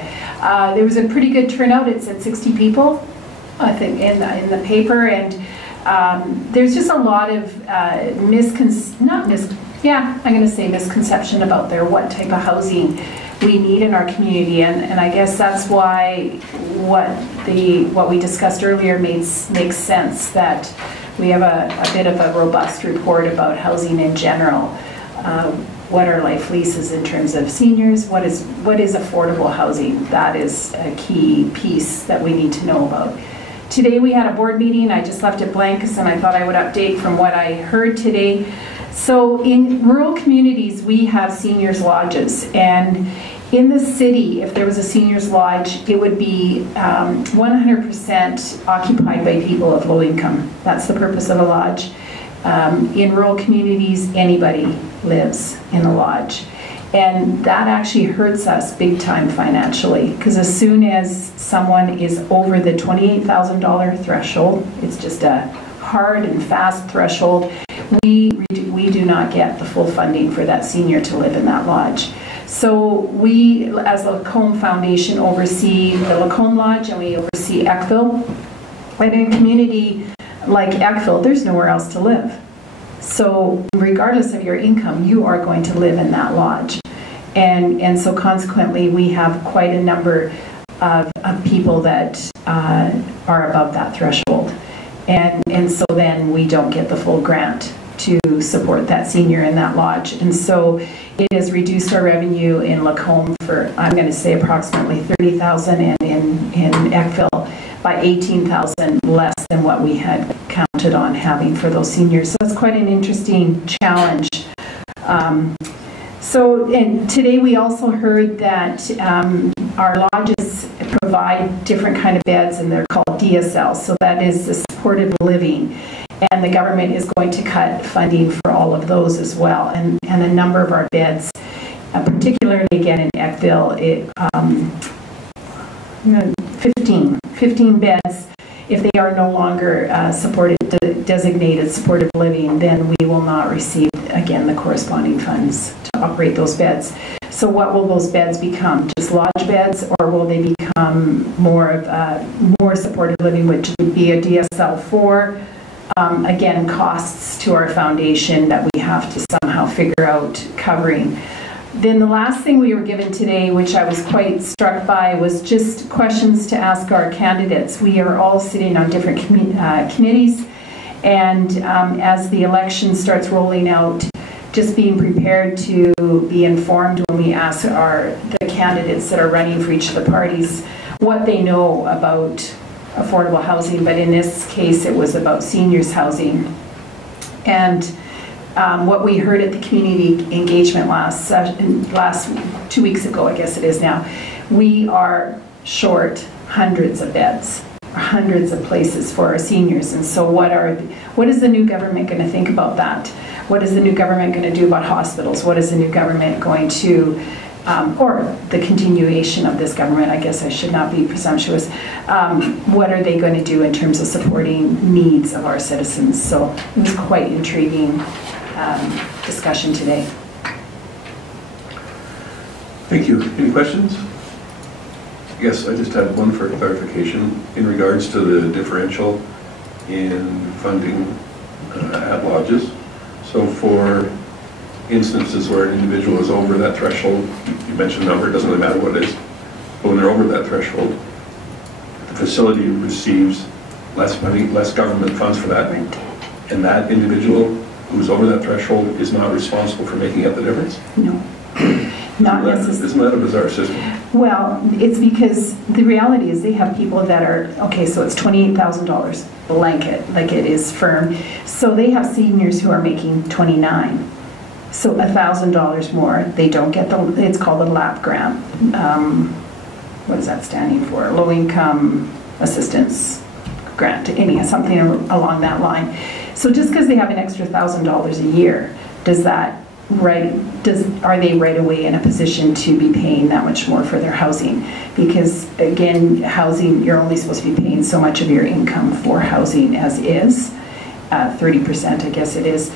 There was a pretty good turnout. It said 60 people, I think, in the paper, and there's just a lot of misconception about there, what type of housing we need in our community, and I guess that's why what we discussed earlier makes sense, that we have a bit of a robust report about housing in general. What are life leases in terms of seniors? What is affordable housing? That is a key piece that we need to know about. Today we had a board meeting. I just left it blank and I thought I would update from what I heard today. So in rural communities, we have seniors lodges, and in the city, if there was a seniors lodge, it would be 100% occupied by people of low income. That's the purpose of a lodge. In rural communities, anybody lives in a lodge. And that actually hurts us big time financially, because as soon as someone is over the $28,000 threshold, it's just a hard and fast threshold, we do not get the full funding for that senior to live in that lodge. So we, as the Lacombe Foundation, oversee the Lacombe Lodge, and we oversee Eckville. And in a community like Eckville, there's nowhere else to live. So regardless of your income, you are going to live in that lodge. And so consequently, we have quite a number of people that are above that threshold. And so then we don't get the full grant to support that senior in that lodge. And so it has reduced our revenue in Lacombe for, I'm going to say, approximately $30,000, and in Eckville by $18,000 less than what we had counted on having for those seniors. So it's quite an interesting challenge. And today we also heard that our lodges provide different kind of beds, and they're called DSL. So that is the supported living. And the government is going to cut funding for all of those as well. And a number of our beds, particularly again in Eckville, 15 beds, if they are no longer designated supportive living, then we will not receive, again, the corresponding funds to operate those beds. So what will those beds become? Just lodge beds, or will they become more supportive living, which would be a DSL-4? Again, costs to our foundation that we have to somehow figure out covering. Then the last thing we were given today, which I was quite struck by, was just questions to ask our candidates. We are all sitting on different committees, and as the election starts rolling out, just being prepared to be informed when we ask the candidates that are running for each of the parties what they know about affordable housing, but in this case it was about seniors housing. And what we heard at the community engagement last 2 weeks ago, I guess it is now, we are short hundreds of beds, hundreds of places for our seniors. And so what is the new government going to think about that? What is the new government going to do about hospitals? What is the new government going to or the continuation of this government, I guess I should not be presumptuous. What are they going to do in terms of supporting needs of our citizens? So it was quite intriguing discussion today. Thank you. Any questions? I guess I just had one for clarification in regards to the differential in funding at lodges. So for instances where an individual is over that threshold, you mentioned number, it doesn't really matter what it is, but when they're over that threshold, the facility receives less money, less government funds for that, and that individual who's over that threshold is not responsible for making up the difference? No. Not necessarily. Isn't that a bizarre system? Well, it's because the reality is they have people that are, okay, so it's $28,000 blanket, like it is firm. So they have seniors who are making $29,000. So $1,000 more, they don't get it's called a LAP grant. What is that standing for? Low Income Assistance Grant, something along that line. So just because they have an extra $1,000 a year, are they right away in a position to be paying that much more for their housing? Because again, housing, you're only supposed to be paying so much of your income for housing as is, 30% I guess it is.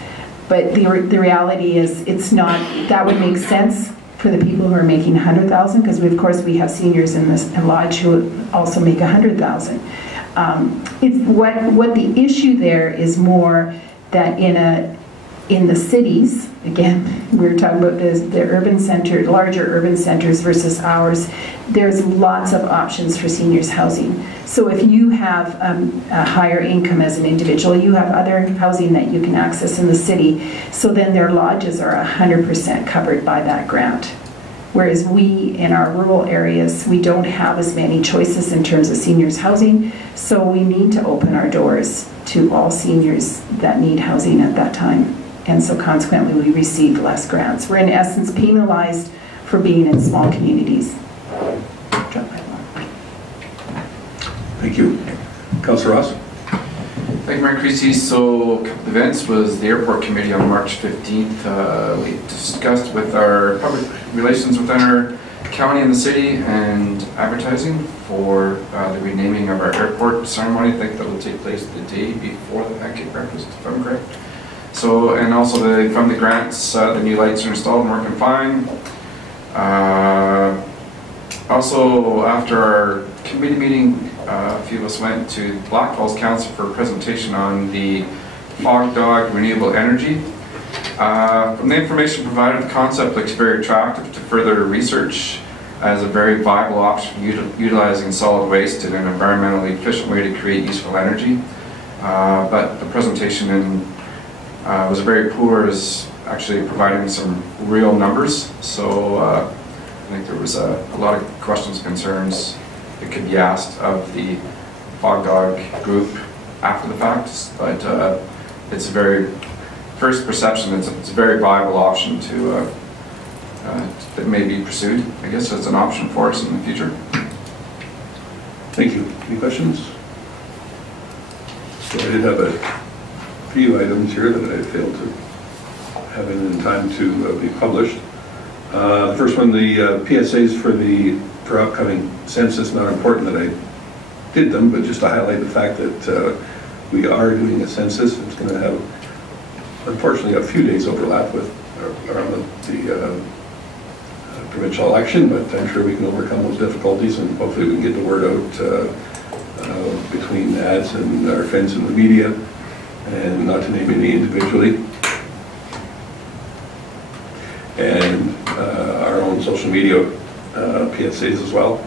But the reality is, it's not, that would make sense for the people who are making $100,000, because of course we have seniors in this lodge who also make $100,000. What the issue there is more that in In the cities, again, we're talking about the urban center, larger urban centers versus ours, there's lots of options for seniors housing. So if you have a higher income as an individual, you have other housing that you can access in the city. So then their lodges are 100% covered by that grant. Whereas we, in our rural areas, we don't have as many choices in terms of seniors housing. So we need to open our doors to all seniors that need housing at that time. And so consequently, we receive less grants. We're in essence penalized for being in small communities. Thank you. Councillor Ross? Thank you, Mayor Creasy. So a couple of events was the airport committee on March 15th. We discussed with our public relations within our county and the city and advertising for the renaming of our airport ceremony. I think that will take place the day before the pancake breakfast, if I'm correct. So, and also from the grants, the new lights are installed and working fine. Also, after our committee meeting, a few of us went to Black Falls Council for a presentation on the Fog Dog renewable energy. From the information provided, the concept looks very attractive to further research as a very viable option for utilizing solid waste in an environmentally efficient way to create useful energy. But the presentation was very poor, as actually providing some real numbers. So I think there was a lot of questions and concerns that could be asked of the Fog Dog group after the fact. But it's a very, first perception, it's a very viable option to that may be pursued, I guess, as an option for us in the future. Thank you. Any questions? So I did have a few items here that I failed to have in time to be published. The first one, the PSAs for upcoming census. Not important that I did them, but just to highlight the fact that we are doing a census. It's going to have, unfortunately, a few days overlap with around the provincial election, but I'm sure we can overcome those difficulties, and hopefully we can get the word out between ads and our friends in the media, and not to name any individually, and our own social media PSAs as well,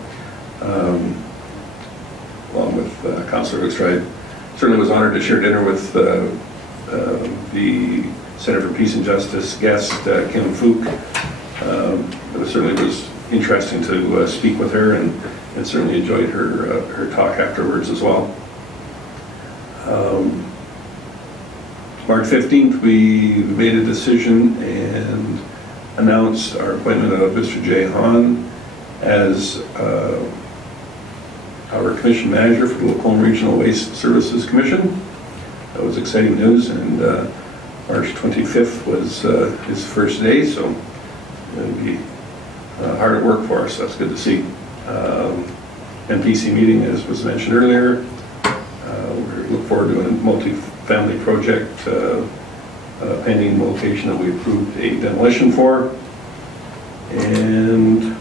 along with Councillor Wickstride. Certainly was honored to share dinner with the Center for Peace and Justice guest, Kim Fook. It certainly was interesting to speak with her, and certainly enjoyed her talk afterwards as well. March 15th, we made a decision and announced our appointment of Mr. Jay Hahn as our commission manager for the Lacombe Regional Waste Services Commission. That was exciting news, and March 25th was his first day, so it'll be hard at work for us. That's good to see. NPC meeting, as was mentioned earlier. We look forward to a multi-family project pending location that we approved a demolition for. And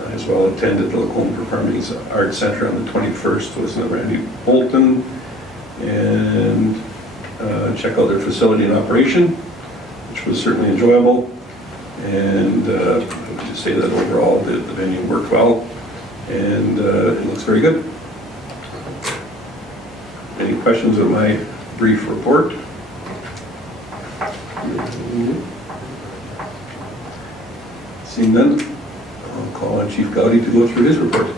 I as well attended the Lacombe Performing Arts Center on the 21st with Randy Bolton, and check out their facility and operation, which was certainly enjoyable. And I would just say that overall the venue worked well, and it looks very good. Any questions of my brief report? Seeing none, I'll call on Chief Gowdy to go through his report.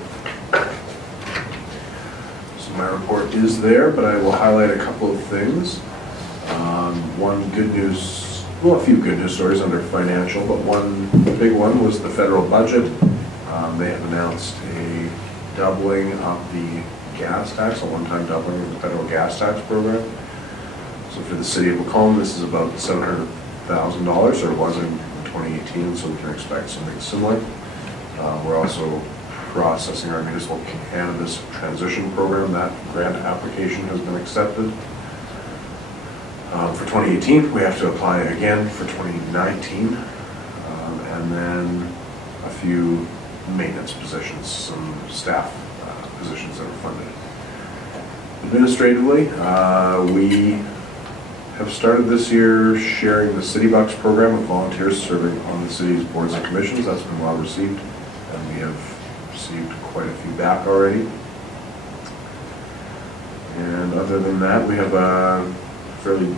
So my report is there, but I will highlight a couple of things. One good news, well, a few good news stories under financial, but one big one was the federal budget. They have announced a doubling of the gas tax, a one-time doubling of the federal gas tax program. So for the city of Lacombe, this is about $700,000, or it was in 2018, so we can expect something similar. We're also processing our municipal cannabis transition program. That grant application has been accepted. For 2018, we have to apply again for 2019, and then a few maintenance positions, some staff positions that are funded. Administratively, we have started this year sharing the City Bucks program with volunteers serving on the city's boards and commissions. That's been well received, and we have received quite a few back already. And other than that, we have a fairly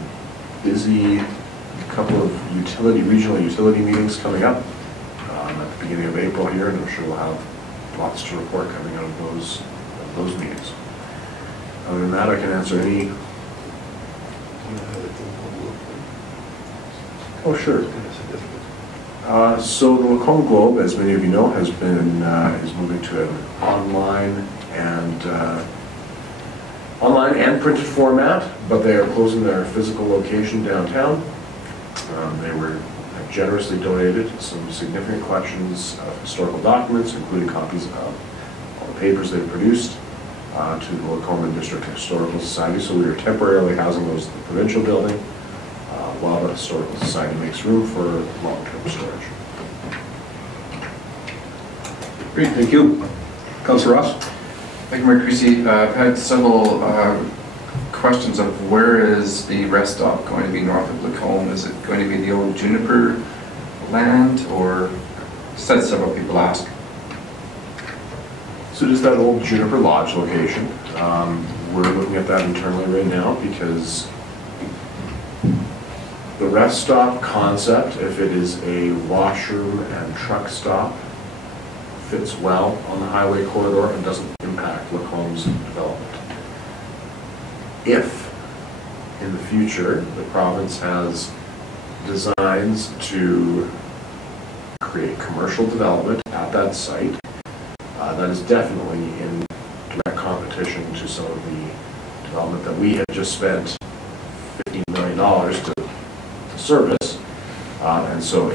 busy couple of regional utility meetings coming up at the beginning of April here, and I'm sure we'll have lots to report coming out of those meetings. Other than that, I can answer any. Oh, sure. So the Lacombe Globe, as many of you know, has been is moving to an online and printed format, but they are closing their physical location downtown. They have generously donated some significant collections of historical documents, including copies of all the papers they've produced to the Lacombe District Historical Society. So we are temporarily housing those in the provincial building while the Historical Society makes room for long-term storage. Great, thank you. Councillor Ross? Thank you, Mayor Creasy. I've had several questions of where is the rest stop going to be north of Lacombe? Is it going to be the old Juniper land, or just had several people ask? So it is that old Juniper Lodge location. We're looking at that internally right now because the rest stop concept, if it is a washroom and truck stop, fits well on the highway corridor and doesn't impact Lacombe's development. If in the future the province has designs to create commercial development at that site, that is definitely in direct competition to some of the development that we have just spent $15 million to service, and so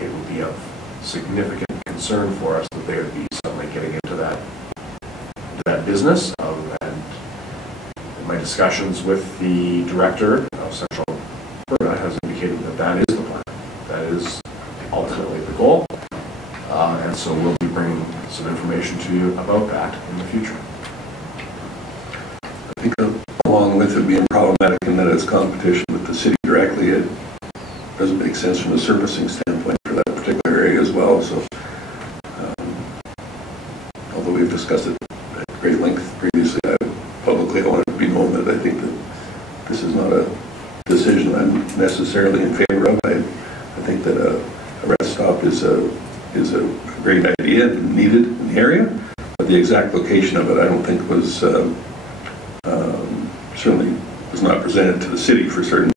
it would be of significant concern for us that they would be suddenly getting into that business. And in my discussions with the director of Central Alberta has indicated that that is the plan. That is ultimately the goal, and so we'll be bringing some information to you about that in the future. I think along with it being problematic in that it's competition with the city directly, it doesn't make sense from a servicing standpoint for that particular area as well. So, although we've discussed it at great length previously, publicly I want it to be known that I think that this is not a decision I'm necessarily in favor of. I think that a rest stop is a great idea and needed in the area, but the exact location of it I don't think was certainly was not presented to the city for certain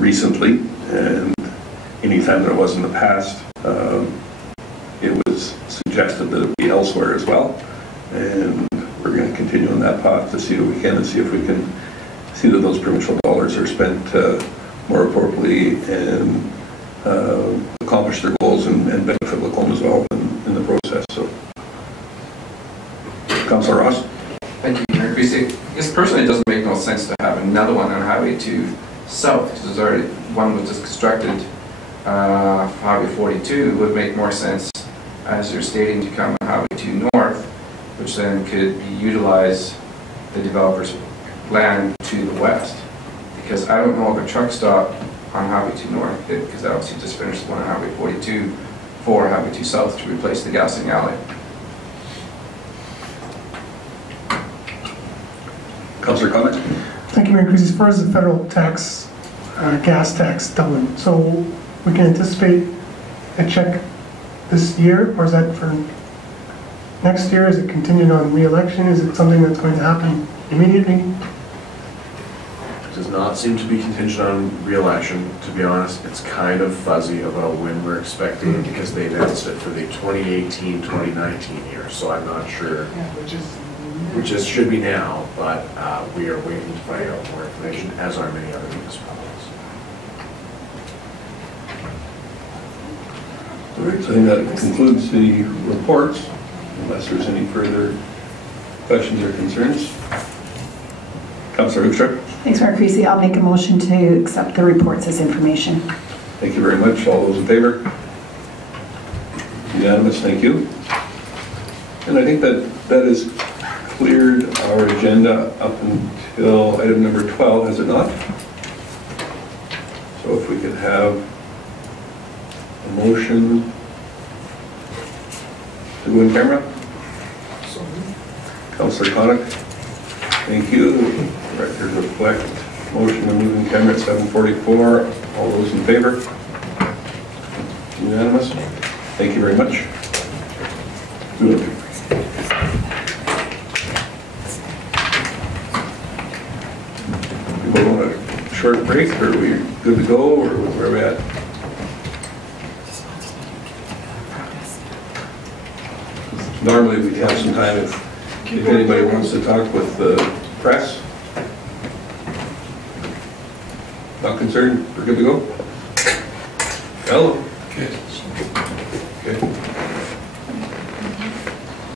recently, and any time there was in the past, it was suggested that it be elsewhere as well, and we're going to continue on that path to see what we can and see if we can see that those provincial dollars are spent more appropriately and accomplish their goals and benefit Lacombe as well in the process. So, Councillor Ross. Thank you, Mayor Creasy. I guess personally it doesn't make no sense to have another one on Highway 2 South, because there's already one was just constructed. Highway 42 would make more sense, as you're stating, to come on Highway 2 North, which then could be utilize the developer's land to the west. Because I don't know of a truck stop on Highway 2 North, because obviously just finished one on Highway 42 for Highway 2 South to replace the gassing alley. Councillor Comment? Thank you, Mayor Creasy. As far as the federal tax, gas tax doubling, so we can anticipate a check this year, or is that for next year? Is it contingent on re-election? Is it something that's going to happen immediately? It does not seem to be contingent on re-election, to be honest. It's kind of fuzzy about when we're expecting it because they announced it for the 2018-2019 year, so I'm not sure. Which should be now, but we are waiting to find out more information, as are many other municipalities. All right, so I think that concludes the reports, unless there's any further questions or concerns. Councillor Hoekstra. Thanks, Mayor Creasy. I'll make a motion to accept the reports as information. Thank you very much. All those in favor? Unanimous, thank you. And I think that has cleared our agenda up until item number 12, has it not? have a motion to go in camera. Councillor Connick, thank you. Record reflect motion to move in camera at 7:44. All those in favor? Unanimous. Thank you very much. Good. We go on a short break, or are we good to go, or where are we at? Normally we'd have some time if anybody wants to talk with the press. Not concerned, we're good to go? Hello.